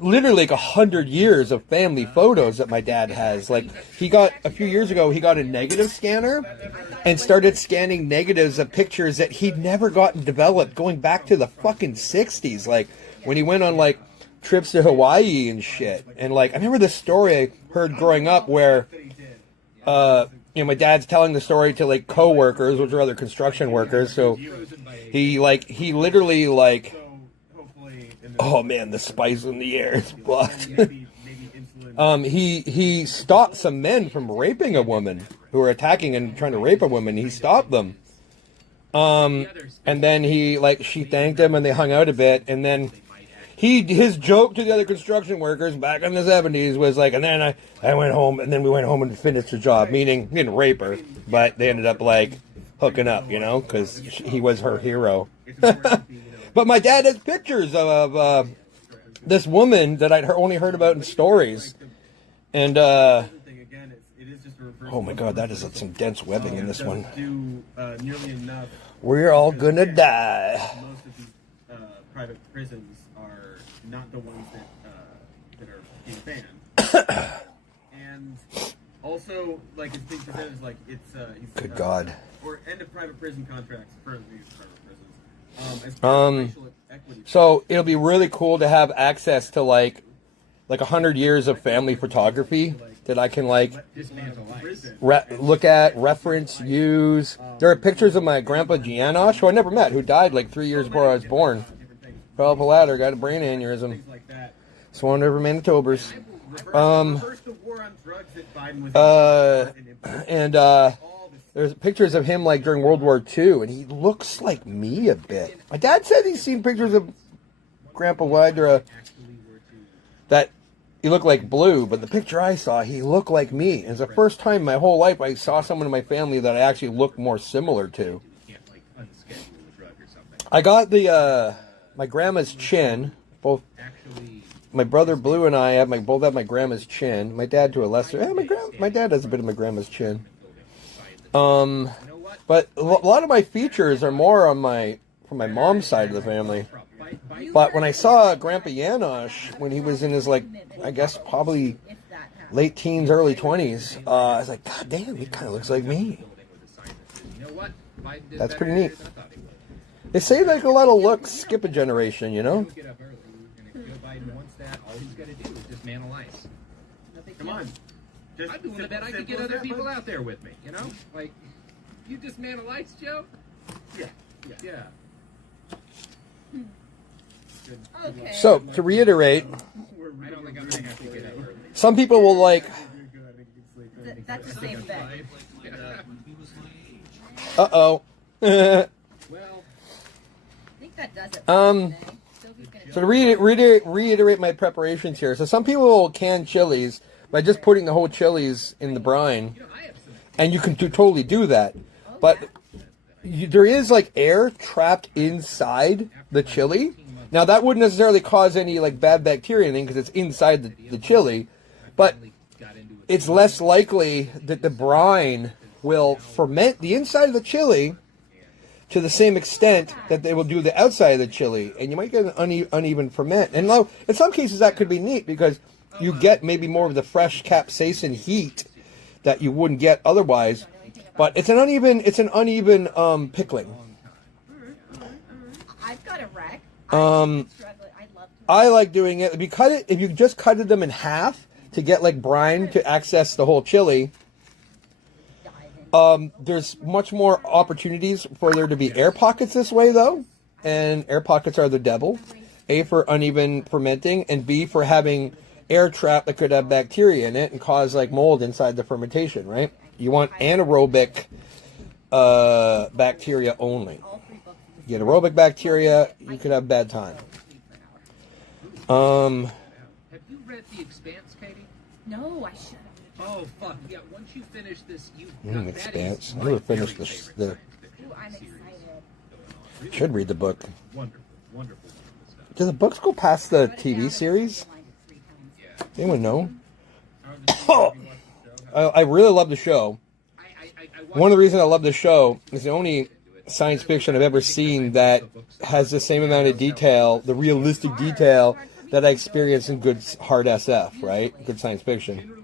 literally like 100 years of family photos that my dad has. Like he got a few years ago, he got a negative scanner and started scanning negatives of pictures that he'd never gotten developed going back to the fucking 60s. Like when he went on like trips to Hawaii and shit. And like I remember this story I heard growing up where my dad's telling the story to like co-workers, which are other construction workers. So he literally like, oh man, the spice in the air is blocked. He stopped some men from raping a woman who were attacking and trying to rape a woman. He stopped them. And then she thanked him and they hung out a bit. And then his joke to the other construction workers back in the 70s was like, and then I went home, and then we went home and finished the job, meaning he didn't rape her, but they ended up like hooking up, because he was her hero. But my dad has pictures of this woman that I'd only heard about in stories. And, oh my god, that is some dense webbing in this one. We're all gonna die. Most of these private prisons are not the ones that are being banned. And also, like, it's being presented as like it's good god. Or end of private prison contracts for these private prisons. So it'll be really cool to have access to like 100 years of family photography that I can like Dismantle ice. look at, reference, use. There are pictures of my grandpa Gianosh, who I never met, who died like 3 years before I was born. Fell off a ladder, got a brain aneurysm. Swan River, Manitobers. There's pictures of him like during World War II, and he looks like me a bit. My dad said he's seen pictures of Grandpa Wydra that he looked like Blue, but the picture I saw, he looked like me. And it's the first time in my whole life I saw someone in my family that I actually looked more similar to. I got my grandma's chin. Both my brother Blue and I both have my grandma's chin. My dad to a lesser. My dad has a bit of my grandma's chin. But a lot of my features are more on from my mom's side of the family. But when I saw Grandpa Janosch when he was in his I guess probably late teens, early 20s, I was like, God damn, he kind of looks like me. That's pretty neat. They say like a lot of looks skip a generation, you know? All he's got to do is dismantle ice. Come on. I'm willing to bet I could get other people out there with me, you know? Like, you dismantle ice, Joe? Yeah. Okay. So, to reiterate, I don't think I'm going to have to get up early. some people will like... That's the same thing. Uh-oh. I think that does it. So to reiterate my preparations here. So some people will can chilies by just putting the whole chilies in the brine. And you can totally do that. But there is like air trapped inside the chili. Now that wouldn't necessarily cause any like bad bacteria or anything because it's inside the chili. But it's less likely that the brine will ferment the inside of the chili to the same extent that they will do the outside of the chili, and you might get an uneven ferment. And now, in some cases, that could be neat because you get maybe more of the fresh capsaicin heat that you wouldn't get otherwise. But it's an uneven pickling. I've got a wreck. I like doing it. If you just cutted them in half to get like brine to access the whole chili. There's much more opportunities for there to be air pockets this way, though. And air pockets are the devil. A, for uneven fermenting, and B, for having air trap that could have bacteria in it and cause like mold inside the fermentation, right? You want anaerobic bacteria only. You get aerobic bacteria, you could have bad time. Have you read The Expanse, Katie? No, I should have. Oh, fuck. Yeah, once you finish this, you've Expanse. I never finished the Ooh, I'm excited. should read the book. Wonderful stuff. Do the books go past the TV series? Anyone know? I really love the show. One of the reasons I love the show is the only science fiction I've ever seen that has the same amount of detail, the realistic detail that I experience in good hard SF, right? Good science fiction.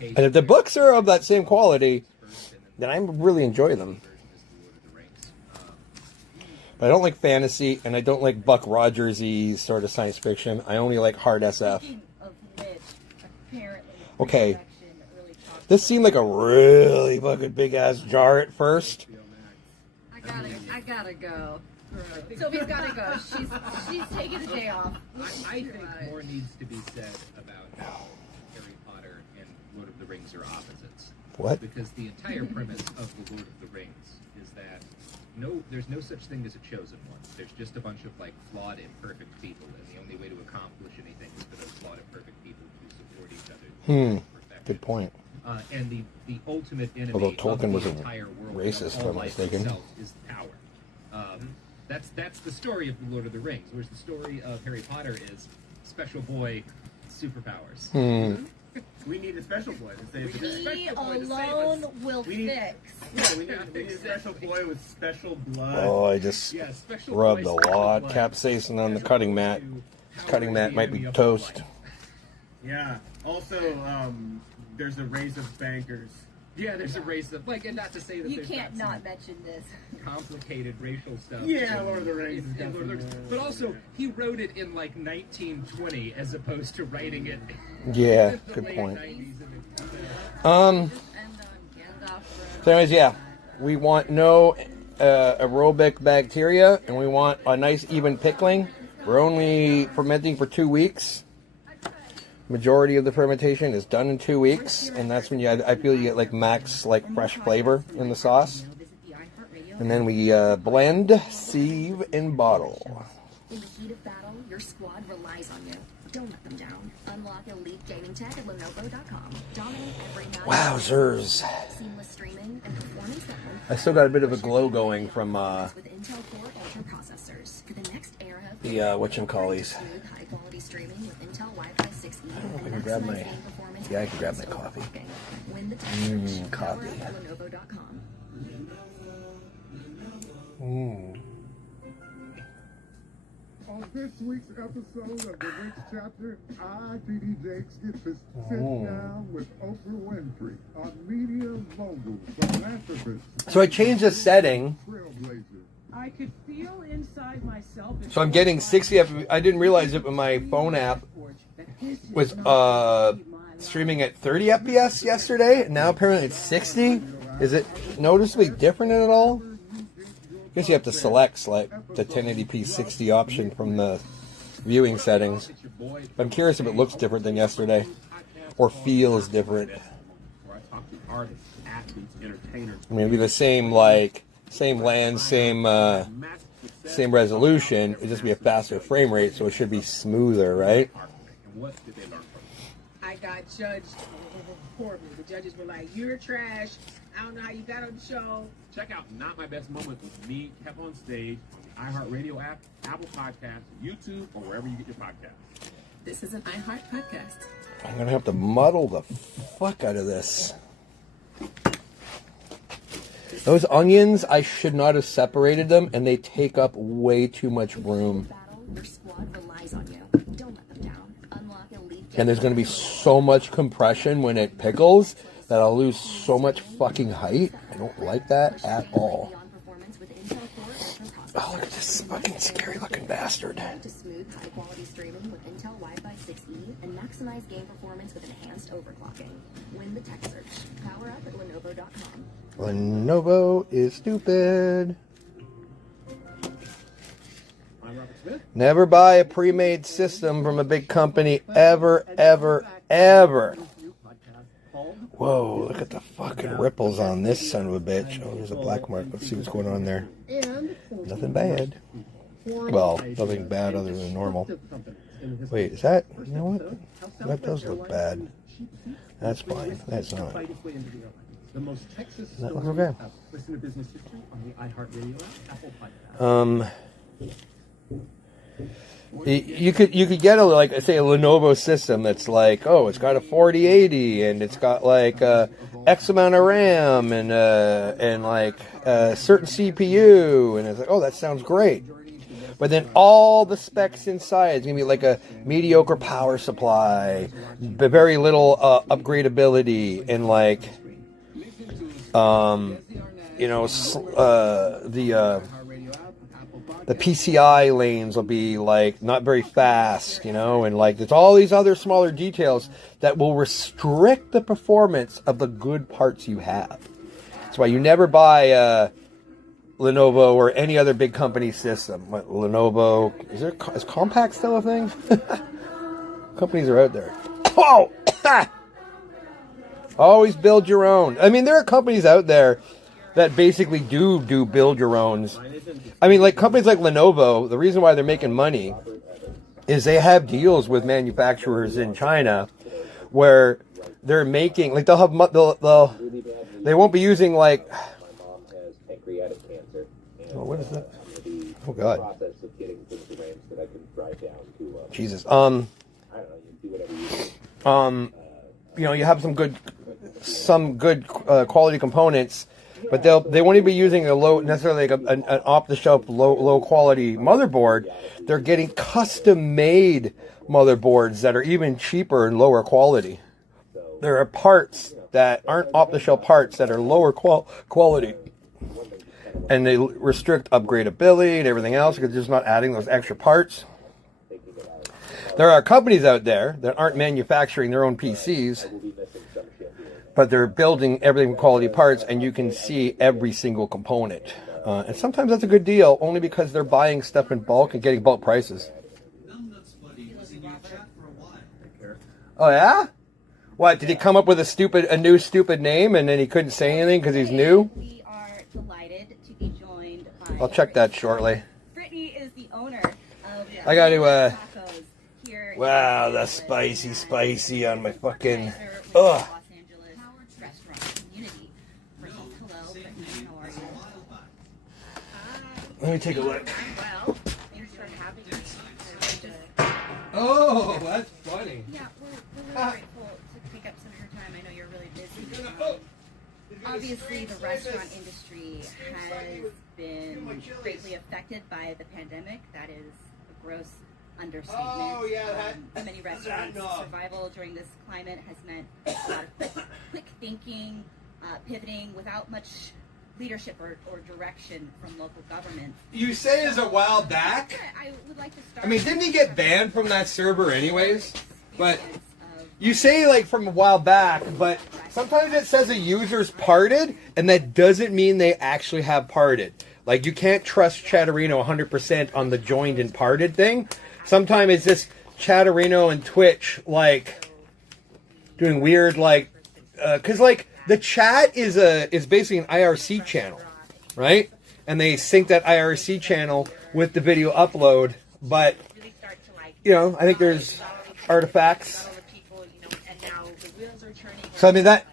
And if the books are of that same quality, then I really enjoy them. But I don't like fantasy, and I don't like Buck Rogers-y sort of science fiction. I only like hard SF. Okay. This seemed like a really fucking big-ass jar at first. I gotta go. Sophie's gotta go. She's taking a day off. I think more needs to be said about how Harry Potter and Lord of the Rings are opposites. What? Because the entire premise of the Lord of the Rings is that there's no such thing as a chosen one. There's just a bunch of like flawed, imperfect people, and the only way to accomplish anything is for those flawed, imperfect people to support each other. Good point. And the ultimate enemy Although Tolkien of was the a entire world, racist, if all I'm life mistaken. itself, is power. That's the story of the Lord of the Rings, whereas the story of Harry Potter is special boy superpowers. We need a special boy to save the day. He alone will fix. Yeah, we need a special boy with special blood. Oh, I just rubbed a lot of capsaicin on the cutting mat. This cutting mat might be toast. Yeah. Also, there's a race of bankers Yeah, there's a race of like, and not to say that You there's can't not not mention this. complicated racial stuff. Yeah, Lord of the Rings. In Lord of the Rings. But also, he wrote it in like 1920 as opposed to writing it. Yeah, in the good late point. 90s. So anyways, yeah, we want no aerobic bacteria, and we want a nice even pickling. We're only fermenting for 2 weeks. Majority of the fermentation is done in 2 weeks, and that's when I feel you get like max like fresh flavor in the sauce. And then we blend, sieve, and bottle. In the heat of battle, your squad relies on you. Don't let them down. Unlock elite gaming tech at Lenovo.com. Dominate every night. Wowzers! Seamless streaming and performance that won't I still got a bit of a glow going from with Intel Core Ultra processors for the next era of the whatchamacallies. smooth, high-quality streaming with Intel Wi-Fi 6E I and can grab maximize my game performance. I can grab my coffee. Win the tech Coffee. at Lenovo.com. On this week's episode of The Rich Chapter, I, TD Jakes, get to sit down with Oprah Winfrey, a media mogul, philanthropist. So I changed the setting. Trailblazer. I could feel inside myself. So I'm getting 60 FPS. I didn't realize it, but my phone app was streaming at 30 FPS yesterday. And now apparently it's 60. Is it noticeably different at all? I guess you have to select like the 1080p 60 option from the viewing settings. I'm curious if it looks different than yesterday or feels different. I mean, it'd be the same like same land, same resolution. It'd just be a faster frame rate, so it should be smoother, right? I got judged horribly. The judges were like, "You're trash. I don't know how you got on the show." Check out Not My Best Moment with me, Kev on Stage, on the iHeartRadio app, Apple Podcasts, YouTube, or wherever you get your podcasts. This is an iHeart podcast. I'm gonna have to muddle the fuck out of this. Those onions, I should not have separated them, and they take up way too much room. Your squad relies on you. Don't let them down. Unlock elite And there's going to be so much compression when it pickles that I'll lose so much fucking height. I don't like that at all. Oh, look at this fucking scary looking bastard. To smooth high-quality streaming with Intel Wi-Fi 6E and maximize game performance with enhanced overclocking. Win the tech search. Power up at Lenovo.com. Lenovo is stupid. I'm Robert Smith. Never buy a pre-made system from a big company ever, ever, ever. Whoa, look at the fucking ripples on this son of a bitch. Oh, there's a black mark. Let's see what's going on there. Nothing bad. Well, nothing bad other than normal. Wait, is that... You know what? That does look bad. That's fine. That's not. The most Texas That looks story okay. of listener business history on the iHeartRadio app, Apple Podcasts. You could get a like say a Lenovo system that's like, oh, it's got a 4080 and it's got like X amount of RAM and like a certain CPU, and it's like, oh, that sounds great. But then all the specs inside is gonna be like a mediocre power supply, but very little upgradability, and like the PCI lanes will be like not very fast, and like there's all these other smaller details that will restrict the performance of the good parts you have. That's why you never buy Lenovo or any other big company system. What, Lenovo, is Compact still a thing? Companies are out there. Oh! Always build your own. I mean, there are companies out there that basically do build your own. I mean, like companies like Lenovo, the reason why they're making money is they have deals with manufacturers in China where they're making, like they won't be using like, oh, what is that? Oh God. Jesus. You have some good quality components, but they won't even be using a necessarily like an off-the-shelf low quality motherboard. They're getting custom-made motherboards that are even cheaper and lower quality. There are parts that aren't off-the-shelf parts that are lower quality. And they restrict upgradability and everything else because they're just not adding those extra parts. There are companies out there that aren't manufacturing their own PCs, but they're building everything with quality parts, and you can see every single component. And sometimes that's a good deal, only because they're buying stuff in bulk and getting bulk prices. Oh yeah? What, did he come up with a new stupid name, and then he couldn't say anything because he's new? We are delighted to be joined by... I'll check that shortly. Brittany is the owner of... I got to, Tacos here wow, the spicy on my fucking... Ugh. Let me take a look. Well, thanks for having us. Oh, that's funny. Yeah, we're really grateful to take up some of your time. I know you're really busy. Obviously, the restaurant industry has been greatly affected by the pandemic. That is a gross understatement. Oh, yeah, many restaurants' survival during this climate has meant a lot of quick thinking, pivoting without much leadership or direction from local governments. You say is a while back? I would like to start. I mean, didn't he get banned from that server anyways? But you say like from a while back, but sometimes it says a user's parted, and that doesn't mean they actually have parted. Like, you can't trust Chatterino 100% on the joined and parted thing. Sometimes it's just Chatterino and Twitch, like, doing weird, like, because, like, the chat is basically an IRC channel, right? And they sync that IRC channel with the video upload. But, you know, I think there's artifacts. So, I mean, that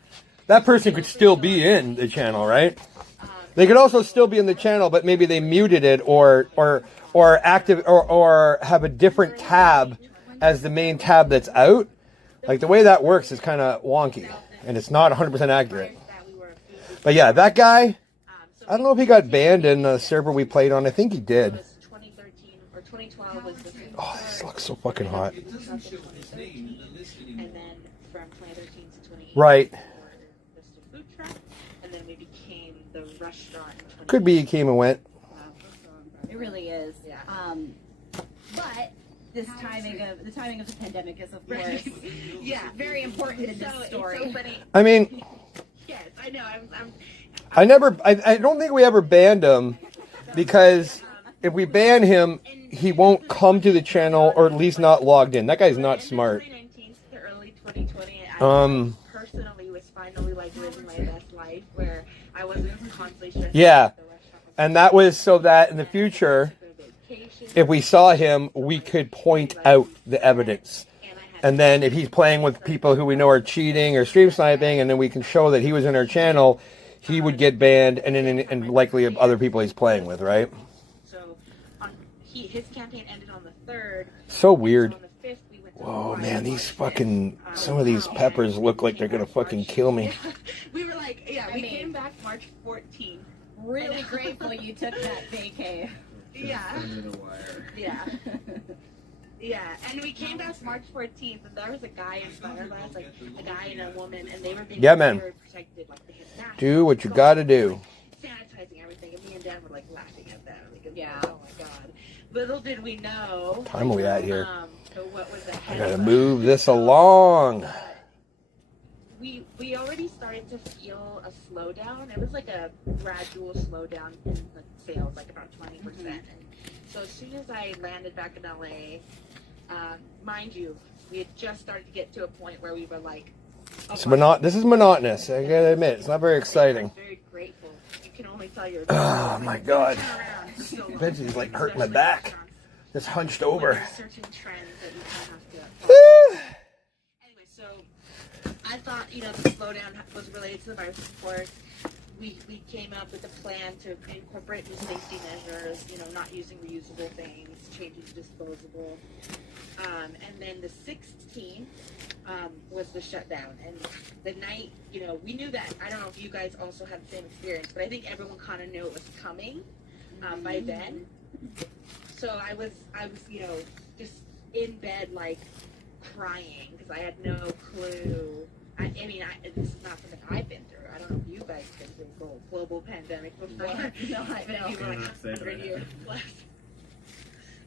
person could still be in the channel, right? They could also still be in the channel, but maybe they muted it or active or have a different tab as the main tab that's out. Like, the way that works is kind of wonky. And it's not 100% accurate. But yeah, that guy, I don't know if he got banned in the server we played on. I think he did. Oh, this looks so fucking hot. Right. Could be he came and went. It really is. But the timing of the pandemic is, of course, very important in this story. So funny. I mean, yes, I know. I don't think we ever banned him, because if we ban him, he won't come to the channel, or at least not logged in. That guy's not smart. Personally was finally like living my best life, where I wasn't constantly stressed. Yeah, and that was so that in the future, if we saw him, we could point out the evidence. And then if he's playing with people who we know are cheating or stream sniping, and then we can show that he was in our channel, he would get banned, and likely other people he's playing with, right? So his campaign ended on the 3rd. So weird. Whoa, man, these fucking, some of these peppers look like they're gonna fucking kill me. We were like, we came back March 14th. Really grateful you took that vacay. Yeah. Yeah, and we came back March 14th, and there was a guy in front of us, like a guy and a woman, and they were being very protected, like they had masks. Do what you gotta do. Sanitizing everything, and me and Dad were like laughing at that. Like, oh my god. Little did we know. What time are we at here? What was I gotta move this along. We already started to feel a slowdown. It was like a gradual slowdown in the sales, like about 20%. And so as soon as I landed back in LA, mind you, we had just started to get to a point where we were like, this is monotonous. I gotta admit, it's not very exciting. I'm very grateful. You can only tell your oh my god. I bet he's like hurting my back. Just hunched over. Certain trends that you kind of have to anyway, so I thought, the slowdown was related to the virus, of course. We came up with a plan to incorporate new safety measures, not using reusable things, changing to disposable. And then the 16th was the shutdown. And the night, we knew that. I don't know if you guys also had the same experience, but I think everyone kind of knew it was coming by then. So I was, just in bed, like, crying, because I had no clue this is not something I've been through. I don't know if you guys been through a global pandemic before. No, I know. People are like 100 years plus.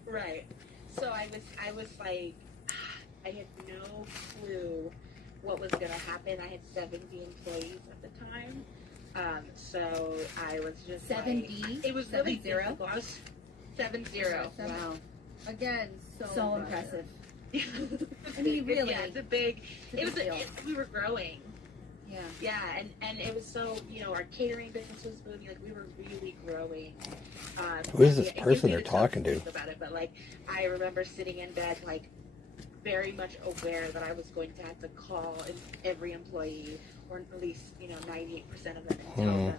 Right. So I was like, I had no clue what was going to happen. I had 70 employees at the time. So I was just 70? Like, it was really difficult. I was 70. Wow. Again, so impressive. I mean, really. Yeah, it's a big, we were growing. Yeah. Yeah, and it was so, our catering business was booming. Like, we were really growing. Who is this person they're talking to? About it, but, like, I remember sitting in bed, like, very much aware that I was going to have to call every employee, or at least, 98% of them, and tell them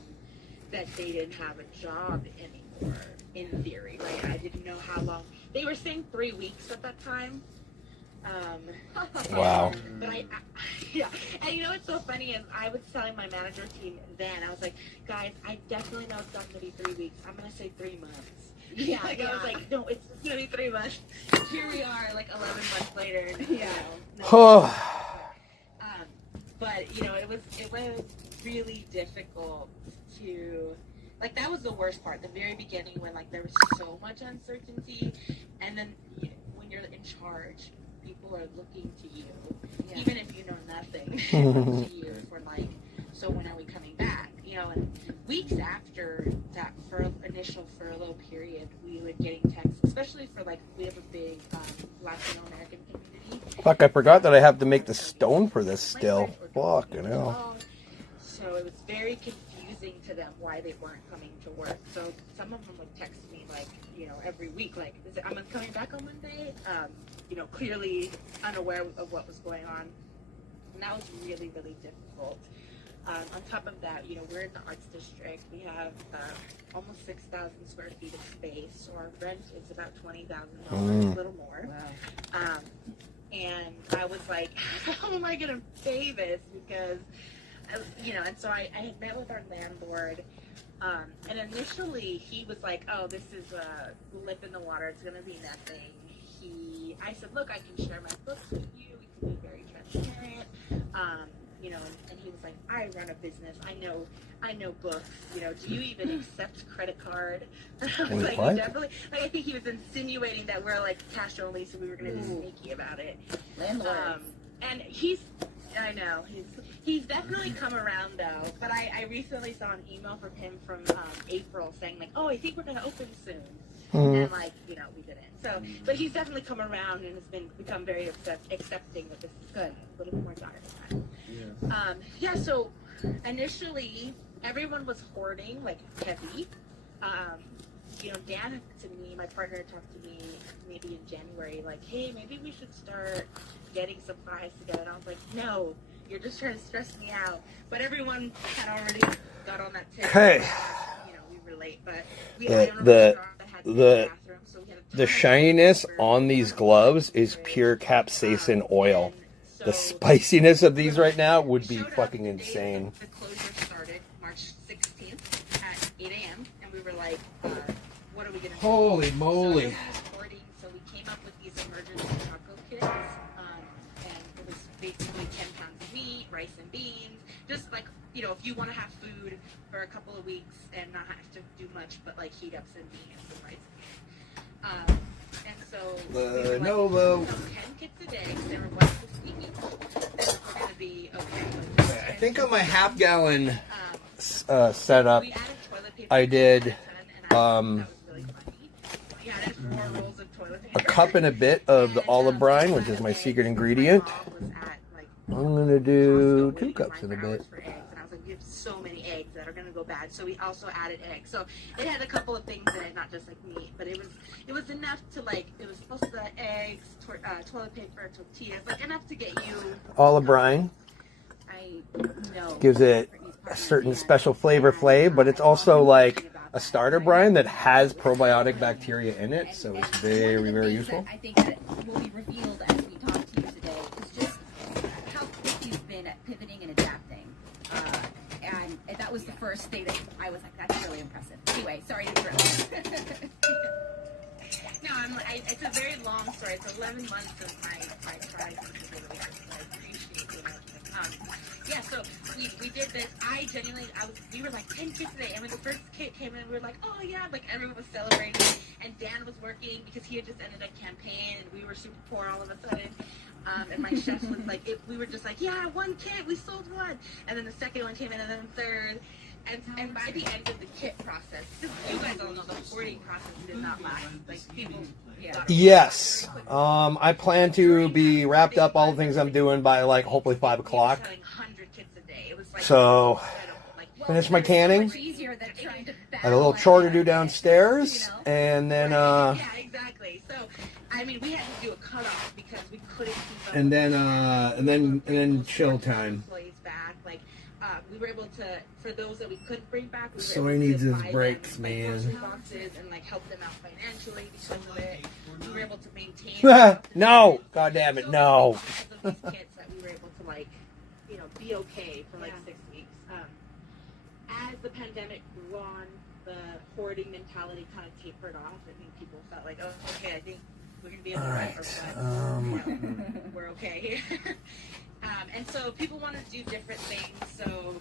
that they didn't have a job anymore, in theory, right? I didn't know how long. They were saying 3 weeks at that time. Wow. But yeah. And what's so funny is I was telling my manager team then, I was like, guys, I definitely know it's not going to be 3 weeks. I'm going to say 3 months. Yeah. I was like, no, it's going to be 3 months. Here we are, like 11 months later. But, it was really difficult to, like, that was the worst part. The very beginning when, like, there was so much uncertainty. And then when you're in charge, people are looking to you, even if you know nothing, to you for like, so when are we coming back? And weeks after that initial furlough period, we would getting texts, especially for like, we have a big Latino American community. Fuck, I forgot that I have to make the stone for this still. Fucking hell. So it was very confusing to them why they weren't coming to work. So some of them would text me like, every week, like, I'm coming back on Monday. Clearly unaware of what was going on. And that was really, really difficult. On top of that, we're in the arts district. We have almost 6,000 square feet of space. So our rent is about $20,000, a little more. Wow. And I was like, how am I going to pay this? Because, and so I had met with our landlord. And initially he was like, oh, this is a lip in the water. It's going to be nothing. I said, look, I can share my books with you. We can be very transparent. And he was like, I run a business. I know books. Do you even accept credit card? I was like, what? Definitely. Like, I think he was insinuating that we're like cash only, so we were going to be sneaky about it. Landlord. And I know, he's definitely come around though. But I recently saw an email from him from April saying like, oh, I think we're going to open soon. And like, we didn't. So, but he's definitely come around and has become very accepting that this is good. A little bit more dire. Yeah. So initially everyone was hoarding like heavy. Dan to me, my partner talked to me maybe in January, like, hey, maybe we should start getting supplies together. And I was like, no, you're just trying to stress me out. But everyone had already got on that tip. Okay. We were late, but the shininess on these gloves is pure capsaicin oil. The spiciness of these right now would be fucking insane. The closure started March 16th at 8 a.m. and we were like, what are we going to do? Holy moly. So we came up with these emergency taco kits, and it was basically 10 pounds of meat, rice and beans, just like, if you want to have food for a couple of weeks and not have to do much but like heat up some beans and rice and beans. And so we were like, 10 kits a day, so they were 150 each. And we're going to be okay. I think on my half-gallon setup, I did a cup and a bit of the olive brine, which is my secret ingredient. I'm going to do 2 cups and a bit. We have so many eggs that are going to go bad, so we also added eggs. So it had a couple of things in it, not just like meat, but it was enough to like, it was supposed to eggs, toilet paper, tortillas, like enough to get you. Olive brine gives it a certain special flavor, but it's also like a starter brine that has probiotic bacteria in it, so it's very, very useful. I think that will be revealed as we talk to you today is just how quick you've been at pivoting and adapting. And that was the first thing that I was like, that's really impressive. Anyway, sorry to interrupt. No, it's a very long story. It's 11 months of my tries and tribulations. I appreciate it. Yeah, so we did this. We were like 10 kids today, and when the first kid came in, we were like, oh yeah, like everyone was celebrating, and Dan was working because he had just ended a campaign, and we were super poor all of a sudden. And my chef was like, we were just like, yeah, one kit, we sold one, and then the second one came in, and then the third. And by the end of the kit process, you guys all know the hoarding process did not last. Like people, Yes. I plan to be wrapped up all the things I'm doing by like hopefully 5 o'clock. So finish my canning. I had a little chore to do downstairs, and then yeah, exactly. So I mean, we had to do a cutoff because we couldn't keep up. and then chill time. We were able to, for those that we couldn't bring back, we were So able he needs to his buy breaks, them, man. grocery boxes and like help them out financially because of it. We were able to maintain. No, God damn it, no. Because of these kits that we were able to like, be okay for like 6 weeks. As the pandemic grew on, the hoarding mentality kind of tapered off. I think people felt like, oh, okay, I think we're gonna be able to we're okay. And so people wanted to do different things. So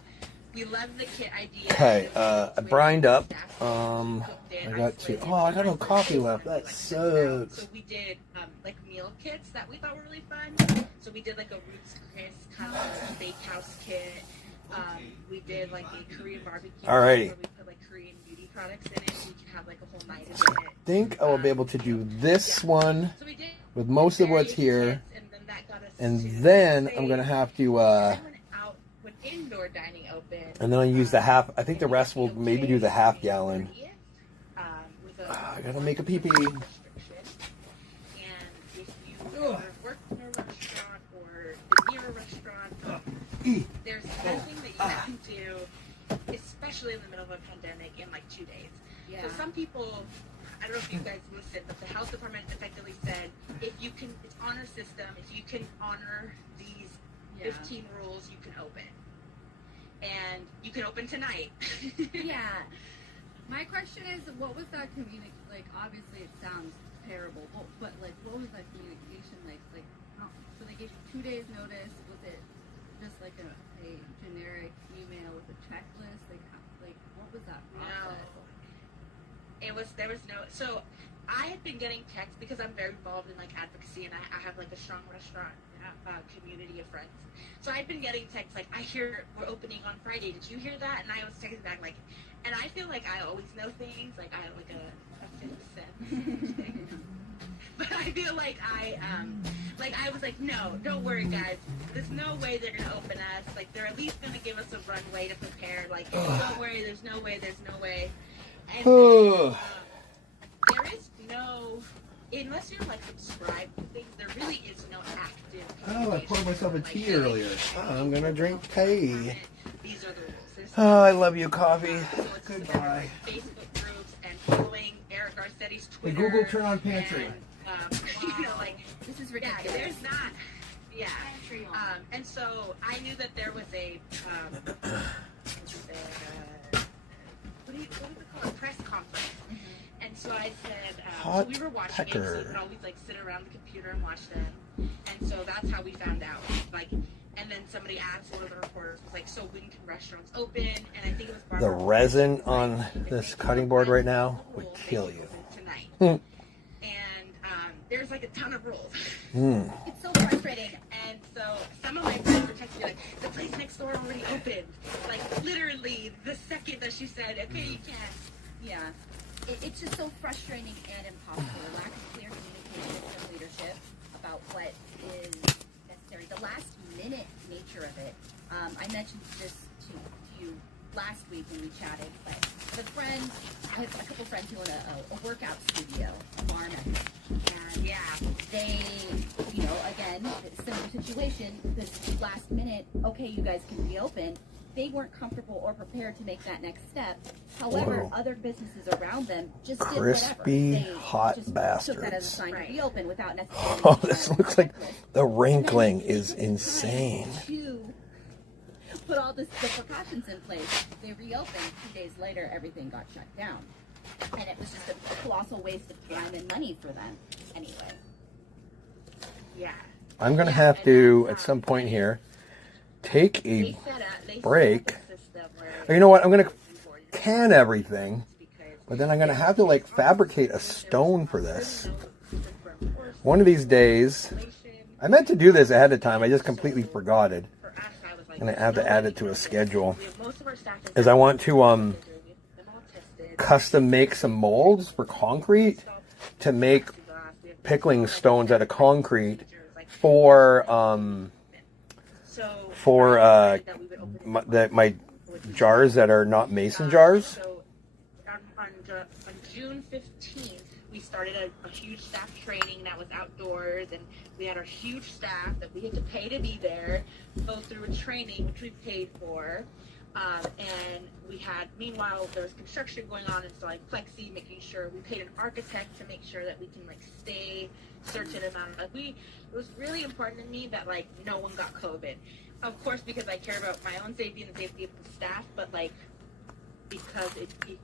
we love the kit idea. Okay, I brined up. I got no coffee left. That sucks. So we did like meal kits that we thought were really fun. So we did like a Roots Chris kind of bakehouse kit. We did like a Korean barbecue. Alrighty. Where we put like Korean beauty products in it. So we could have like a whole night of it. I think I will be able to do this one with most of what's here. And then I'm going to have to, indoor dining open, and then I'll use the half, I think the rest will maybe do the half gallon. I got to make a pee-pee. And if you ever worked in a restaurant or near a restaurant, there's nothing that you can do, especially in the middle of a pandemic, in like 2 days. Yeah. So some people, I don't know if you guys listened, but the health department effectively said, if you can, it's honor system, if you can honor these 15 rules, you can open. And you can open tonight. Yeah. My question is, what was that like, obviously it sounds terrible, but like, what was that communication like? Like, so they gave you 2 days notice, was it just like a generic email with a checklist? Like what was that process? No. There was no, so I had been getting texts because I'm very involved in like advocacy, and I have like a strong restaurant community of friends. So I'd been getting texts like, I hear we're opening on Friday. Did you hear that? And I was texting back like, and I feel like I always know things. Like I have like a fifth sense. But I feel like I was like, no, don't worry, guys. There's no way they're gonna open us. Like they're at least gonna give us a runway to prepare. Like don't worry, there's no way. And there is no, unless you're like subscribed to things, there really is no active. Oh, I poured myself a tea earlier. I'm gonna drink tea. These are the rules. Oh, I love you, coffee. Goodbye. Facebook groups and following Eric Garcetti's Hey, Twitter. Google, turn on pantry. And, like this is ridiculous. There's not. Yeah. And so I knew that there was a what do you call it? Press conference. And so I said, so we were watching it, so we could always like sit around the computer and watch them. And so that's how we found out. Like, and then somebody asked, one of the reporters was like, so when can restaurants open? And I think it was Barbara. The resin on this cutting board right now would kill you. Tonight. And there's like a ton of rules. It's so frustrating. And so some of my friends were texting me like, the place next door already opened. Like literally the second that she said, okay, you can. Yeah. It's just so frustrating and impossible. Lack of clear communication from leadership about what is necessary. The last minute nature of it. I mentioned this to you last week when we chatted, but I have a couple friends who own a workout studio, a bar method. And yeah, they, again, similar situation, this last minute, okay, you guys can reopen. They weren't comfortable or prepared to make that next step. However, other businesses around them just did whatever. Crispy, hot just bastards. took that as a sign to reopen without necessarily. Oh, this looks like the wrinkling is insane. To put all the precautions in place, they reopened. 2 days later, everything got shut down, and it was just a colossal waste of time and money for them. Anyway. Yeah. I'm gonna have to at some point here take a break. Or you know what? I'm going to can everything, but then I'm going to have to like fabricate a stone for this. One of these days, I meant to do this ahead of time. I just completely forgot it. I'm going to have to add it to a schedule. Is I want to custom make some molds for concrete to make pickling stones out of concrete for my jars that are not mason jars. So on June 15th, we started a huge staff training that was outdoors, and we had our huge staff that we had to pay to be there, go through a training which we paid for. And we had, meanwhile, there was construction going on, installing plexi, making sure we paid an architect to make sure that we can like stay certain amount. Like it was really important to me that like no one got COVID. Of course, because I care about my own safety and the safety of the staff, but like because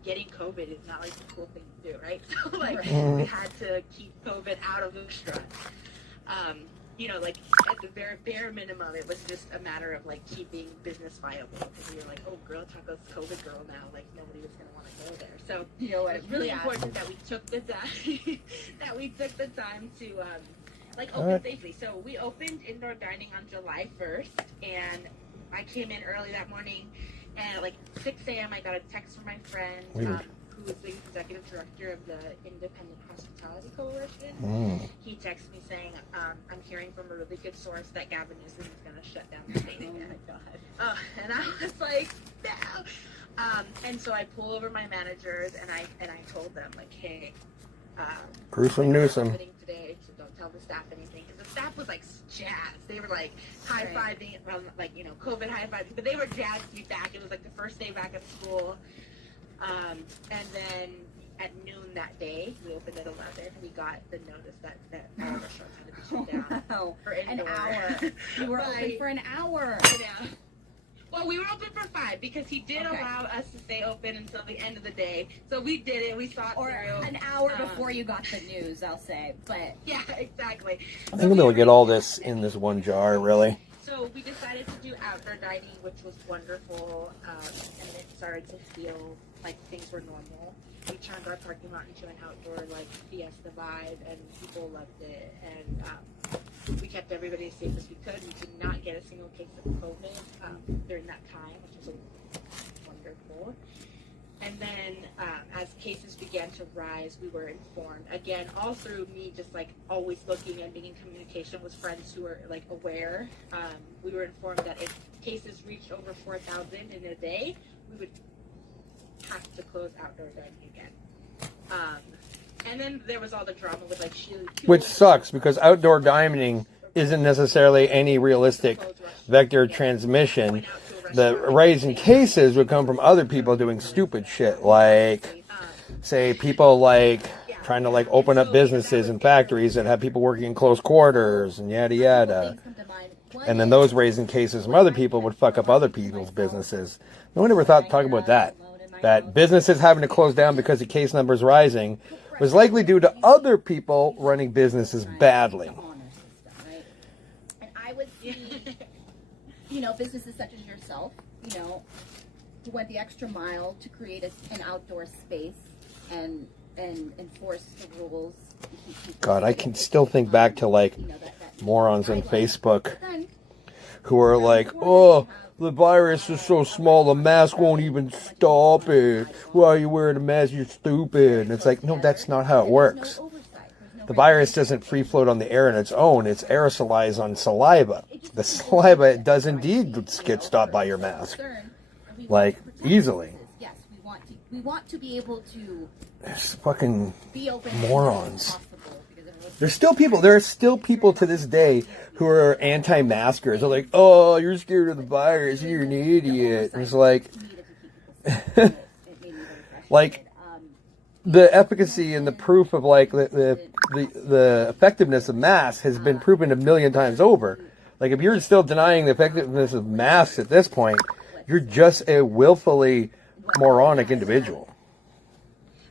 getting COVID is not like the cool thing to do, right? So like we had to keep COVID out of the restaurant. You know, like at the very bare minimum, it was just a matter of like keeping business viable. Because we were like, oh, Girl Taco's COVID girl now. Like nobody was gonna want to go there. So you know, it's really important that we took the time to like open safely. So we opened indoor dining on July 1st, and I came in early that morning, and at like 6 a.m. I got a text from my friend. Who is the executive director of the Independent Hospitality Coalition. He texted me saying, I'm hearing from a really good source that Gavin Newsom is going to shut down the state again. Oh my God. And I was like, no. And so I pull over my managers, and I told them, like, hey, Gruesome Newsom. Today, so don't tell the staff anything. Because the staff was like jazzed. They were like high-fiving, like, you know, COVID high-fiving. But they were jazzed to be back. It was like the first day back at school. And then at noon that day, we opened at 11. We got the notice that all restaurants had to be shut down for an indoor. hour. You were open for an hour. Yeah. Well, we were open for 5 because he did allow us to stay open until the end of the day. So we did it. We saw it through. An hour before you got the news, I'll say. But yeah, exactly. I think they'll get all this in this one jar, really. So we decided to do outdoor dining, which was wonderful, and it started to feel like things were normal. We turned our parking lot into an outdoor like fiesta vibe, and people loved it. And we kept everybody as safe as we could. We did not get a single case of COVID during that time, which was wonderful. And then as cases began to rise, we were informed, again, all through me just like always looking and being in communication with friends who were like aware. We were informed that if cases reached over 4,000 in a day, we would have to close outdoor dining again. And then there was all the drama with like which sucks because outdoor dining isn't necessarily any realistic vector transmission. The rise in cases would come from other people doing stupid shit, like, say, people like trying to like open up businesses and factories and have people working in close quarters and yada yada. And then those raising cases from other people would fuck up other people's businesses. No one ever thought to talk about that. That businesses having to close down because the case numbers rising was likely due to other people running businesses badly. And I would see, you know, businesses such as yourself, you know, who went the extra mile to create an outdoor space and enforce the rules. God, I can still think back to like morons on Facebook who are like, oh, the virus is so small, the mask won't even stop it. Why are you wearing a mask? You're stupid. And it's like, no, that's not how it works. The virus doesn't free float on the air on its own. It's aerosolized on saliva. The saliva does indeed get stopped by your mask. Like, easily. Yes, we want to be able to There's fucking be open morons. There are still people to this day who are anti-maskers. They're like, oh, you're scared of the virus, you're an idiot. And it's like, like, the efficacy and the proof of like the effectiveness of masks has been proven 1,000,000 times over. Like, if you're still denying the effectiveness of masks at this point, you're just a willfully moronic individual.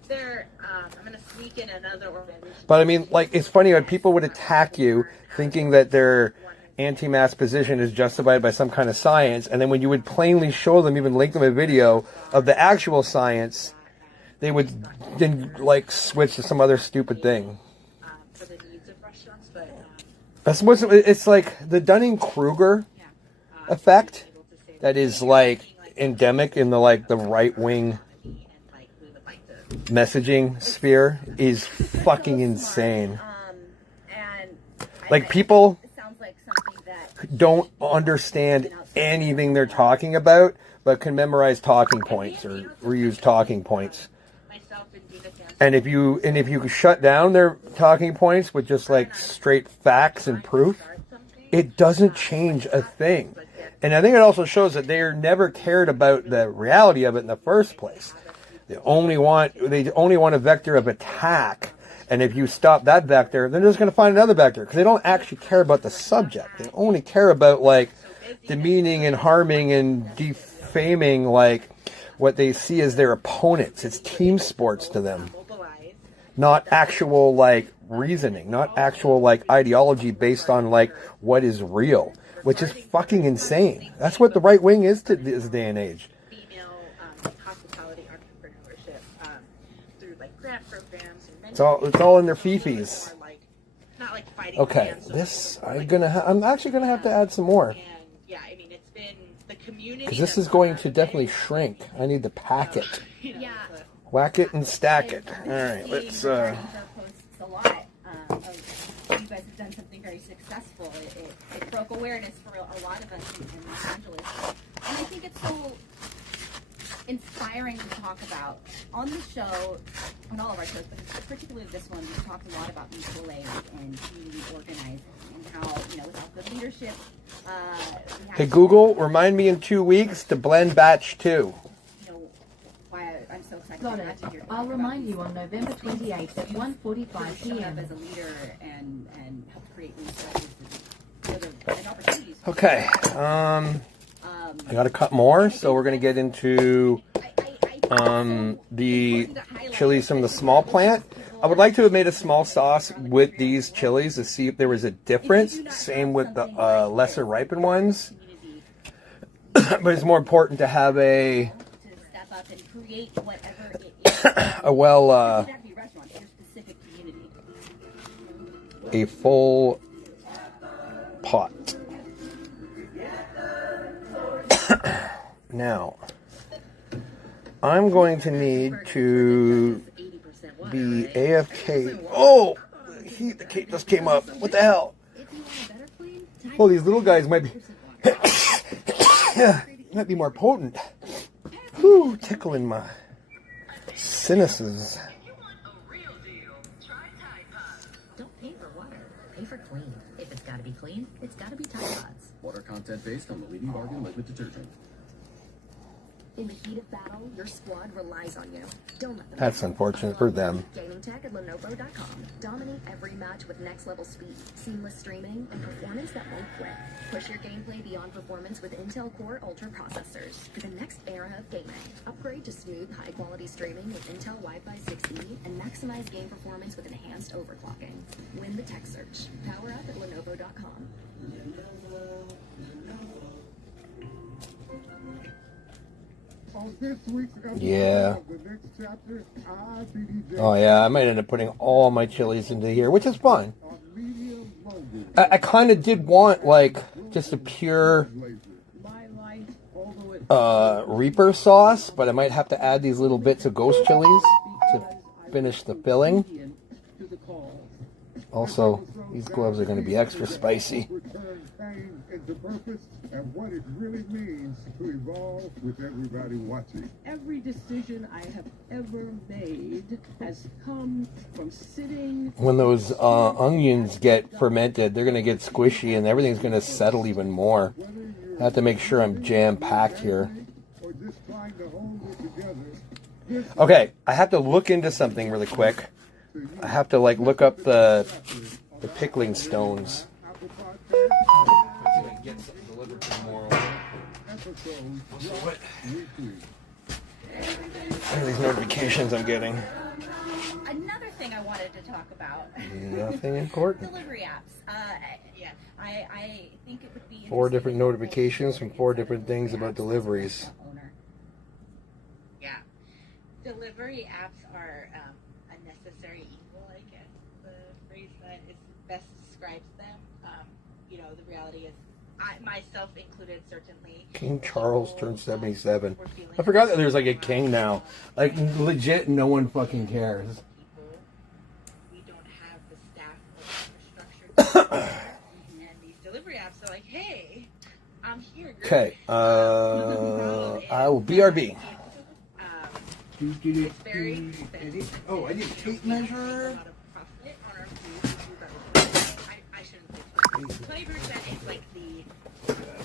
I'm going to sneak in another organization. But I mean, like, it's funny when people would attack you thinking that they're anti-mask position is justified by some kind of science, and then when you would plainly show them, even link them a video of the actual science, they would then like switch to some other stupid thing. For the needs of restaurants, but That's what's, it's like the Dunning-Kruger effect that is like endemic in the right-wing messaging sphere is fucking insane. Like, people don't understand anything they're talking about, but can memorize talking points or reuse talking points. And if you shut down their talking points with just like straight facts and proof, it doesn't change a thing. And I think it also shows that they're never cared about the reality of it in the first place. They only want a vector of attack. And if you stop that vector, they're just going to find another vector, because they don't actually care about the subject. They only care about like demeaning and harming and defaming like what they see as their opponents. It's team sports to them, not actual like reasoning, not actual like ideology based on like what is real, which is fucking insane. That's what the right wing is to this day and age. Hospitality entrepreneurship through like grant programs and It's all in their fifis. not like fighting. Okay, this I'm actually gonna have to add some more. Yeah, I mean it's been the community. Because this is going to definitely shrink. I need to pack it. Yeah. Whack it and stack it. All right, let's. A lot. You guys have done something very successful. It broke awareness for a lot of us in Los Angeles, and I think it's so inspiring to talk about on the show, on all of our shows, but particularly this one. We talked a lot about mutual aid and community organizing, and how without good leadership. Hey Google, remind me in 2 weeks to blend batch 2. Why I'm so excited. Got it. I'll remind you on November 28th at 1:45 p.m. as a leader and help create resources and opportunities. Okay. I got to cut more, so we're going to get into the chilies from the small plant. I would like to have made a small sauce with these chilies to see if there was a difference. Same with the lesser ripened ones. But it's more important to have a a full pot. Now, I'm going to need to be AFK. Oh, the cake just came up. What the hell? Oh, these little guys might be might be more potent. Whew, tickling my sinuses. Don't pay for water. Pay for clean. If it's got to be clean, it's got to be Tide Pods. Water content based on the leading bargain liquid detergent. In the heat of battle, your squad relies on you. Don't let them. That's unfortunate for them. Gaming tech at Lenovo.com. Dominate every match with next-level speed, seamless streaming, and performance that won't quit. Push your gameplay beyond performance with Intel Core Ultra processors for the next era of gaming. Upgrade to smooth, high-quality streaming with Intel Wi-Fi 6E and maximize game performance with enhanced overclocking. Win the tech search. Power up at Lenovo.com. Yeah. Oh yeah, I might end up putting all my chilies into here, which is fine. I kind of did want like just a pure Reaper sauce, but I might have to add these little bits of ghost chilies to finish the filling. Also, these gloves are going to be extra spicy. Into purpose and what it really means to evolve with everybody watching. Every decision I have ever made has come from sitting. When those onions get fermented, they're going to get squishy and everything's going to settle even more. I have to make sure I'm jam-packed here. Okay, I have to look into something really quick. I have to like look up the pickling stones. Get something delivered tomorrow. What are these notifications I'm getting? Another thing I want wanted to talk about. Nothing important. Delivery apps. Yeah. I think it would be 4 different notifications from 4 different things about deliveries. Yeah. Delivery apps are a necessary evil, I guess. The phrase that is best describes them. You know, the reality is, I myself included, certainly. King Charles turned 77. I forgot that there's like a king now. Like, legit, no one fucking cares. We don't have the staff or infrastructure. And these delivery apps are like, hey, I'm here. Okay, I will BRB. It's very expensive. Oh, I need a tape measure. I shouldn't say 20% is like the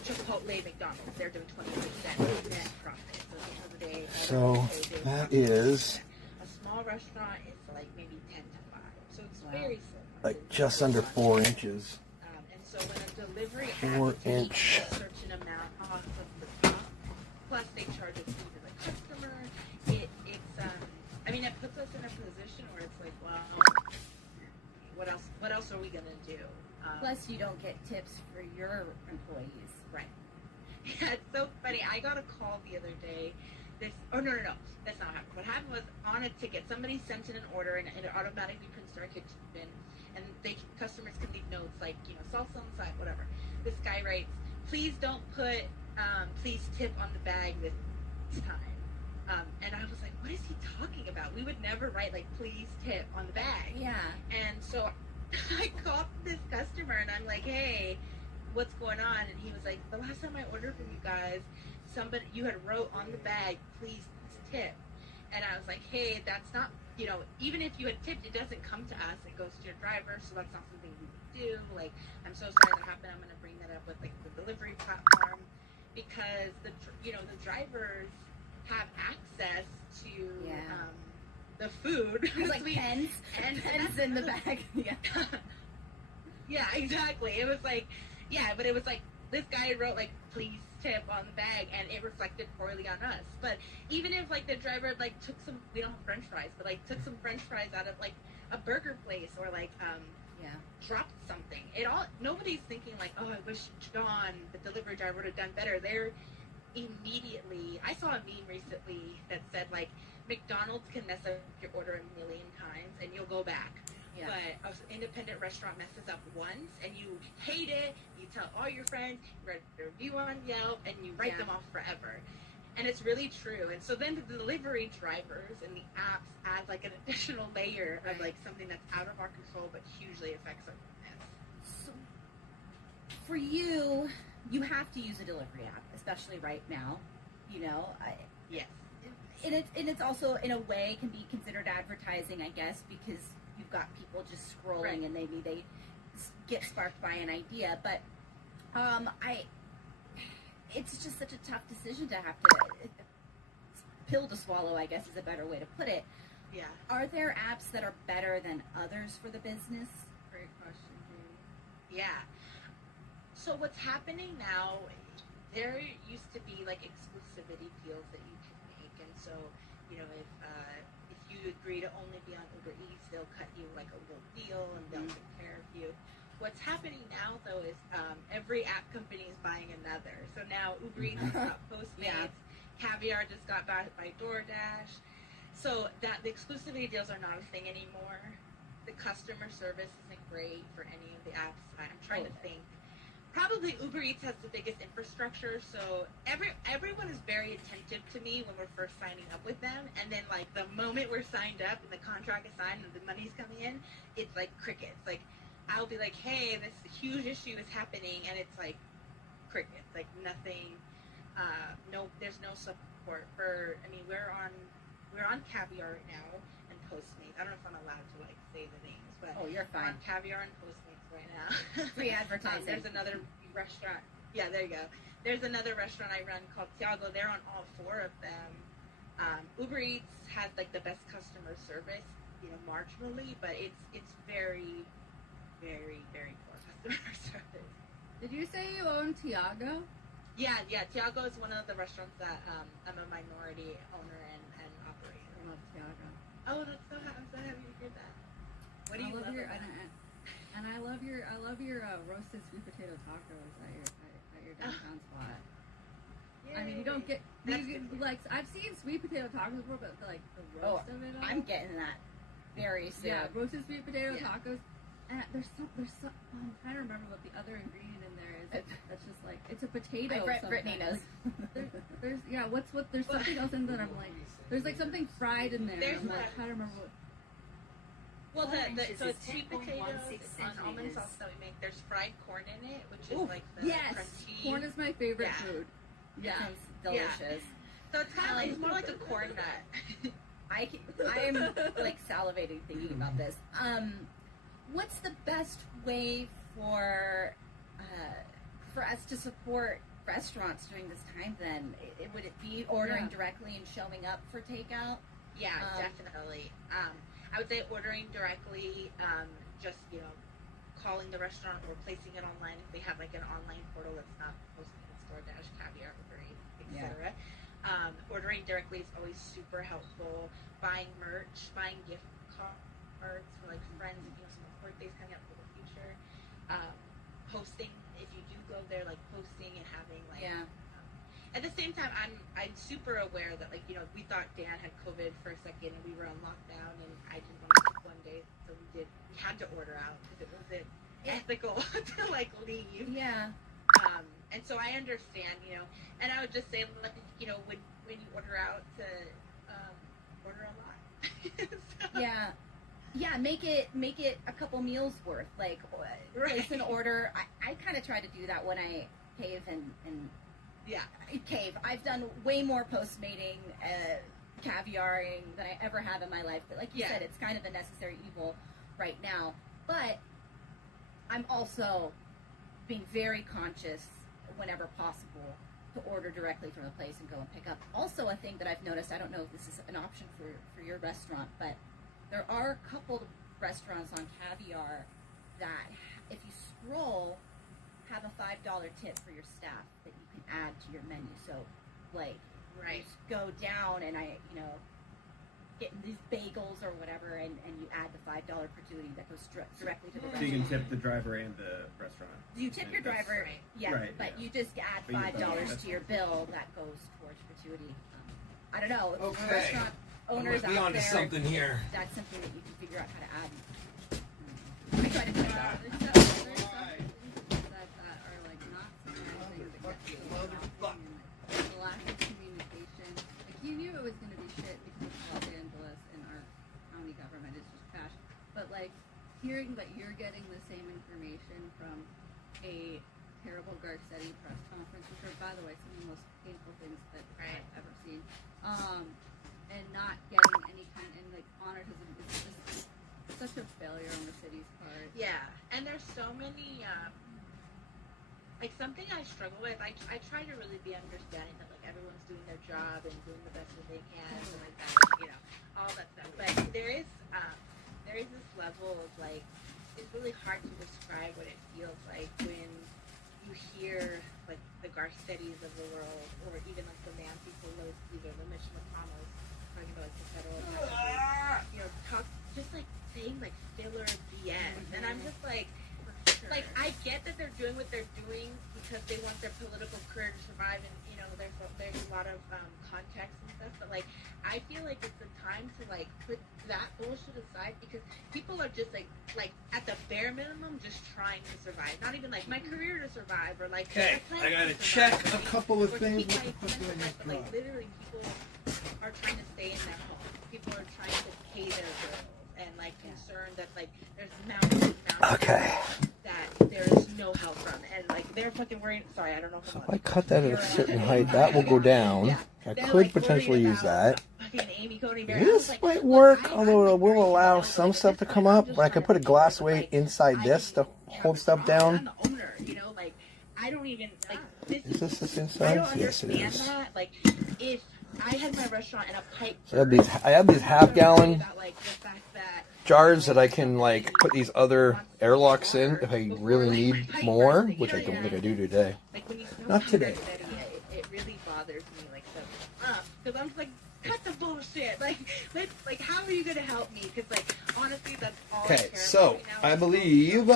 Chipotle McDonald's. They're doing 20% net profit. So at the end of the day, So that is a small restaurant is like maybe 10 to 5. So it's very similar. like just under 4 inches. And so when a delivery 4-inch. a certain amount off of the top, plus they charge a fee to the customer, I mean, it puts us in a position where it's like, well, what else are we gonna do? Plus, you don't get tips for your employees. Right. Yeah, it's so funny. I got a call the other day. No, that's not happened. What happened was, on a ticket, somebody sent in an order and it automatically prints to our kitchen bin, and customers can leave notes like, you know, salsa on the side, whatever. This guy writes, please don't put, please tip on the bag this time. And I was like, what is he talking about? We would never write, like, please tip on the bag. Yeah. And so I called this customer and I'm like, hey, what's going on? And he was like, the last time I ordered from you guys, you had wrote on the bag, please tip. And I was like, hey, that's not, you know, even if you had tipped, it doesn't come to us. It goes to your driver, so that's not something we do. Like, I'm so sorry that happened. I'm going to bring that up with, like, the delivery platform, because, the drivers have access to the food. There's like pens in the bag. Yeah. Yeah, exactly. It was like, but it was like, this guy wrote like, please tip on the bag, and it reflected poorly on us. But even if like the driver like took some, we don't have French fries, but like took some French fries out of like a burger place, or like dropped something, nobody's thinking like, oh, I wish John, the delivery driver, would have done better. They're immediately, I saw a meme recently that said like, McDonald's can mess up your order 1,000,000 times and you'll go back. Yeah. But an independent restaurant messes up once and you hate it, you tell all your friends, you write a review on Yelp, and you write them off forever. And it's really true. And so then the delivery drivers and the apps add like an additional layer of like something that's out of our control but hugely affects our business. So for you, you have to use a delivery app, especially right now. You know, yes. And it's also, in a way, can be considered advertising, I guess, because you've got people just scrolling and maybe they get sparked by an idea. But it's just such a tough decision to have to, pill to swallow, I guess is a better way to put it. Yeah. Are there apps that are better than others for the business? Great question, Jamie. Yeah. So what's happening now, there used to be like exclusivity deals that you can make, and so, you know, if you agree to only be on Uber Eats, they'll cut you like a little deal and they'll take care of you. What's happening now though is every app company is buying another. So now Uber Eats has got Postmates, Caviar just got bought by DoorDash. So that the exclusivity deals are not a thing anymore. The customer service isn't great for any of the apps. I'm trying to think. Probably Uber Eats has the biggest infrastructure, so everyone is very attentive to me when we're first signing up with them, and then like the moment we're signed up and the contract is signed and the money's coming in, it's like crickets. Like I'll be like, hey, this huge issue is happening, and it's like crickets, like nothing. There's no support for. I mean, we're on Caviar right now and Postmates. I don't know if I'm allowed to like say the names, but you're fine. We're on Caviar and Postmates right now. Free advertising. There's another restaurant. Yeah, there you go. There's another restaurant I run called Tiago. They're on all 4 of them. Uber Eats has like the best customer service, you know, marginally, but it's very, very, very poor customer service. Did you say you own Tiago? Yeah. Tiago is one of the restaurants that I'm a minority owner and operator. I love Tiago. Oh, I'm so happy to hear that. love your roasted sweet potato tacos at your downtown spot. I mean, you don't get like I've seen sweet potato tacos before, but like the roast of it all. I'm getting that very soon. Yeah, roasted sweet potato tacos. And there's some. I'm trying to remember what the other ingredient in there is. That's just like it's a potato. Brittany knows. There's there's something else in there. I'm like, there's like something fried in there. I'm like, trying to remember what. Well, so it's sweet potatoes on almond sauce that we make. There's fried corn in it, which is like the crunchy. Corn is my favorite food. Yeah, it's delicious. Yeah. So it's kind of like it's more like a corn nut. I'm like salivating thinking about this. What's the best way for us to support restaurants during this time? Then would it be ordering directly and showing up for takeout? Yeah, definitely. I would say ordering directly, just calling the restaurant or placing it online if they have like an online portal that's not Postmates, DoorDash, Caviar, Uber Eats, etc. Ordering directly is always super helpful. Buying merch, buying gift cards for like friends, someone's birthday's coming up for the future. Posting, if you do go there, like posting and having like. At the same time, I'm super aware that we thought Dan had COVID for a second and we were on lockdown and I didn't want to take one day, so we had to order out because it wasn't ethical to leave. Yeah. And so I understand, and I would just say, when you order out to order a lot. So. Yeah, make it a couple meals worth. Like place an order. I kind of try to do that when I cave and cave. I've done way more postmating, caviaring than I ever have in my life. But like you said, it's kind of a necessary evil right now. But I'm also being very conscious whenever possible to order directly from a place and go and pick up. Also, a thing that I've noticed, I don't know if this is an option for your restaurant, but there are a couple of restaurants on Caviar that, if you scroll, have a $5 tip for your staff that you can add to your menu. So, you just go down and getting these bagels or whatever, and you add the $5 gratuity that goes directly to the restaurant. So you can tip the driver and the restaurant. You tip your driver, you just add $5 to your bill that goes towards gratuity. I don't know. If the restaurant owners I might be out onto there, something here. That's something that you can figure out how to add. I try to do that. There's some that are like not surprising that get the lack of communication. Like you knew it was going to be shit because it's Los Angeles and our county government is just trash. But like hearing that you're getting the same information from a terrible Garcetti press conference, which are, by the way, some of the most painful things that I've ever seen, and not getting any kind, and like honoritism is just such a failure on the city's part. Yeah, and there's so many, like something I struggle with, I try to really be understanding that like everyone's doing their job and doing the best that they can and like that, all that stuff. But there is this level of like, it's really hard to describe what it feels like when you hear like the Garcettis of the world, or even like the Nancy Pelosi's or the Mitch McConnells talking about like the federal government, talk just like saying like filler BS, and I'm just like I get that they're doing what they're doing because they want their political career to survive, and there's a lot of context and stuff, but like I feel like it's the time to like put that bullshit aside, because people are just like at the bare minimum just trying to survive, not even like my career to survive or like okay, I gotta check a couple of things. Like literally people are trying to stay in their home, people are trying to pay their bills, and like concerned that like there's mountains that there's no help from, and like they're fucking worried. Sorry, I don't know. So if I cut that at a certain height, that will go down. I could potentially use that. This might work, although it will allow some stuff to come up. But I could put a glass weight inside this to hold stuff down. I don't even like. Is this inside? Yes, it is. Like, if I had my restaurant in a pipe. So I have these half-gallon jars that I can like put these other airlocks in if I really need more, which I don't think I do today. Not today. It really bothers me, like, because I'm like, cut the bullshit. Like, how are you gonna help me? Because like, honestly, that's all. Okay, so I believe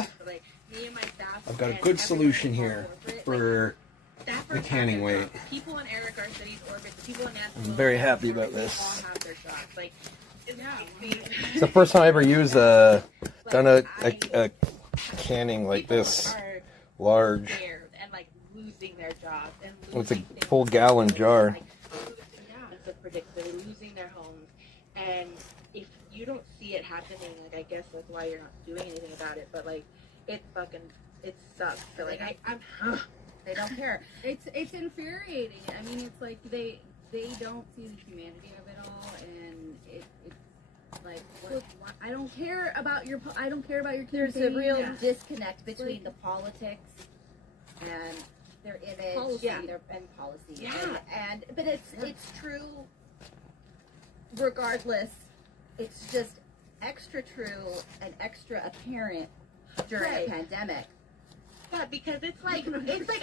me and my staff. I've got a and good everyone solution all here over it, for staff the are canning having weight. shots. People in Eric Garcetti's orbit, the people in Nancy's I'm very orbit, happy about they this. all have their shots. Like, It's the first time I ever used done a canning like this large. and like losing their jobs and It's a losing things. full gallon jar. They're losing their homes, and if you don't see it happening, like I guess that's why you're not doing anything about it. But like, it sucks. So like they don't care. It's infuriating. I mean, it's like they don't see the humanity of it all, and it's like I don't care about your There's a campaign. real disconnect between the politics and their image, Policy. and policy. Yeah. But it's true. Regardless, it's just extra true and extra apparent during a pandemic. Yeah, because it's like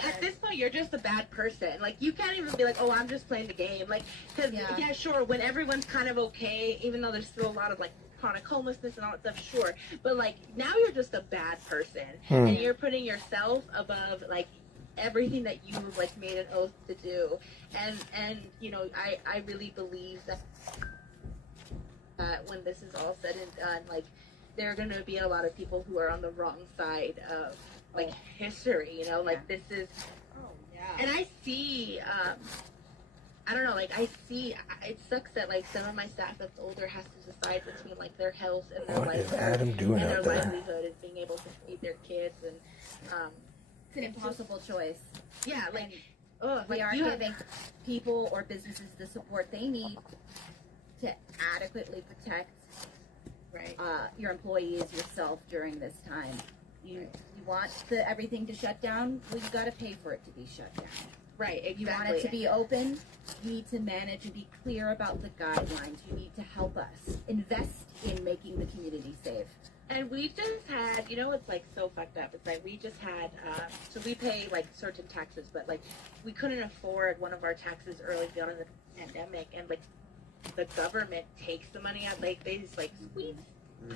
at this point you're just a bad person. Like you can't even be like, oh, I'm just playing the game. Like, because yeah, sure, when everyone's kind of okay, even though there's still a lot of like chronic homelessness and all that stuff, sure. But like now you're just a bad person, and you're putting yourself above like everything that you like made an oath to do. And you know, I really believe that when this is all said and done, like there are going to be a lot of people who are on the wrong side of like history, you know, like this is, and I see, I don't know, like I see, it sucks that like some of my staff that's older has to decide between like their health and their What is livelihood Adam doing and their out there? livelihood and being able to feed their kids, and It's an impossible choice. Yeah, like we like, are you have- giving people or businesses the support they need to adequately protect your employees, yourself during this time. You want everything to shut down, well, you got to pay for it to be shut down. Right, exactly. You want it to be open, you need to manage and be clear about the guidelines. You need to help us invest in making the community safe. And we just had, you know, it's like so fucked up. It's like we just had, so we pay like certain taxes, but like we couldn't afford one of our taxes early on in the pandemic, and like the government takes the money out, like they just like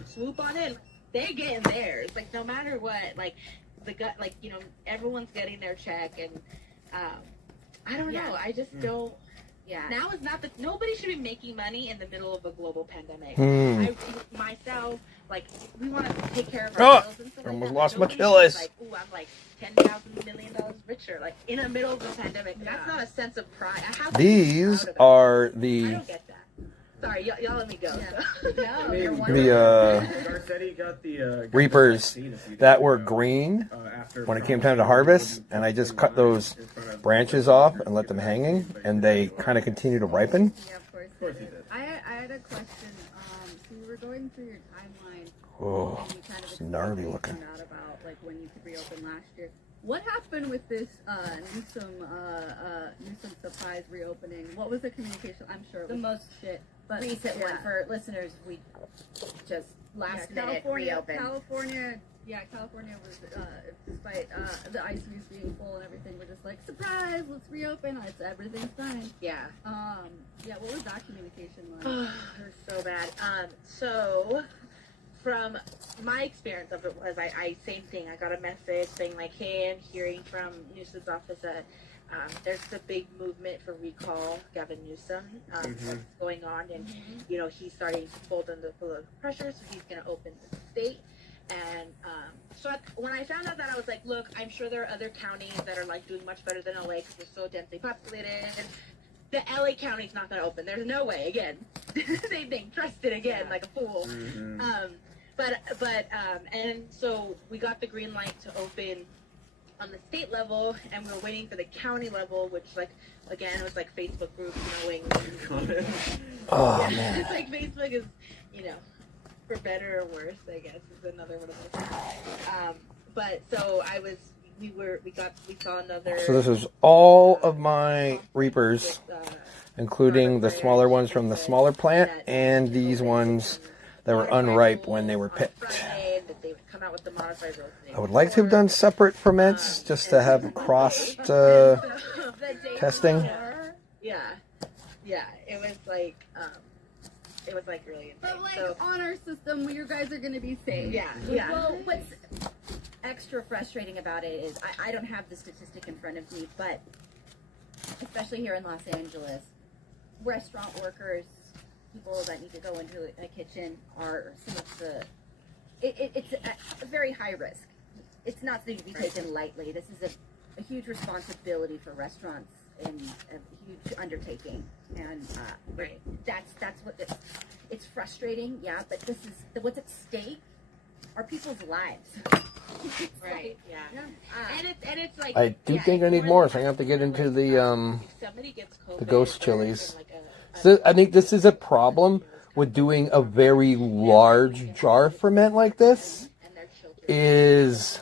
swoop on in. They're getting theirs, like no matter what, like like you know, everyone's getting their check, and I don't know, I just don't. Yeah. Now is not nobody should be making money in the middle of a global pandemic. Myself, like, we want to take care of ourselves and stuff. Almost like that. lost my Nobody Achilles. should be like, ooh, I'm like $10,000 million richer, like in the middle of the pandemic. That's not a sense of pride. How can you be These proud of are it? I the don't get that. Sorry, y'all let me go. No, you're Garcetti got the reapers that were green when it came time to harvest, and I just cut those branches off and let them hanging, and they kind of continue to ripen. Yeah, of course he did. I had a question. So you were going through your timeline. Oh, and you kind of it's gnarly looking. found out about like when you could reopen last year. What happened with this Newsom Supplies reopening? What was the communication? I'm sure it was The most shit. But recent one for listeners, we just last minute reopened. California was, despite the ICUs being full and everything, we're just like, surprise, let's reopen. Everything's fine. Yeah. What was that communication like? It was so bad. So from my experience of it was, I same thing. I got a message saying like, hey, I'm hearing from Newsom's office that there's a big movement for recall Gavin Newsom. What's going on, and you know, he's starting to fold under political pressure, so he's going to open the state. And so when I found out that, I was like, look, I'm sure there are other counties that are like doing much better than LA because we're so densely populated. And the LA county's not going to open. There's no way. Again, same thing. Trusted again, like a fool. And so we got the green light to open on the state level, and we were waiting for the county level, which, like, again, it was like Facebook groups knowing. Man. It's like Facebook is, you know, for better or worse, I guess, is another one of those. But so we saw another. So this is all of my reapers, including the smaller ones from the smaller plant and these ones that were unripe when they were picked. I would like to have done separate ferments just to have cross testing. Yeah, it was like really insane. But like honor system, you guys are gonna be safe. Yeah. Well, extra frustrating about it is I don't have the statistic in front of me, but especially here in Los Angeles, restaurant workers, people that need to go into a kitchen are some of the, it's a very high risk. It's not something to be taken lightly. This is a huge responsibility for restaurants and a huge undertaking. And that's what it's frustrating, yeah, but this is, what's at stake are people's lives. Right. Yeah. And it's like I do think I need more, so I have to get into the ghost chilies. So I think this is a problem with doing a very large jar ferment like this. Is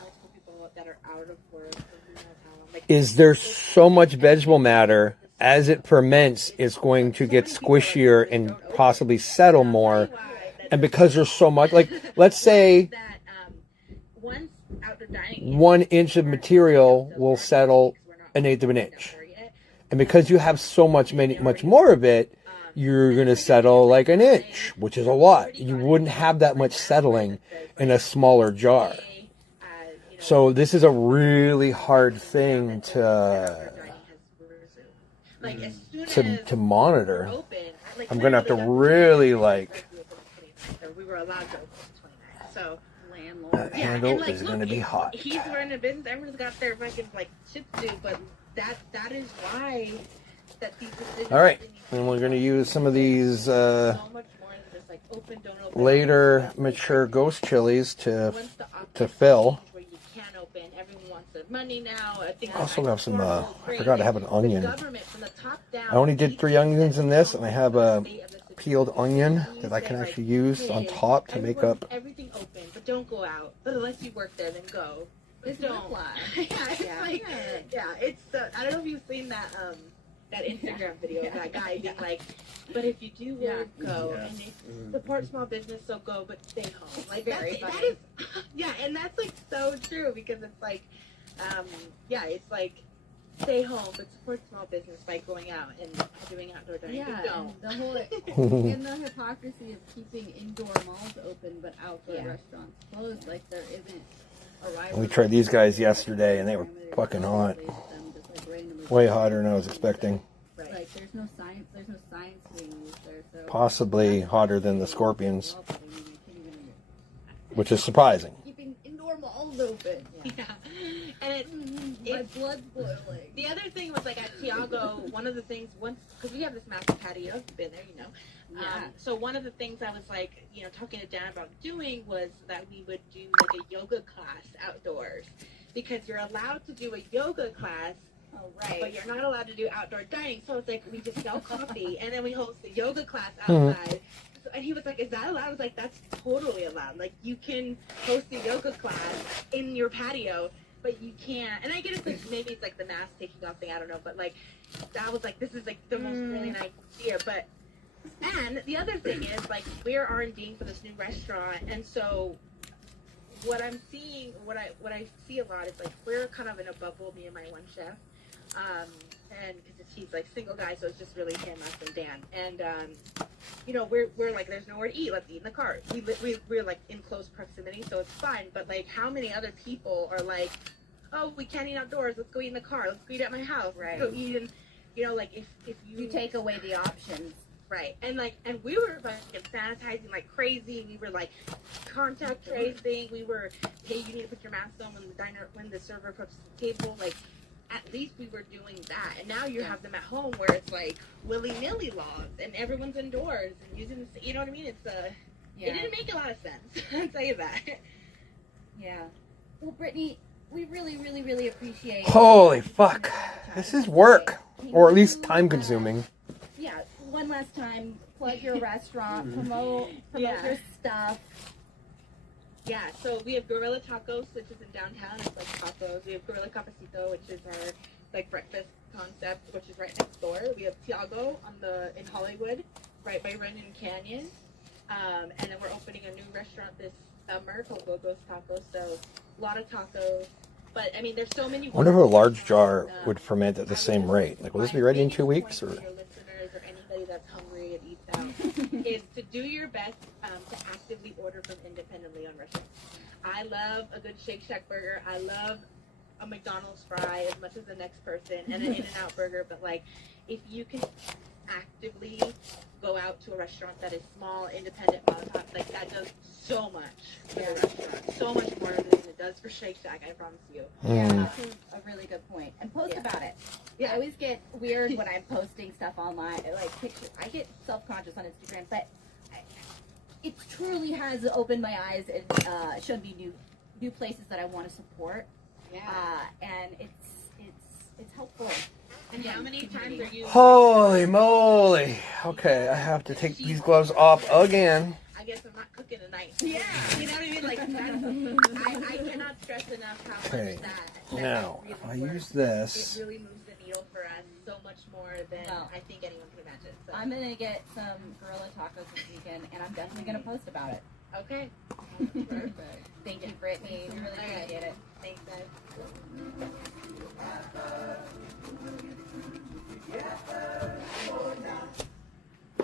there's so much vegetable matter as it ferments, it's going to get squishier and possibly settle more. And because there's so much, like, let's say 1 inch of material will settle 1/8 of an inch. And because you have so much more of it, you're going to settle like 1 inch, which is a lot. You wouldn't have that much settling in a smaller jar. So this is a really hard thing to monitor. I'm going to have to really we were allowed to open 29. So that handle is going to be hot. He's running a business. Everyone's got their fucking shit to do, but that is why that these decisions. All right, and we're going to use some of these later mature ghost chilies to fill. I also have some. I forgot to have an onion. I only did 3 onions in this, and I have a peeled onion that I can actually use on top to make up. Everything open, but don't go out. But unless you work there, then go. Just don't. It's. I don't know if you've seen that Instagram video of that guy being like, but if you do work, go, and if support small business, so go, but stay home. Like that is, and that's like so true because it's like, it's like stay home, but support small business by going out and doing outdoor dining. Yeah, Don't. the whole and the hypocrisy of keeping indoor malls open but outdoor restaurants closed, like there isn't a rivalry. We tried these guys yesterday, and they were fucking hot. Way hotter than I was expecting. Like there's no science being used there. So Possibly hotter than the scorpions, which is surprising. keeping indoor malls open. Yeah. And my blood's boiling. The other thing was like at Tiago, one of the things because we have this massive patio, you've been there, you know. So one of the things I was like, talking to Dan about doing was that we would do like a yoga class outdoors because you're allowed to do a yoga class. Oh, right. But you're not allowed to do outdoor dining. So it's like we just sell coffee and then we host a yoga class outside. And he was like, is that allowed? I was like, that's totally allowed. Like you can host a yoga class in your patio, but you can't. And I get it, like maybe it's like the mask taking off thing, I don't know. But like, I was like, this is like the most brilliant idea. But, and the other thing is like, we're R&Ding for this new restaurant. And so what I'm seeing, what I see a lot is like, we're kind of in a bubble, me and my one chef. And because he's like single guy, so it's just really him, us, and Dan. And we're like, there's nowhere to eat. Let's eat in the car. We're like in close proximity, so it's fine. But like, how many other people are like, oh, we can't eat outdoors. Let's go eat in the car. Let's go eat at my house. Right. Let's go eat in, like if you take away the options. Right. And we were like sanitizing like crazy. We were like contact tracing. We were, hey, you need to put your mask on when the server approaches the table. Like, at least we were doing that. And now you have them at home where it's like willy-nilly laws and everyone's indoors and using the, you know what I mean? It's it didn't make a lot of sense. I'll tell you that. Yeah. Well, Brittany, we really, really, really appreciate. Holy fuck! This is work, or at least time consuming. Yeah. One last time, plug your restaurant, promote your stuff. Yeah, so we have Gorilla Tacos, which is in downtown. It's like tacos. We have Gorilla Cafecito, which is our like breakfast concept, which is right next door. We have Tiago in Hollywood, right by Runyon Canyon. And then we're opening a new restaurant this summer called Gogo's Tacos. So a lot of tacos. But I mean, there's so many. I wonder if a large jar would ferment at the same rate. Like, will this be ready in 2 weeks? Or Listeners or anybody that's hungry and eats out is to do your best to actively order from independently on restaurants. I love a good Shake Shack burger. I love a McDonald's fry as much as the next person, and an In-N-Out burger. But like, if you can actively go out to a restaurant that is small, independent, mom and pop, like that does so much for the restaurant, so much more than it does for Shake Shack. I promise you. Yeah, that's a really good point. And post about it. Yeah, I always get weird when I'm posting stuff online, like pictures. I get self-conscious on Instagram, but it truly has opened my eyes and shown me new places that I want to support. Yeah. And it's helpful. And how many times are you? Holy moly. Okay, I have to take these gloves off again. I guess I'm not cooking tonight. Yeah, you know what I mean? Like, I cannot stress enough how Okay, much that now, really if I works. use this. It really moves the needle for us so much more than I think anyone can imagine. So. I'm gonna get some gorilla tacos this weekend, and I'm definitely gonna post about it. Okay. Perfect. Thank you, Brittany. We really appreciate it. Thanks, guys.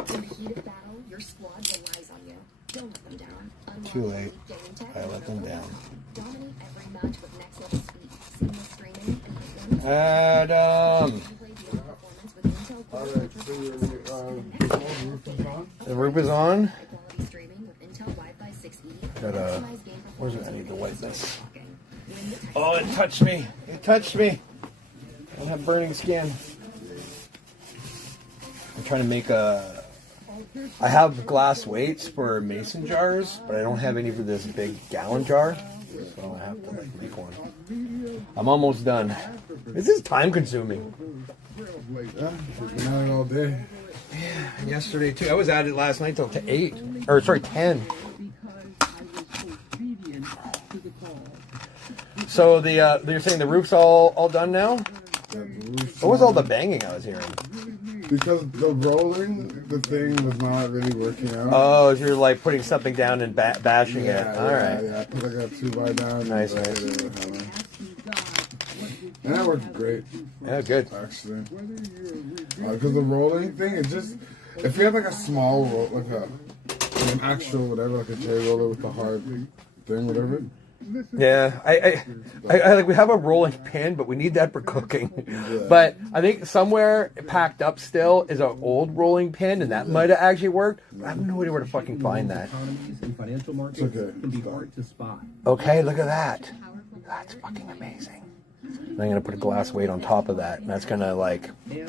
In the heat of battle, your squad relies on you. Don't let them down. Unlock Too late. game tech I let them down. Dominate every match with next level speed, seamless streaming, and performance. Adam! The roof is on. Gotta, where's it? I need to wipe this. Oh, it touched me. It touched me. I don't have burning skin. I'm trying to make I have glass weights for mason jars, but I don't have any for this big gallon jar. So I have to like make one. I'm almost done. This is time consuming. Yeah, been at it all day. Yeah, and yesterday too. I was at it last night till 10. So you're saying the roof's all done now? What was all the banging I was hearing? Because the rolling, the thing was not really working out. Oh, you're like putting something down and bashing it. All right. Yeah, I put like a 2x down. Nice. And that worked great. Yeah, good. Actually. Because the rolling thing, it just, if you have like a small roll, like an actual whatever, like a J roller with the hard thing, whatever. Yeah, I like we have a rolling pin, but we need that for cooking. But I think somewhere packed up still is an old rolling pin, and that might have actually worked. I have no idea where to fucking find that. Financial markets can be hard to spot. Okay, look at that. That's fucking amazing. And I'm gonna put a glass weight on top of that, and that's gonna like, yeah.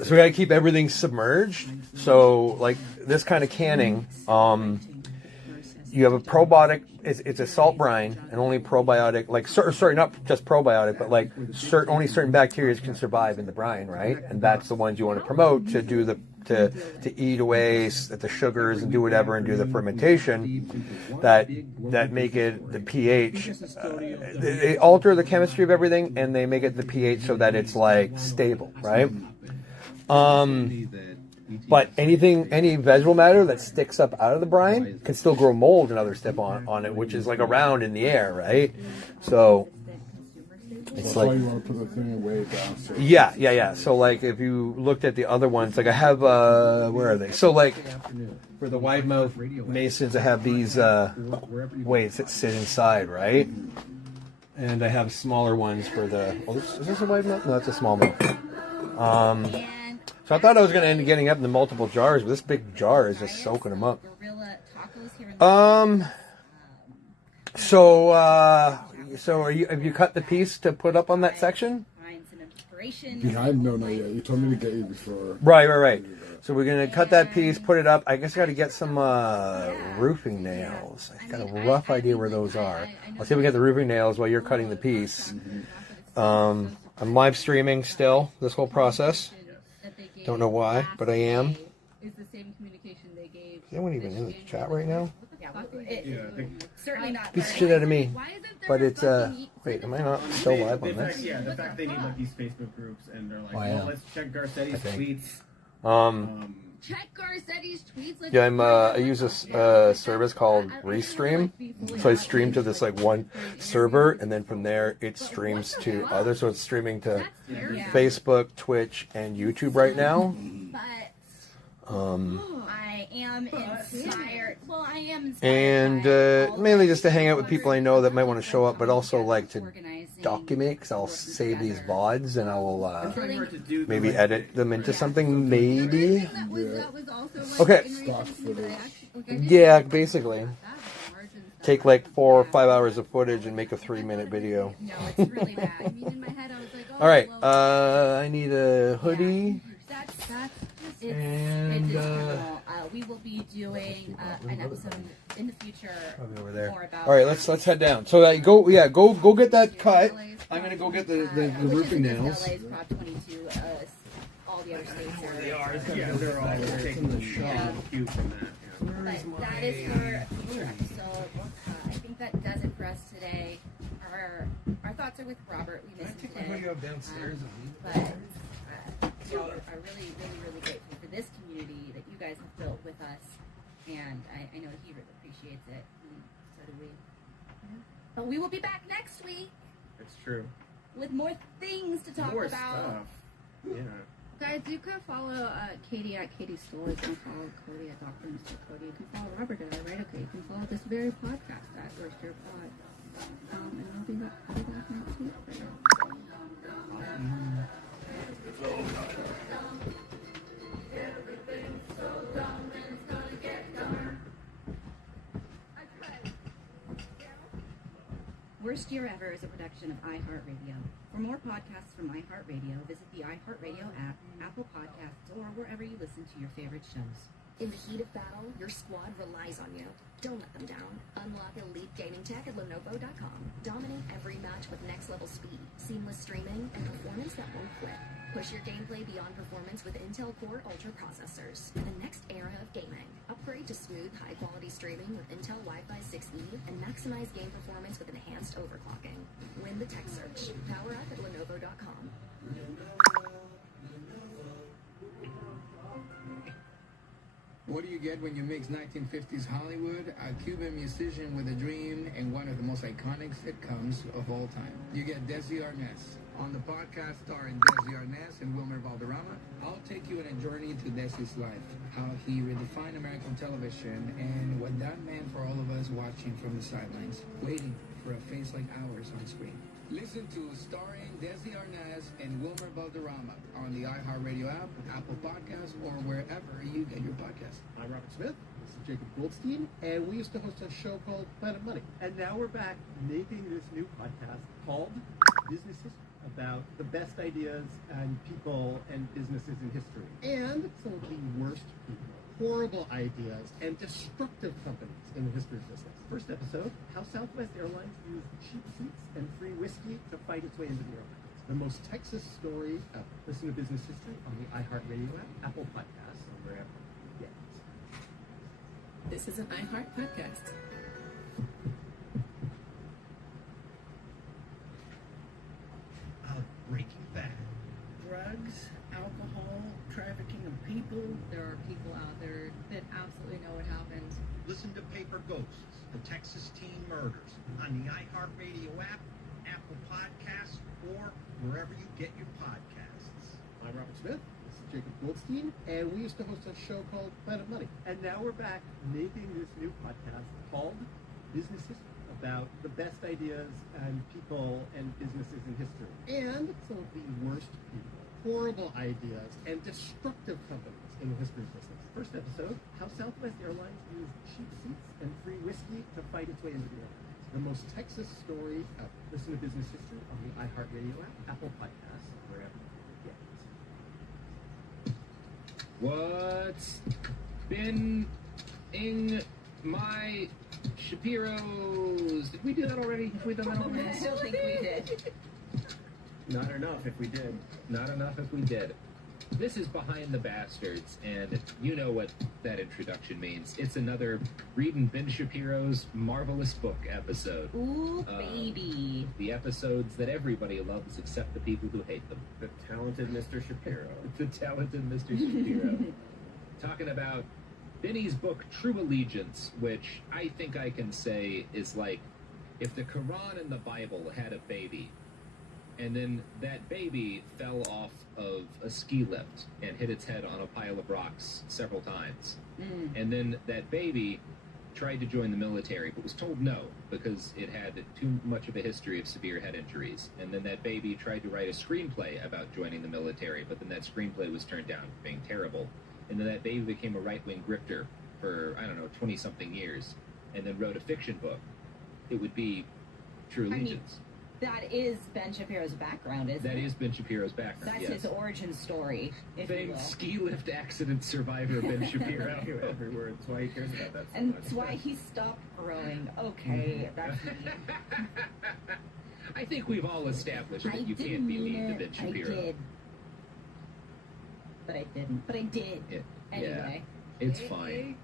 So we gotta keep everything submerged. So like this kind of canning, you have a probiotic. It's a salt brine, and only probiotic, like sorry, not just probiotic, but like only certain bacteria can survive in the brine, right? And that's the ones you want to promote to do to eat away at the sugars and do whatever and do the fermentation that make it the pH. They alter the chemistry of everything, and they make it the pH so that it's like stable, right? But any vegetable matter that sticks up out of the brine can still grow mold and other stuff on it, which is like around in the air, right? So it's That's like, why you want to put the thing way down. So yeah. So like if you looked at the other ones, like I have where are they? So like for the wide mouth masons, I have these weights that sit inside, right? And I have smaller ones for the. Oh, is this a wide mouth? No, that's a small mouth. So I thought I was going to end up getting up in the multiple jars, but this big jar is just soaking them up. So have you cut the piece to put up on that section? Behind? No, not yet. You told me to get you before. Right. So we're going to cut that piece, put it up. I guess I got to get some roofing nails. I got a rough idea where those are. I'll see if we get the roofing nails while you're cutting the piece. I'm live streaming still, this whole process. Don't know why, but I am. Is the same communication they gave. Is anyone even in the chat right now? Certainly not. Beats the shit out of me. But it's wait, am I not still live on this? Yeah, the fact they need like these Facebook groups and they're like, well, let's check Garcetti's tweets. Check Garcetti's tweets. Yeah, I use a service called Restream. So I stream to this like one server, and then from there it streams to others. So it's streaming to Facebook, Twitch, and YouTube right now. I am inspired. Well, I am inspired. And mainly just to hang out with people I know that might want to show up, but also like to document, because I'll save these VODs and I will maybe edit them into something, maybe. Okay. Yeah, basically. Take like 4 or 5 hours of footage and make a 3-minute video. No, it's really bad. I mean, in my head, I was like, oh, all right, I need a hoodie. It's criminal. We will be doing an episode in the future. Probably over there. More about all right, let's head down. So go get that cut. I'm gonna go get the roofing nails. LA's Prop 22. All the other states are. They're all taking the shot cue from that. But that is for a future episode. I think that does it for us today. Our thoughts are with Robert. We miss him today. But we are really, really, really grateful for this community that you guys have built with us, and I know he really appreciates it, and so do we. Yeah. But we will be back next week. It's true. With more things to talk about. Stuff. Yeah. Guys, you can follow Katie at Katie Story. You can follow Cody at Dr. Mr. Cody. You can follow Robert at Right Okay. You can follow this very podcast at First Year Pod. And I'll be back next week for you. Worst Year Ever is a production of iHeartRadio. For more podcasts from iHeartRadio, visit the iHeartRadio app, Apple Podcasts, or wherever you listen to your favorite shows. In the heat of battle, your squad relies on you. Don't let them down. Unlock elite gaming tech at Lenovo.com. Dominate every match with next-level speed, seamless streaming, and performance that won't quit. Push your gameplay beyond performance with Intel Core Ultra processors for the next era of gaming. Upgrade to smooth, high-quality streaming with Intel Wi-Fi 6E and maximize game performance with enhanced overclocking. Win the tech search. Power up at Lenovo.com. What do you get when you mix 1950s Hollywood, a Cuban musician with a dream, and one of the most iconic sitcoms of all time? You get Desi Arnaz. On the podcast starring Desi Arnaz and Wilmer Valderrama, I'll take you on a journey to Desi's life, how he redefined American television, and what that meant for all of us watching from the sidelines, waiting for a face like ours on screen. Listen to Starring Desi Arnaz and Wilmer Valderrama on the iHeartRadio app, Apple Podcasts, or wherever you get your podcasts. I'm Robert Smith. This is Jacob Goldstein, and we used to host a show called Planet Money. And now we're back making this new podcast called Business History, about the best ideas and people and businesses in history, and some of the worst people, horrible ideas, and destructive companies in the history of business. First episode, how Southwest Airlines used cheap seats and free whiskey to fight its way into the airlines. The most Texas story ever. Listen to Business History on the iHeartRadio app, Apple Podcasts, or wherever you get it. This is an iHeart podcast. Breaking Bad. Drugs, alcohol, trafficking of people. There are people out there that absolutely know what happened. Listen to Paper Ghosts, the Texas teen murders, on the iHeartRadio app, Apple Podcasts, or wherever you get your podcasts. I'm Robert Smith. This is Jacob Goldstein, and we used to host a show called Planet Money. And now we're back making this new podcast called Business History, about the best ideas and people and businesses in history, and some of the worst people, horrible ideas, and destructive companies in the history of business. First episode, how Southwest Airlines used cheap seats and free whiskey to fight its way into the airlines. The most Texas story ever. Listen to Business History on the iHeartRadio app, Apple Podcasts, or wherever you get it. What's been in my Shapiro's? Did we do that already? Have we done that already? I don't think we did. Not enough if we did. Not enough if we did. This is Behind the Bastards, and you know what that introduction means. It's another Reading Ben Shapiro's Marvelous Book episode. Ooh, baby. The episodes that everybody loves except the people who hate them. The talented Mr. Shapiro. The talented Mr. Shapiro. Talking about Benny's book, True Allegiance, which I think I can say is like if the Quran and the Bible had a baby. And then that baby fell off of a ski lift and hit its head on a pile of rocks several times. And then that baby tried to join the military, but was told no because it had too much of a history of severe head injuries. And then that baby tried to write a screenplay about joining the military, but then that screenplay was turned down for being terrible. And then that baby became a right-wing grifter for, 20-something years, and then wrote a fiction book. It would be True Allegiance. That is Ben Shapiro's background, isn't it? That is Ben Shapiro's background, That's yes. his origin story, if you Famed will. ski lift accident survivor Ben Shapiro. Every word. That's why he cares about that so And much. that's why he stopped growing. Okay, that's me. I think we've all established that you can't be mean to Ben Shapiro. I did. But I didn't. But I did. Anyway. Yeah, it's fine.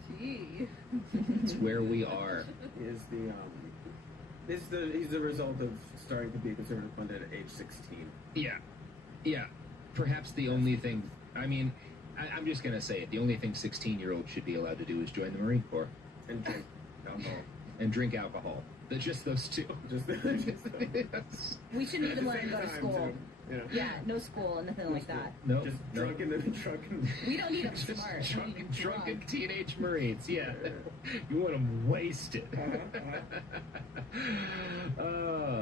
It's where we are. He's the result of starting to be a conservative pundit at age 16. Yeah. Perhaps the only thing, I'm just going to say it, the only thing 16-year-olds should be allowed to do is join the Marine Corps. And drink alcohol. And drink alcohol. Just those two. Yes. We shouldn't even let him go to school. Yeah. Yeah, no school and nothing like that. No. Just drunken. We don't need him smart. Drunken teenage Marines, yeah. You want them wasted.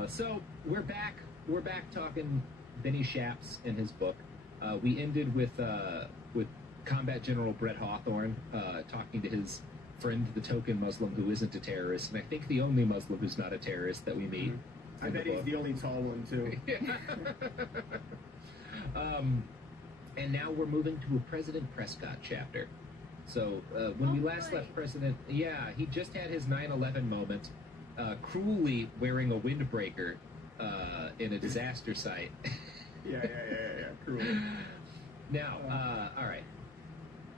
So we're back. We're back talking Benny Shaps and his book. We ended with Combat General Brett Hawthorne talking to his friend, the token Muslim who isn't a terrorist, and I think the only Muslim who's not a terrorist that we meet. I bet he's the only tall one, too. And now we're moving to a President Prescott chapter. So when we last left President, he just had his 9/11 moment, cruelly wearing a windbreaker in a disaster site. Yeah, cruelly. Now, all right.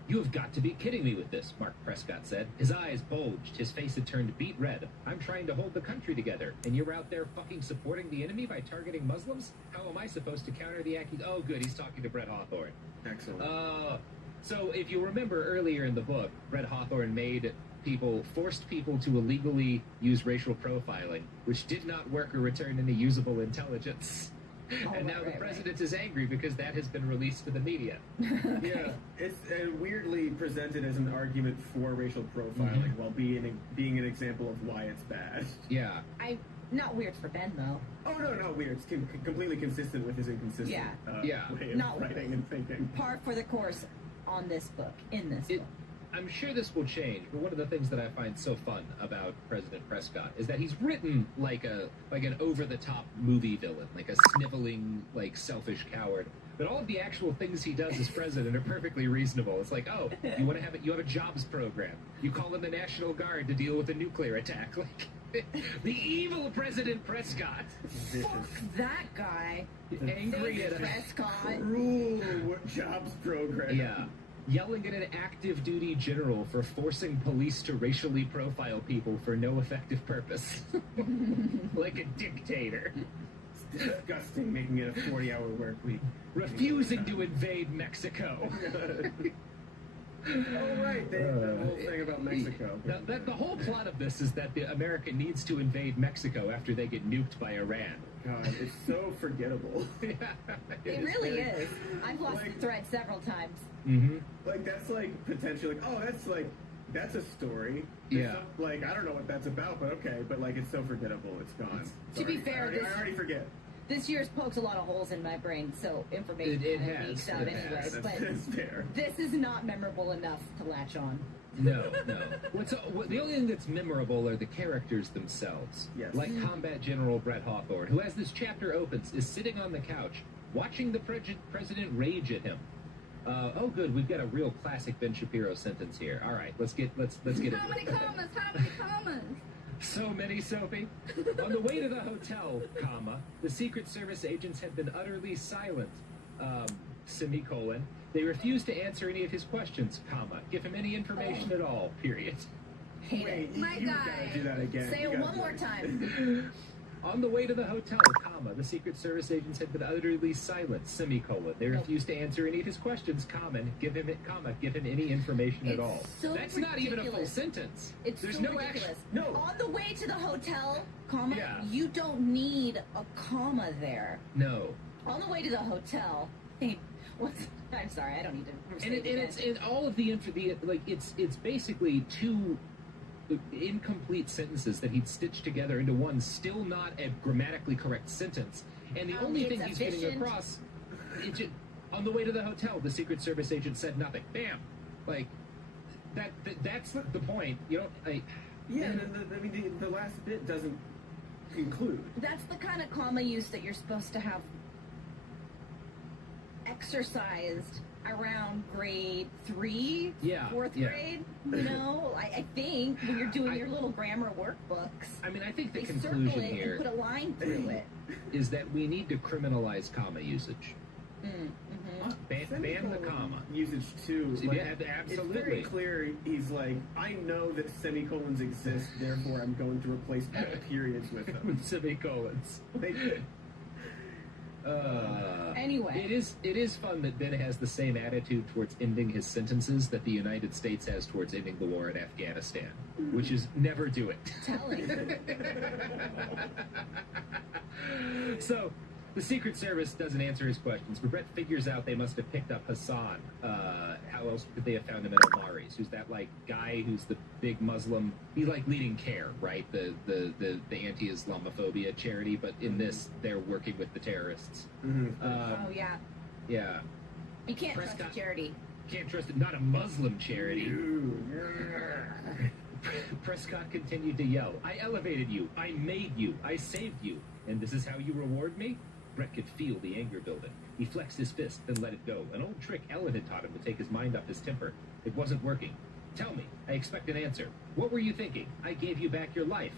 You have got to be kidding me with this, Mark Prescott said. His eyes bulged. His face had turned beet red. I'm trying to hold the country together, and you're out there fucking supporting the enemy by targeting Muslims? How am I supposed to counter the accusation? Oh, good, he's talking to Brett Hawthorne. Excellent. So if you remember earlier in the book, Brett Hawthorne forced people to illegally use racial profiling, which did not work or return any usable intelligence. And now the president is angry because that has been released to the media. Yeah, it's weirdly presented as an argument for racial profiling while being an example of why it's bad. Yeah. Not weird for Ben, though. Oh, no, not weird. It's completely consistent with his inconsistent way of writing and thinking. Par for the course on this book, in this book. I'm sure this will change, but one of the things that I find so fun about President Prescott is that he's written like an over-the-top movie villain, like a sniveling, selfish coward. But all of the actual things he does as president are perfectly reasonable. It's like, oh, you have a jobs program. You call in the National Guard to deal with a nuclear attack. The evil President Prescott. Fuck that guy. Angry at Prescott. Cruel jobs program. Yeah. Yelling at an active duty general for forcing police to racially profile people for no effective purpose. Like a dictator. It's disgusting, making it a 40-hour work week. Refusing to invade Mexico. Oh, right, that whole thing about Mexico. The whole plot of this is that America needs to invade Mexico after they get nuked by Iran. God, it's so forgettable. It really is. I've lost the thread several times. That's potentially that's a story. Yeah. I don't know what that's about, but okay. But it's so forgettable, it's gone. To be fair, I already forget. This year's pokes a lot of holes in my brain, so information leaks out anyway. That's fair. This is not memorable enough to latch on. No. The only thing that's memorable are the characters themselves. Yes. Like Combat General Brett Hawthorne, who, as this chapter opens, is sitting on the couch, watching the president rage at him. Oh, good, we've got a real classic Ben Shapiro sentence here. All right, let's get it. How many commas? How many commas? So many, Sophie. On the way to the hotel, the Secret Service agents had been utterly silent, semicolon. They refused to answer any of his questions, give him any information at all, period. Hate it. You gotta do that again. Say it one more time. On the way to the hotel, comma, the Secret Service agents had been utterly silent, semicolon. They refused to answer any of his questions, comma, give him any information at all. So That's not even a full sentence. There's so no ridiculous. No. On the way to the hotel, comma, you don't need a comma there. No. On the way to the hotel, I'm sorry, I don't need to. And it's all of the it's basically two incomplete sentences that he'd stitched together into one, still not a grammatically correct sentence. And the only thing he's getting across, on the way to the hotel, the Secret Service agent said nothing. Bam, like that's the point. You know, the last bit doesn't conclude. That's the kind of comma use that you're supposed to have exercised around grade 3, 4th grade. You know, I think when you're doing your little grammar workbooks. I mean, I think the they conclusion circle it here and put a line through it. Is that we need to criminalize comma usage. Ban the comma usage too. Yeah, absolutely. It's very clear. He's like, I know that semicolons exist, therefore I'm going to replace all periods with them. With semicolons. Anyway, it is fun that Ben has the same attitude towards ending his sentences that the United States has towards ending the war in Afghanistan, which is never do it. Telling. So, the Secret Service doesn't answer his questions, but Brett figures out they must have picked up Hassan. How else could they have found him at Omari's? Who's that, like, guy who's the big Muslim? He's, like, leading CARE, right? The anti-Islamophobia charity, but in this, they're working with the terrorists. Oh, yeah. Yeah. You can't trust a charity. Can't trust it. Not a Muslim charity. Prescott continued to yell, I elevated you. I made you. I saved you. And this is how you reward me? Brett could feel the anger building. He flexed his fist, then let it go. An old trick Ellen had taught him to take his mind off his temper. It wasn't working. Tell me. I expect an answer. What were you thinking? I gave you back your life.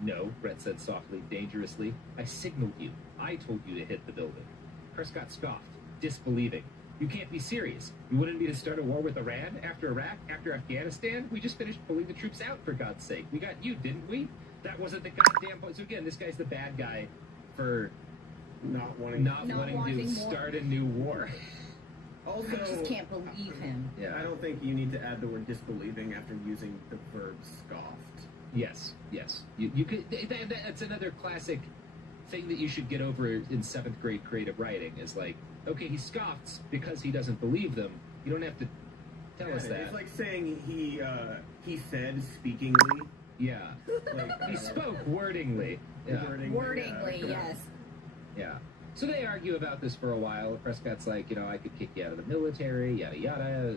No, Brett said softly, dangerously. I signaled you. I told you to hit the building. Prescott scoffed, disbelieving. You can't be serious. You wanted me to start a war with Iran, after Iraq, after Afghanistan? We just finished pulling the troops out, for God's sake. We got you, didn't we? That wasn't the goddamn point. So again, this guy's the bad guy for not wanting to start a new war. Also, I just can't believe him. Yeah, I don't think you need to add the word disbelieving after using the verb scoffed. Yes. You could. That's another classic thing that you should get over in 7th grade creative writing. Is like, okay, he scoffs because he doesn't believe them. You don't have to tell us that. It's like saying he said speakingly. Yeah. Like, he spoke wordingly. Yeah. Wordingly, yes. Yeah. So they argue about this for a while. Prescott's like, I could kick you out of the military, yada yada.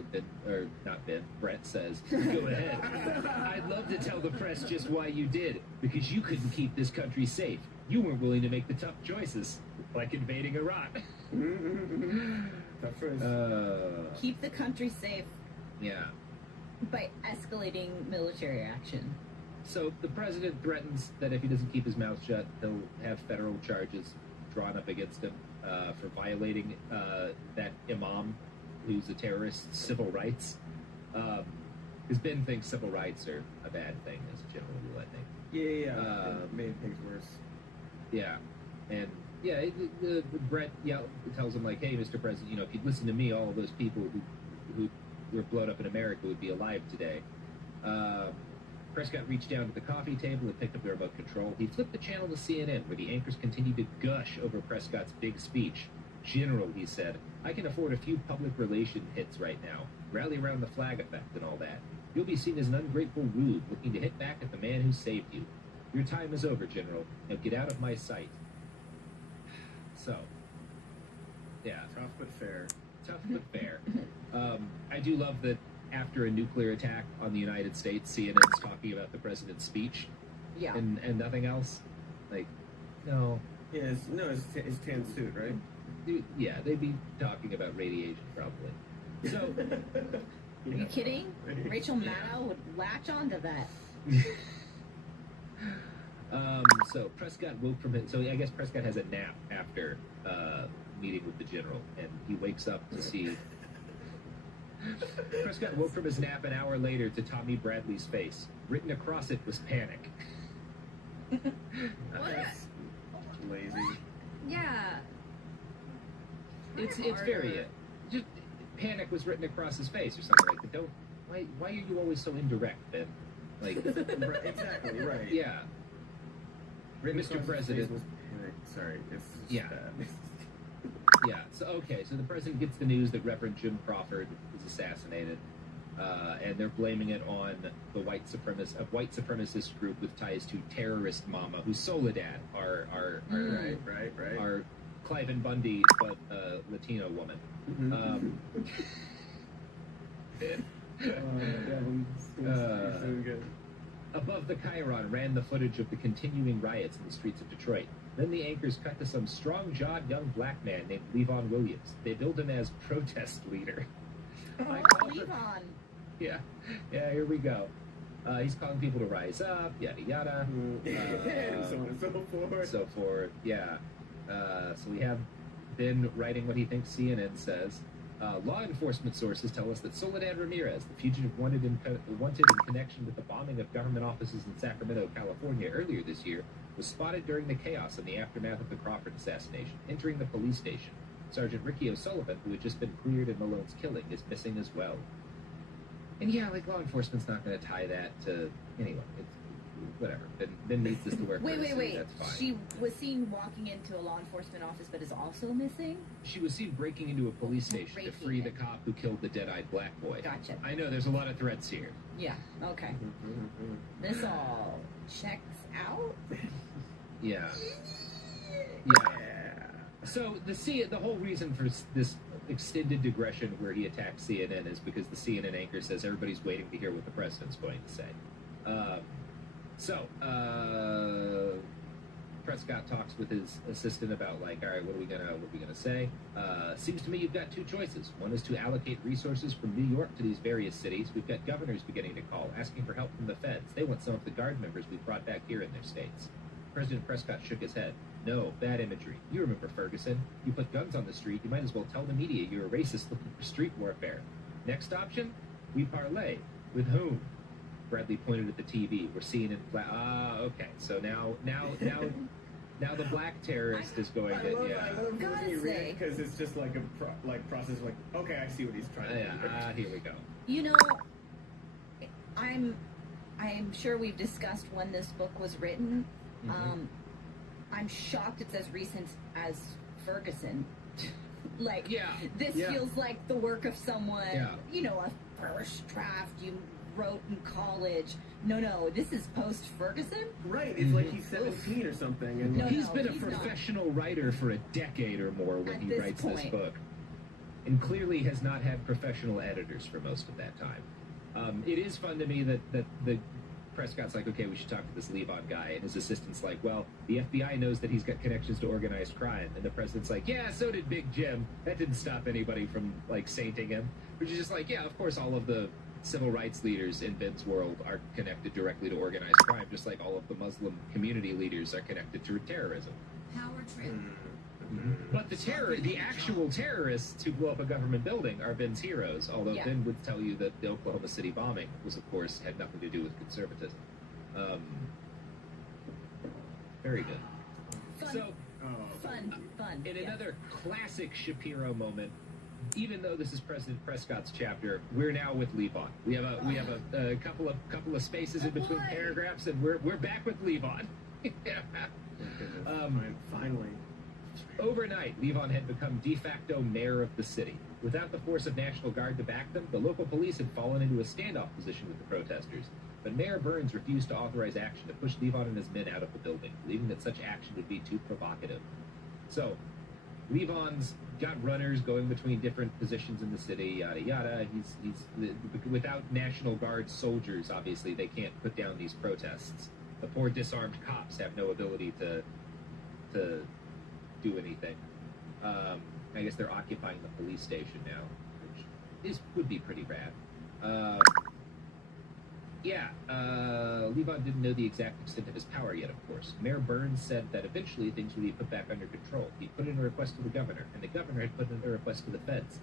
Brett says, go ahead. I'd love to tell the press just why you did, because you couldn't keep this country safe. You weren't willing to make the tough choices, like invading Iraq. Keep the country safe. Yeah. By escalating military action. So the president threatens that if he doesn't keep his mouth shut, he'll have federal charges drawn up against him for violating that imam who's a terrorist, civil rights. Because Ben thinks civil rights are a bad thing as a general rule, I think. Yeah. Made things worse. Yeah. And Brett tells him, like, hey, Mr. President, if you'd listen to me, all of those people who were blown up in America would be alive today. Prescott reached down to the coffee table and picked up the remote control. He flipped the channel to CNN, where the anchors continued to gush over Prescott's big speech. General, he said, I can afford a few public relation hits right now. Rally around the flag effect and all that. You'll be seen as an ungrateful rube looking to hit back at the man who saved you. Your time is over, General. Now get out of my sight. So, yeah. Tough but fair. I do love that after a nuclear attack on the United States, CNN's talking about the president's speech. Yeah. And nothing else. Like, no. Yeah, his tan suit, right? Yeah, they'd be talking about radiation, probably. So, are you kidding? Rachel Maddow would latch onto that. So Prescott woke from it. So I guess Prescott has a nap after meeting with the general, and he wakes up to see. Prescott woke from his nap an hour later to Tommy Bradley's face. Written across it was panic. What? lazy. Yeah. It's very just panic was written across his face or something like that. Don't why are you always so indirect, Ben? Like exactly right. Yeah. Written Mr. across his President. face was panic. Sorry, it's Yeah. bad. Yeah. So so the president gets the news that Reverend Jim Crawford is assassinated, and they're blaming it on the white supremacist group with ties to terrorist mama, who's Soledad, our our Cliven Bundy but Latino woman. Above the Chiron ran the footage of the continuing riots in the streets of Detroit. Then the anchors cut to some strong-jawed young black man named Levon Williams. They billed him as protest leader. Levon. Yeah, here we go. He's calling people to rise up, yada yada. And so on and so forth. Yeah. So we have Ben writing what he thinks CNN says. Law enforcement sources tell us that Soledad Ramirez, the fugitive wanted in connection with the bombing of government offices in Sacramento, California earlier this year, was spotted during the chaos in the aftermath of the Crawford assassination, entering the police station. Sergeant Ricky O'Sullivan, who had just been cleared in Malone's killing, is missing as well. And yeah, law enforcement's not going to tie that to... Anyway, it's whatever. Ben needs this to work. Wait. That's fine. She was seen walking into a law enforcement office, but is also missing? She was seen breaking into a police station to free the cop who killed the dead-eyed black boy. Gotcha. I know, there's a lot of threats here. Yeah, okay. This all checks out? Yeah. So the whole reason for this extended digression where he attacked CNN is because the CNN anchor says everybody's waiting to hear what the president's going to say. Prescott talks with his assistant about like, all right, what are we gonna say? Seems to me you've got two choices. One is to allocate resources from New York to these various cities. We've got governors beginning to call, asking for help from the feds. They want some of the Guard members we've brought back here in their states. President Prescott shook his head. No, bad imagery. You remember Ferguson. You put guns on the street, you might as well tell the media you're a racist looking for street warfare. Next option? We parlay. With whom? Bradley pointed at the TV. We're seeing in okay. So now the black terrorist is going to. I love when you read it because it's just like a process. Like, okay, I see what he's trying to do. Here we go. You know, I'm sure we've discussed when this book was written. I'm shocked it's as recent as Ferguson. This feels like the work of someone, a first draft you wrote in college. No, this is post-Ferguson? Right, it's like he's 17 or something. And he's been a professional writer for a decade or more when he writes this book. And clearly has not had professional editors for most of that time. It is fun to me that the Prescott's like, okay, we should talk to this Levon guy, and his assistant's like, well, the FBI knows that he's got connections to organized crime, and the president's like, yeah, so did Big Jim. That didn't stop anybody from, sainting him. Which is just like, yeah, of course all of the civil rights leaders in Ben's world are connected directly to organized crime, just like all of the Muslim community leaders are connected to terrorism. Power trip. But the actual terrorists who blew up a government building are Ben's heroes, although Ben would tell you that the Oklahoma City bombing was, of course, had nothing to do with conservatism. Very good. Fun. In another classic Shapiro moment, even though this is President Prescott's chapter, we're now with Levon. We have a couple of spaces in between paragraphs, and we're back with Levon. Finally. Overnight, Levon had become de facto mayor of the city. Without the force of National Guard to back them, the local police had fallen into a standoff position with the protesters. But Mayor Burns refused to authorize action to push Levon and his men out of the building, believing that such action would be too provocative. So, Levon's got runners going between different positions in the city, yada yada. He's without National Guard soldiers, obviously, they can't put down these protests. The poor disarmed cops have no ability to do anything. I guess they're occupying the police station now, which would be pretty rad. Levon didn't know the exact extent of his power yet, of course. Mayor Burns said that eventually things would be put back under control. He put in a request to the governor, and the governor had put in a request to the feds.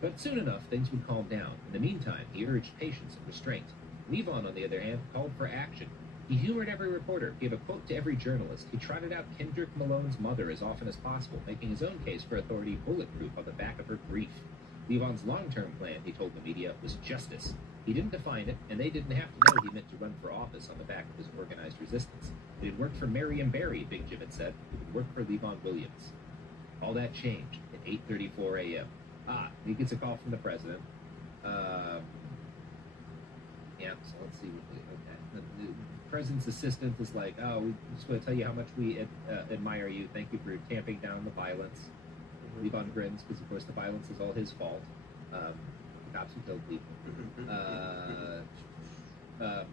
But soon enough, things would calm down. In the meantime, he urged patience and restraint. Levon, on the other hand, called for action. He humored every reporter, gave a quote to every journalist. He trotted out Kendrick Malone's mother as often as possible, making his own case for authority bulletproof on the back of her grief. Levon's long-term plan, he told the media, was justice. He didn't define it, and they didn't have to know he meant to run for office on the back of his organized resistance. It had worked for Marion Barry, Big Jim had said. It would work for Levon Williams. All that changed at 8:34 a.m. He gets a call from the president. Yeah, so let's see. Okay. The president's assistant is like, oh, we just want to tell you how much we admire you. Thank you for tamping down the violence. Levon grins because, of course, the violence is all his fault. The cops who killed people.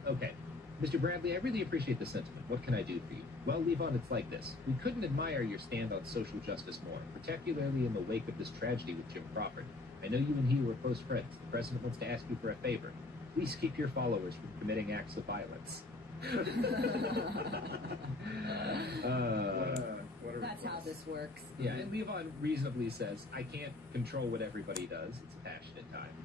Okay. Mr. Bradley, I really appreciate the sentiment. What can I do for you? Well, Levon, it's like this. We couldn't admire your stand on social justice more, particularly in the wake of this tragedy with Jim Crawford. I know you and he were close friends. The president wants to ask you for a favor. Please keep your followers from committing acts of violence. That's how this works. Yeah, and Levon reasonably says, I can't control what everybody does. It's a passionate time.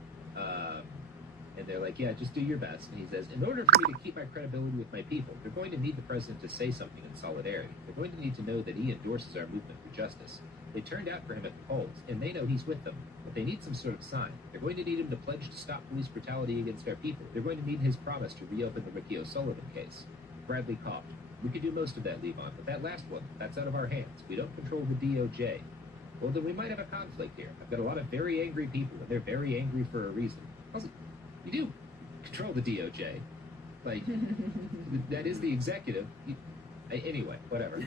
And they're like, yeah, just do your best. And he says, in order for me to keep my credibility with my people, they're going to need the president to say something in solidarity. They're going to need to know that he endorses our movement for justice. They turned out for him at the polls, and they know he's with them. But they need some sort of sign. They're going to need him to pledge to stop police brutality against our people. They're going to need his promise to reopen the Ricky O'Sullivan case. Bradley coughed. We could do most of that, Levon, but that last one, that's out of our hands. We don't control the DOJ. Well, then we might have a conflict here. I've got a lot of very angry people, and they're very angry for a reason. Also, you do control the DOJ. Like, that is the executive. Anyway, whatever.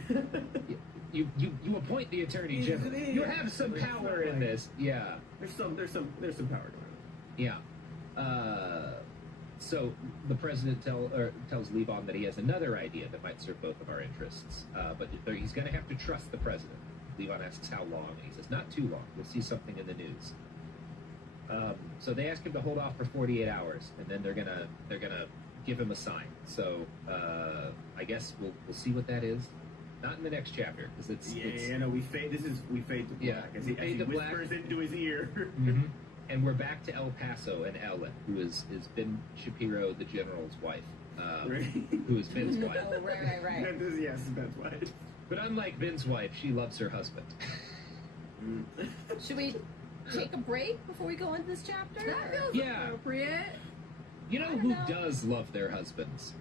You appoint the attorney general. You have some power in this. Yeah. There's some power to it. Yeah. So the president tells Levon that he has another idea that might serve both of our interests. But he's going to have to trust the president. Levon asks how long, and he says not too long. We'll see something in the news. So they ask him to hold off for 48 hours, and then they're gonna give him a sign. So I guess we'll see what that is. Not in the next chapter, because it's we fade to black as he whispers into his ear. Mm-hmm. And we're back to El Paso and Ellen, who is Ben Shapiro, the general's wife, who is Ben's wife. Oh, right. Yes, Ben's wife. But unlike Ben's wife, she loves her husband. Should we take a break before we go into this chapter? That feels appropriate. You know who does love their husbands?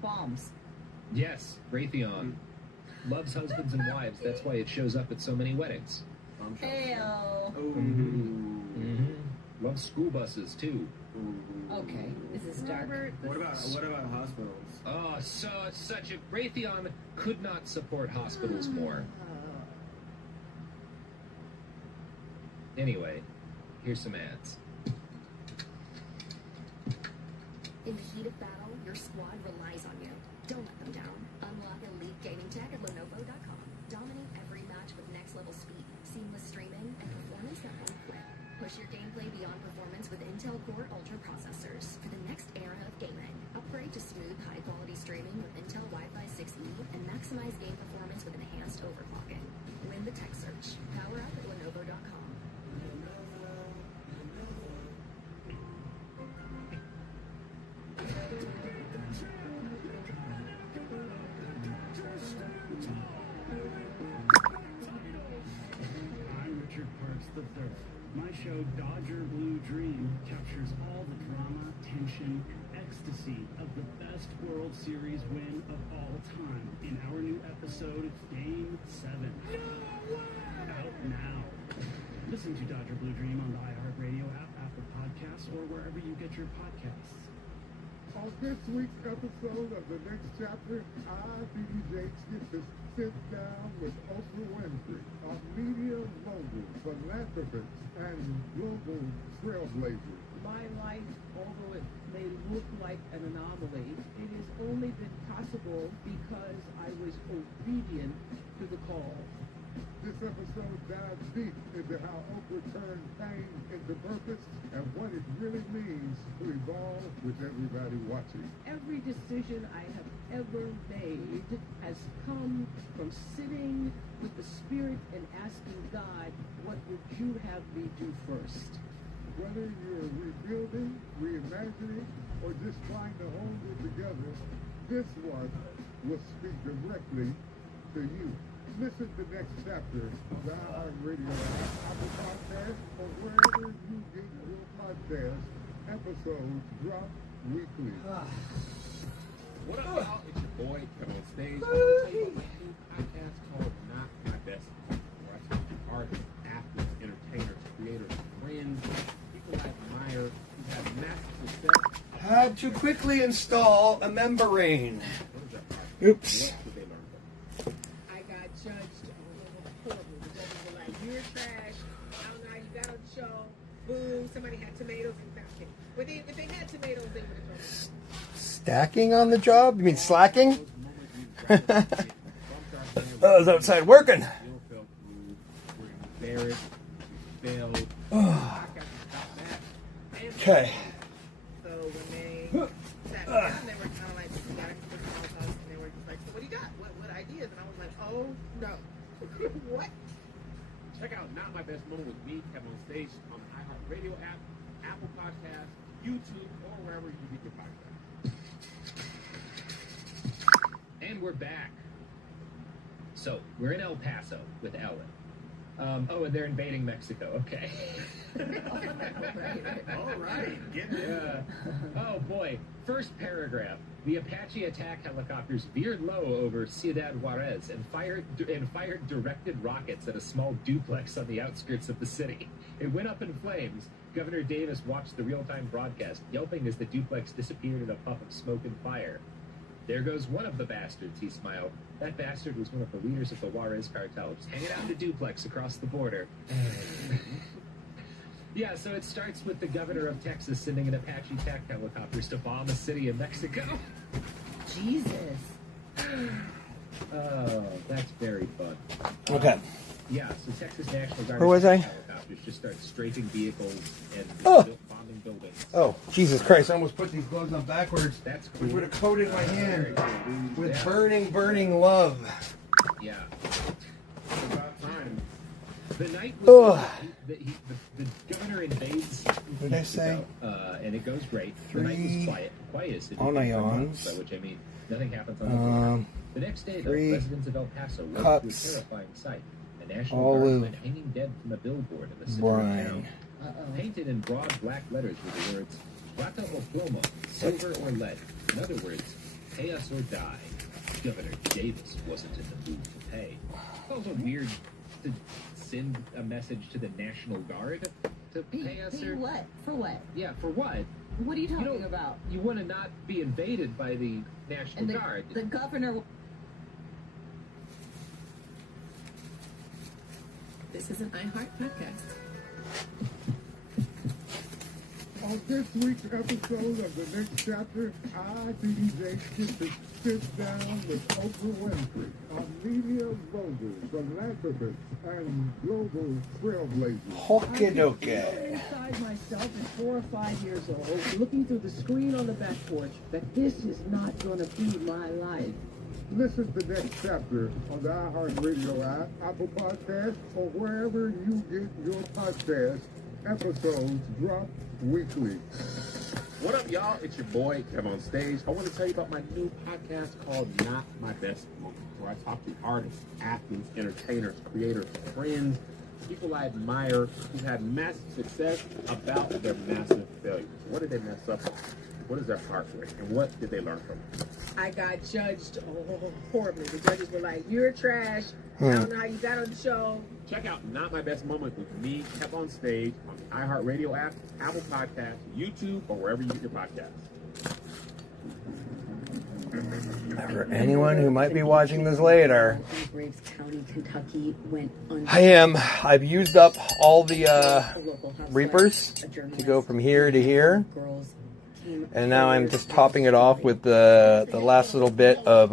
Bombs. Yes, Raytheon loves husbands and wives. That's why it shows up at so many weddings. Heyo. Mm-hmm. Loves school buses too. Okay, this is dark. What about hospitals? Oh, such a Raytheon could not support hospitals more. Anyway, here's some ads. In the heat of battle, your squad relies on you. Don't let them down. Unlock elite gaming tech at Lenovo.com. Dominate every match with next-level speed, seamless streaming, and performance that won't quit. Push your gameplay beyond performance with Intel Core Ultra processors for the next era of gaming. Upgrade to smooth, high-quality streaming with Intel Wi-Fi 6E and maximize game performance with enhanced overclocking. Win the tech search. Power up at Lenovo.com. My show, Dodger Blue Dream, captures all the drama, tension, and ecstasy of the best World Series win of all time in our new episode, Game 7. Out now. Listen to Dodger Blue Dream on the iHeartRadio app, Apple Podcasts, or wherever you get your podcasts. On this week's episode of The Next Chapter, TD Jakes get to sit down with Oprah Winfrey, a media mogul, philanthropist, and global trailblazer. My life, although it may look like an anomaly, it has only been possible because I was obedient to the call. This episode dives deep into how Oprah turned pain into purpose and what it really means to evolve with everybody watching. Every decision I have ever made has come from sitting with the Spirit and asking God, what would you have me do first? Whether you're rebuilding, reimagining, or just trying to hold it together, this one will speak directly to you. Listen to the next chapter of the iHeartRadio Apple Podcast, or wherever you get your podcast. Episodes drop weekly. What up, y'all? It's your boy, Kevin on Stage. I'm going to tell you about my new podcast called Not My Best Moment, where I talk to artists, athletes, entertainers, creators, friends, people I admire who have massive success. Had to quickly install a membrane. Oops. I got judged horribly. The judges were like, "You're trash. I don't know how you got on the show. Boo, somebody had tomatoes in the basket." But if they had tomatoes, they would have told me. Stacking on the job? You mean slacking? I was outside working. Okay. So when they sat down, they were kind of like, "We got to put all of us," and they were just like, "So what do you got? What ideas?" And I was like, "Oh no, what?" Check out Not My Best Moment with me, Kevin on Stage, on the iHeartRadio app, Apple Podcasts, YouTube, or wherever you get your podcasts. And we're back. So, we're in El Paso with Ellen. Oh, and they're invading Mexico. Okay. All right. Get there. Oh, boy. First paragraph. The Apache attack helicopters veered low over Ciudad Juarez and fired directed rockets at a small duplex on the outskirts of the city. It went up in flames. Governor Davis watched the real-time broadcast, yelping as the duplex disappeared in a puff of smoke and fire. There goes one of the bastards, he smiled. That bastard was one of the leaders of the Juarez cartel, just hanging out in a duplex across the border. Yeah, so it starts with the governor of Texas sending an Apache attack helicopters to bomb a city in Mexico. Jesus. Oh, that's very fun. Okay. Yeah, so Texas National Guard Where was I? helicopters just start strafing vehicles and bombing buildings. Oh, Jesus Christ. I almost put these gloves on backwards. That's cool. Which would have coated my hand with burning love. Yeah. It's about time. The night was the governor invades. What did I say? And it goes great. The night was quiet. Quietest. On ions. By which I mean nothing happens on the ground. The next day, the residents of El Paso woke to a terrifying sight. A National Guardsman hanging dead from a billboard in the center of town. Painted in broad black letters were the words, "Plata o plomo," silver or lead. In other words, pay us or die. Governor Davis wasn't in the mood to pay. It's also weird to send a message to the National Guard to pay us or... what? For what? Yeah, for what? What are you talking about? You want to not be invaded by the National Guard. The governor... This is an iHeart podcast. On this week's episode of the next chapter, I, TD get to sit down with Oprah Winfrey, a media mogul, philanthropist, and global trailblazer. I inside myself at 4 or 5 years old, looking through the screen on the back porch, that this is not going to be my life. Listen to the next chapter on the iHeartRadio app, Apple Podcasts, or wherever you get your podcasts. Episodes drop weekly. What up, y'all? It's your boy, Kevin on Stage. I want to tell you about my new podcast called Not My Best Moment, where I talk to artists, athletes, entertainers, creators, friends, people I admire who've had massive success about their massive failures. What did they mess up on? What is their heart rate? And what did they learn from it? I got judged horribly. The judges were like, "You're trash. I don't know how you got on the show." Check out Not My Best Moment with me, Kevin on Stage, on the iHeartRadio app, Apple Podcasts, YouTube, or wherever you get your podcasts. For anyone who might be watching this later, Graves County, Kentucky went I am. I've used up all the Reapers to go from here to here. And now I'm just topping it off with the last little bit of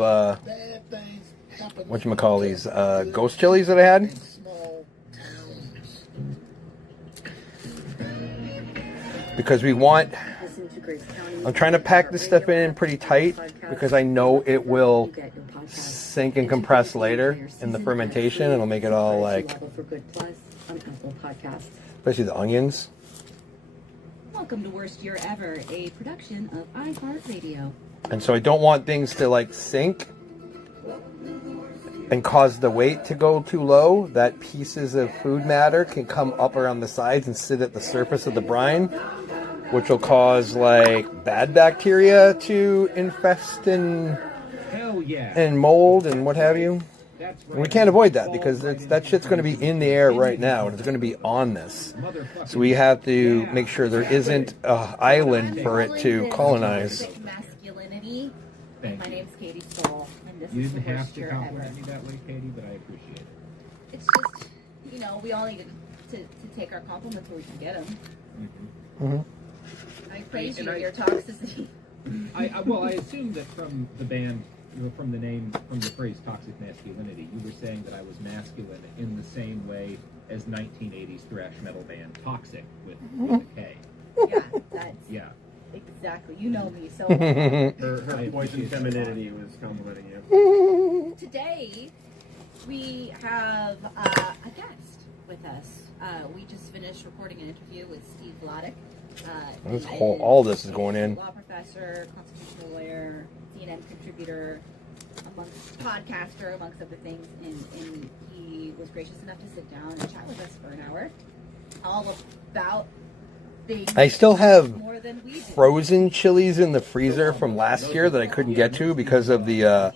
whatchamacallit, ghost chilies that I had. Because we want, I'm trying to pack this stuff in pretty tight because I know it will sink and compress later in the fermentation. It'll make it all like, especially the onions. Welcome to Worst Year Ever, a production of iHeartRadio. And so I don't want things to like sink and cause the weight to go too low, that pieces of food matter can come up around the sides and sit at the surface of the brine, which will cause like bad bacteria to infest and mold and what have you. And we can't avoid that because that shit's going to be in the air right now and it's going to be on this. So we have to make sure there isn't an island for it to colonize. Masculinity. My name's Katie Stoll, and this is the worst year ever. Me that way, Katie, but I appreciate it. It's just, you know, we all need to take our compliments where we can get them. I praise you, your toxicity. Well, I assume that from the band, from the name, from the phrase toxic masculinity, you were saying that I was masculine in the same way as 1980s thrash metal band Toxic with a K. Yeah, that's... Yeah. Exactly. You know me, so... her poison femininity was complimenting you. Today, we have a guest with us. We just finished recording an interview with Steve Vladeck. All this is going in. Law professor, constitutional lawyer, CNN contributor, podcaster, amongst other things. And he was gracious enough to sit down and chat with us for an hour. All about... I still have frozen chilies in the freezer from last year that I couldn't get to because of the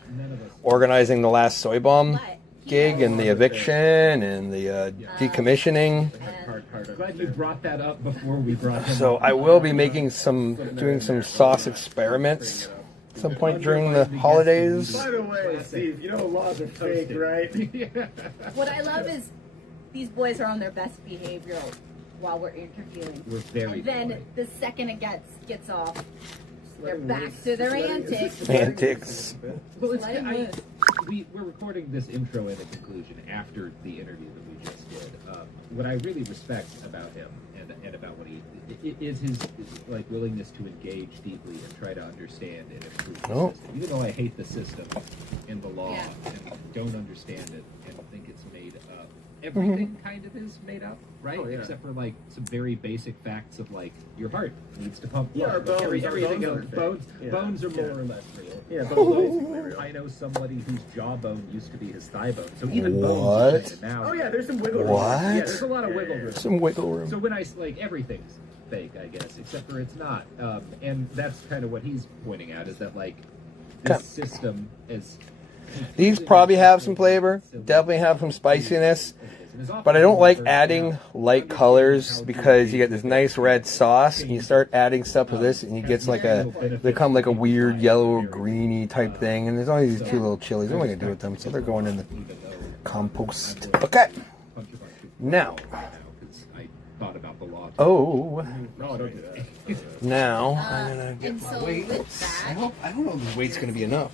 organizing the last soy bomb gig and the eviction and the decommissioning. Glad you brought that up before we brought him So up. I will be doing some sauce experiments at some point during the holidays. By the way, Steve, you know laws are fake, right? What I love is these boys are on their best behavior while we're interviewing. We're very and then the second it gets off, they're back to their antics. Antics. Well, we're recording this intro and the conclusion after the interview that we just did. What I really respect about him and about what he is his like willingness to engage deeply and try to understand and improve the system. Even though I hate the system and the law and don't understand it and think it's made up. Everything kind of is made up, right? Except for like some very basic facts of like your heart needs to pump blood. Everything else, bones are more or less real. Yeah, bones I know somebody whose jawbone used to be his thigh bone, so even bones are now. Oh yeah, there's some wiggle room. What? Yeah, there's a lot of wiggle room. Some wiggle room. So when I like everything's fake, I guess, except for it's not, and that's kind of what he's pointing out is that like this system is. These probably have some flavor, definitely have some spiciness, but I don't like adding light colors because you get this nice red sauce and you start adding stuff to this and you get like they become like a weird yellow greeny type thing, and there's only these two little chilies. What am I going to do with them? So they're going in the compost. Okay. Now. Oh. No, don't do that. Now I'm going to get And my so weights. with that, I don't know if this weight's going to be enough.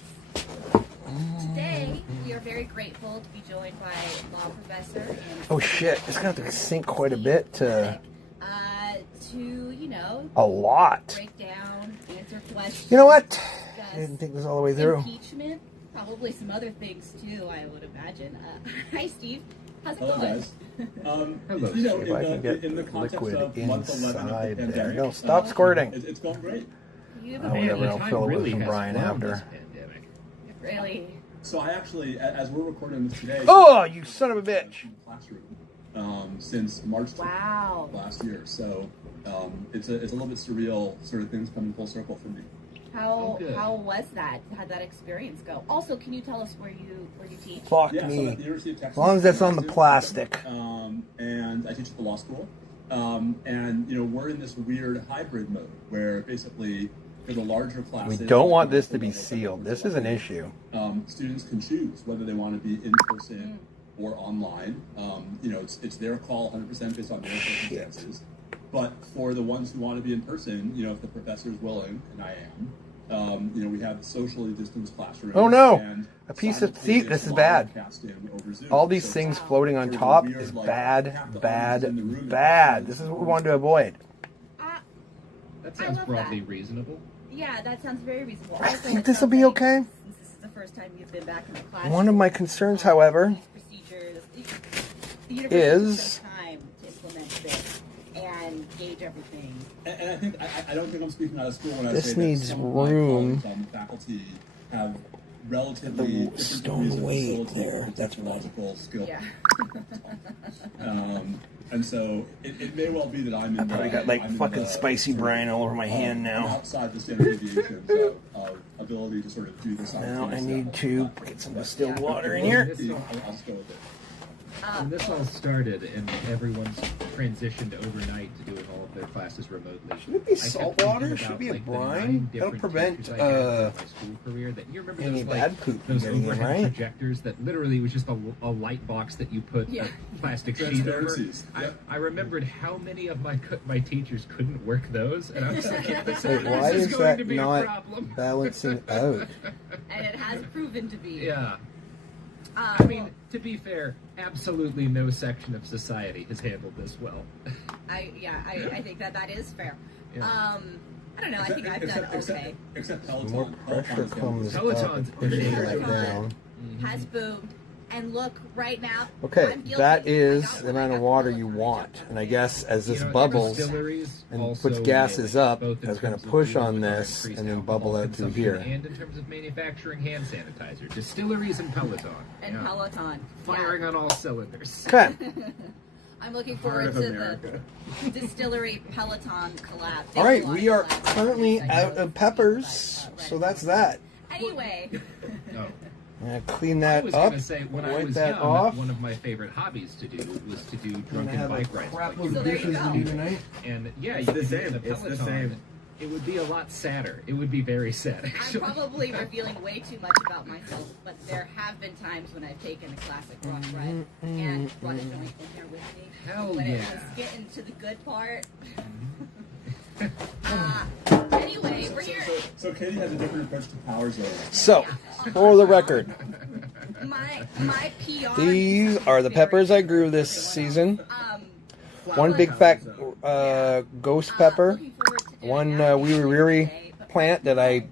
today we are very grateful to be joined by law professor and Oh shit, it's going to have to sink quite a bit to you know, a lot. break down, answer questions. You know what? discuss I didn't think this all the way through. Impeachment, probably some other things too, I would imagine. Hi Steve, how's it Hello, going? guys. Hello, you know, see if I can get in the context liquid of month 11 of the inside there. pandemic, No, stop squirting. It's going great. Whatever, I'll fill it with some brine after. Really? So I actually, as we're recording this today, Oh, you son of a bitch! Classroom, since March last year. So it's a little bit surreal, sort of things coming full circle for me. How was that? How'd that experience go? Also, can you tell us where you teach? Fuck Yeah, me. so at the University of Texas, As long as that's on the plastic. And I teach at the law school. And you know, we're in this weird hybrid mode where basically for the larger classes, We don't want this to be sealed. This is an issue. Students can choose whether they want to be in person or online. You know, it's their call 100% based on their circumstances. But for the ones who want to be in person, you know, if the professor is willing, and I am, you know, we have socially distanced classrooms. Oh no! And A piece of seat. This is bad. All these things floating on top is bad, bad, bad. This is what we wanted to avoid. That sounds broadly reasonable. Yeah, that sounds very reasonable. I think this will be okay. Since this is the first time you've been back in the class. One of my concerns, however, the university took is some time to implement this and gauge everything. And I think I don't think I'm speaking out of school when I This say needs that some room. of my colleagues on the faculty have relatively different stone degrees of weight facility there. or That's technological skill. Yeah. And so it may well be that I'm in Probably got like fucking spicy brine all over my hand now. outside the standard deviations of ability to sort of do this. Now I need to get some distilled water in here. I'll just go with it. When this all started and everyone's transitioned overnight to doing all of their classes remotely, Should it be salt water? Should it be a brine? That'll prevent my school career. That you remember any those bad poop those getting in, overhead right? projectors that literally was just a light box that you put a plastic sheet over. I remembered how many of my teachers couldn't work those, and I was like, yeah, this Why is is going that to be a not problem. balancing out? And it has proven to be. Yeah. I mean, to be fair, absolutely no section of society has handled this well. I think that is fair. Yeah. I don't know. I think I've done okay. Except Peloton. More pressure comes up Peloton's and pushes it Peloton down. has boomed, and look right now. Okay, I'm guilty. that is the amount of water you want. And I guess as this bubbles and puts gases up, it's going to push on this and then bubble out through here. And in terms of manufacturing hand sanitizer, distilleries and Peloton. And Peloton. Firing on all cylinders. Okay. I'm looking forward to the distillery Peloton collab. All right, we are currently out of peppers, so that's that. Anyway. No. I'm going to clean I that was up, going to say, when I wipe was that young, off. one of my favorite hobbies to do was to do I'm gonna drunken have a bike rides. crap Like, load of dishes to do tonight. And yeah, It's you the could do same. the It's the Peloton. same. It would be a lot sadder. It would be very sad, I'm actually. probably revealing way too much about myself, but there have been times when I've taken a classic rock ride and brought a joint in there with me. Hell when yeah. it was getting to the good part. Anyway, we're here. So Katie has a different approach to power zones. So, for the record, My PR. these are the peppers I grew this season. One big fat ghost pepper, one wiri plant that I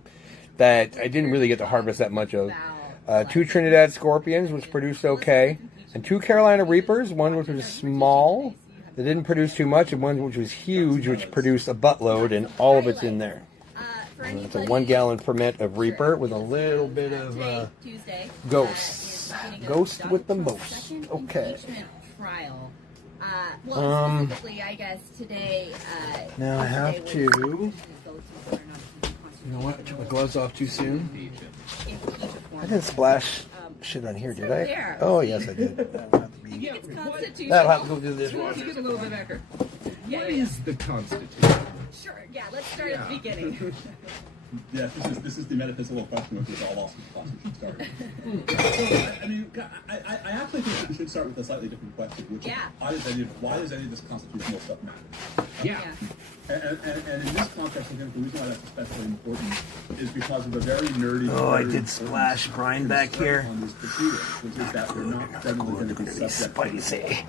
didn't really get to harvest that much of. 2 Trinidad scorpions, which produced okay, and 2 Carolina reapers. One which was small, that didn't produce too much, and one which was huge, which produced a buttload, and all of it's in there. It's a 1 gallon ferment of reaper with a little bit of ghost. Ghost with the most. Okay. Trial. Well, specifically, I guess today. Now I have to. You know what? I took my gloves off too soon. I didn't splash shit on here, did I? Oh, yes, I did. That'll have to be. That'll have to go through this Let's one. get a little bit accurate. Yeah, What is the Constitution? Sure. Yeah. Let's start at the beginning. Yeah, this is the metaphysical question which is all lost in the Constitution started. I mean, I actually think we should start with a slightly different question, which is why does any of this constitutional stuff matter? Yeah. And in this context, I think the reason why that's especially important is because of a very nerdy. Oh, I did splash brine back here. On these proceedings, which is that they're not generally going to be subject to spicy.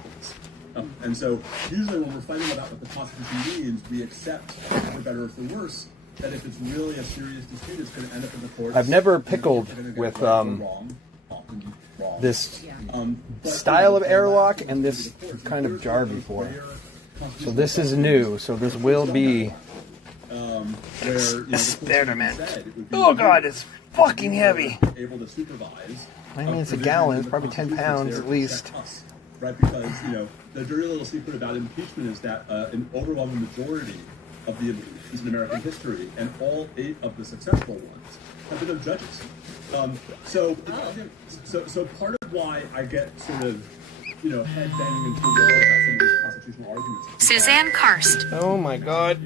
And so, usually when we're fighting about what the Constitution means, we accept, for better or for worse, that if it's really a serious dispute, it's going to end up in the courts. I've never pickled with this style of airlock and this kind of jar before. So this is new. So this will be experiment. Oh god, it's fucking heavy. Able to supervise. I mean, it's a gallon. It's probably 10 pounds at least. Right, because the dirty little secret about impeachment is that an overwhelming majority of the impeachments in American history, and all 8 of the successful ones, have been of judges. So part of why I get sort of head banging into the wall about some of these constitutional arguments. Suzanne Karst. Oh my god.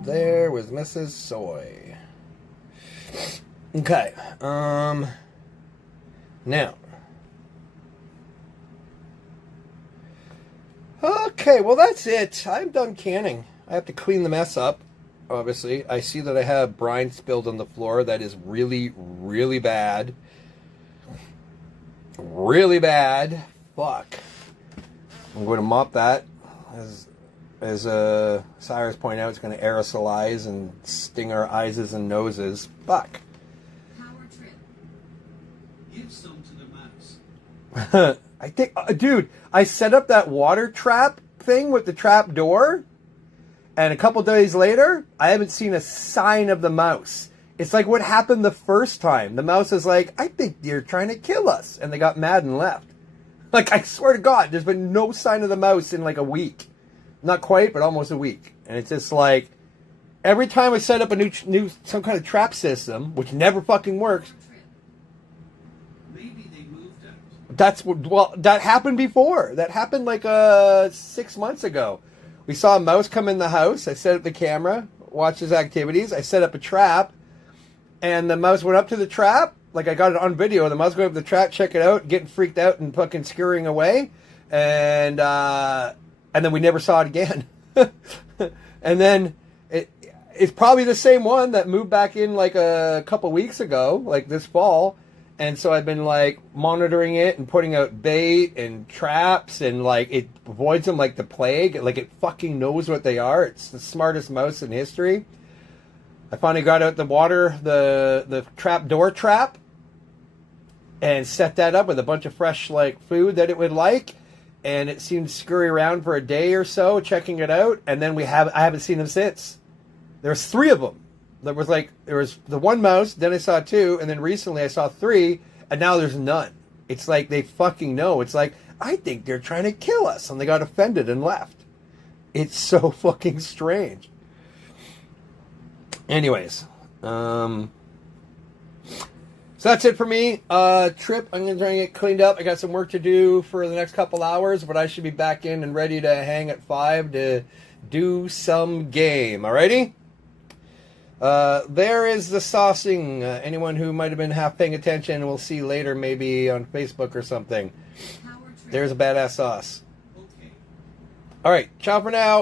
And there was Mrs. Soy. Okay. Now. Okay, well that's it. I'm done canning. I have to clean the mess up, obviously. I see that I have brine spilled on the floor. That is really, really bad. Really bad. Fuck. I'm going to mop that. As Cyrus pointed out, it's going to aerosolize and sting our eyes and noses. Fuck. Power trip. Give some to the mouse. I think, dude, I set up that water trap thing with the trap door, and a couple days later, I haven't seen a sign of the mouse. It's like what happened the first time. The mouse is like, I think you're trying to kill us. And they got mad and left. Like, I swear to God, there's been no sign of the mouse in like a week. Not quite, but almost a week. And it's just like, every time I set up a new some kind of trap system, which never fucking works. Maybe they moved out. That's what, well, that happened before. That happened like 6 months ago. We saw a mouse come in the house. I set up the camera, watched his activities. I set up a trap, and the mouse went up to the trap. Like, I got it on video. The mouse going up to the trap, check it out, getting freaked out and fucking scurrying away. And then we never saw it again. And then it's probably the same one that moved back in like a couple weeks ago, like this fall. And so I've been like monitoring it and putting out bait and traps, and like it avoids them like the plague. Like, it fucking knows what they are. It's the smartest mouse in history. I finally got out the the trap door trap and set that up with a bunch of fresh like food that it would like. And it seemed to scurry around for a day or so, checking it out. And then I haven't seen them since. There's 3 of them. There was the one mouse, then I saw 2, and then recently I saw 3, and now there's none. It's like they fucking know. It's like, I think they're trying to kill us, and they got offended and left. It's so fucking strange. Anyways, so that's it for me. Trip, I'm going to try and get cleaned up. I got some work to do for the next couple hours, but I should be back in and ready to hang at 5 to do some game. Alrighty? There is the saucing. Anyone who might have been half paying attention will see later, maybe on Facebook or something. There's a badass sauce. Alright, ciao for now.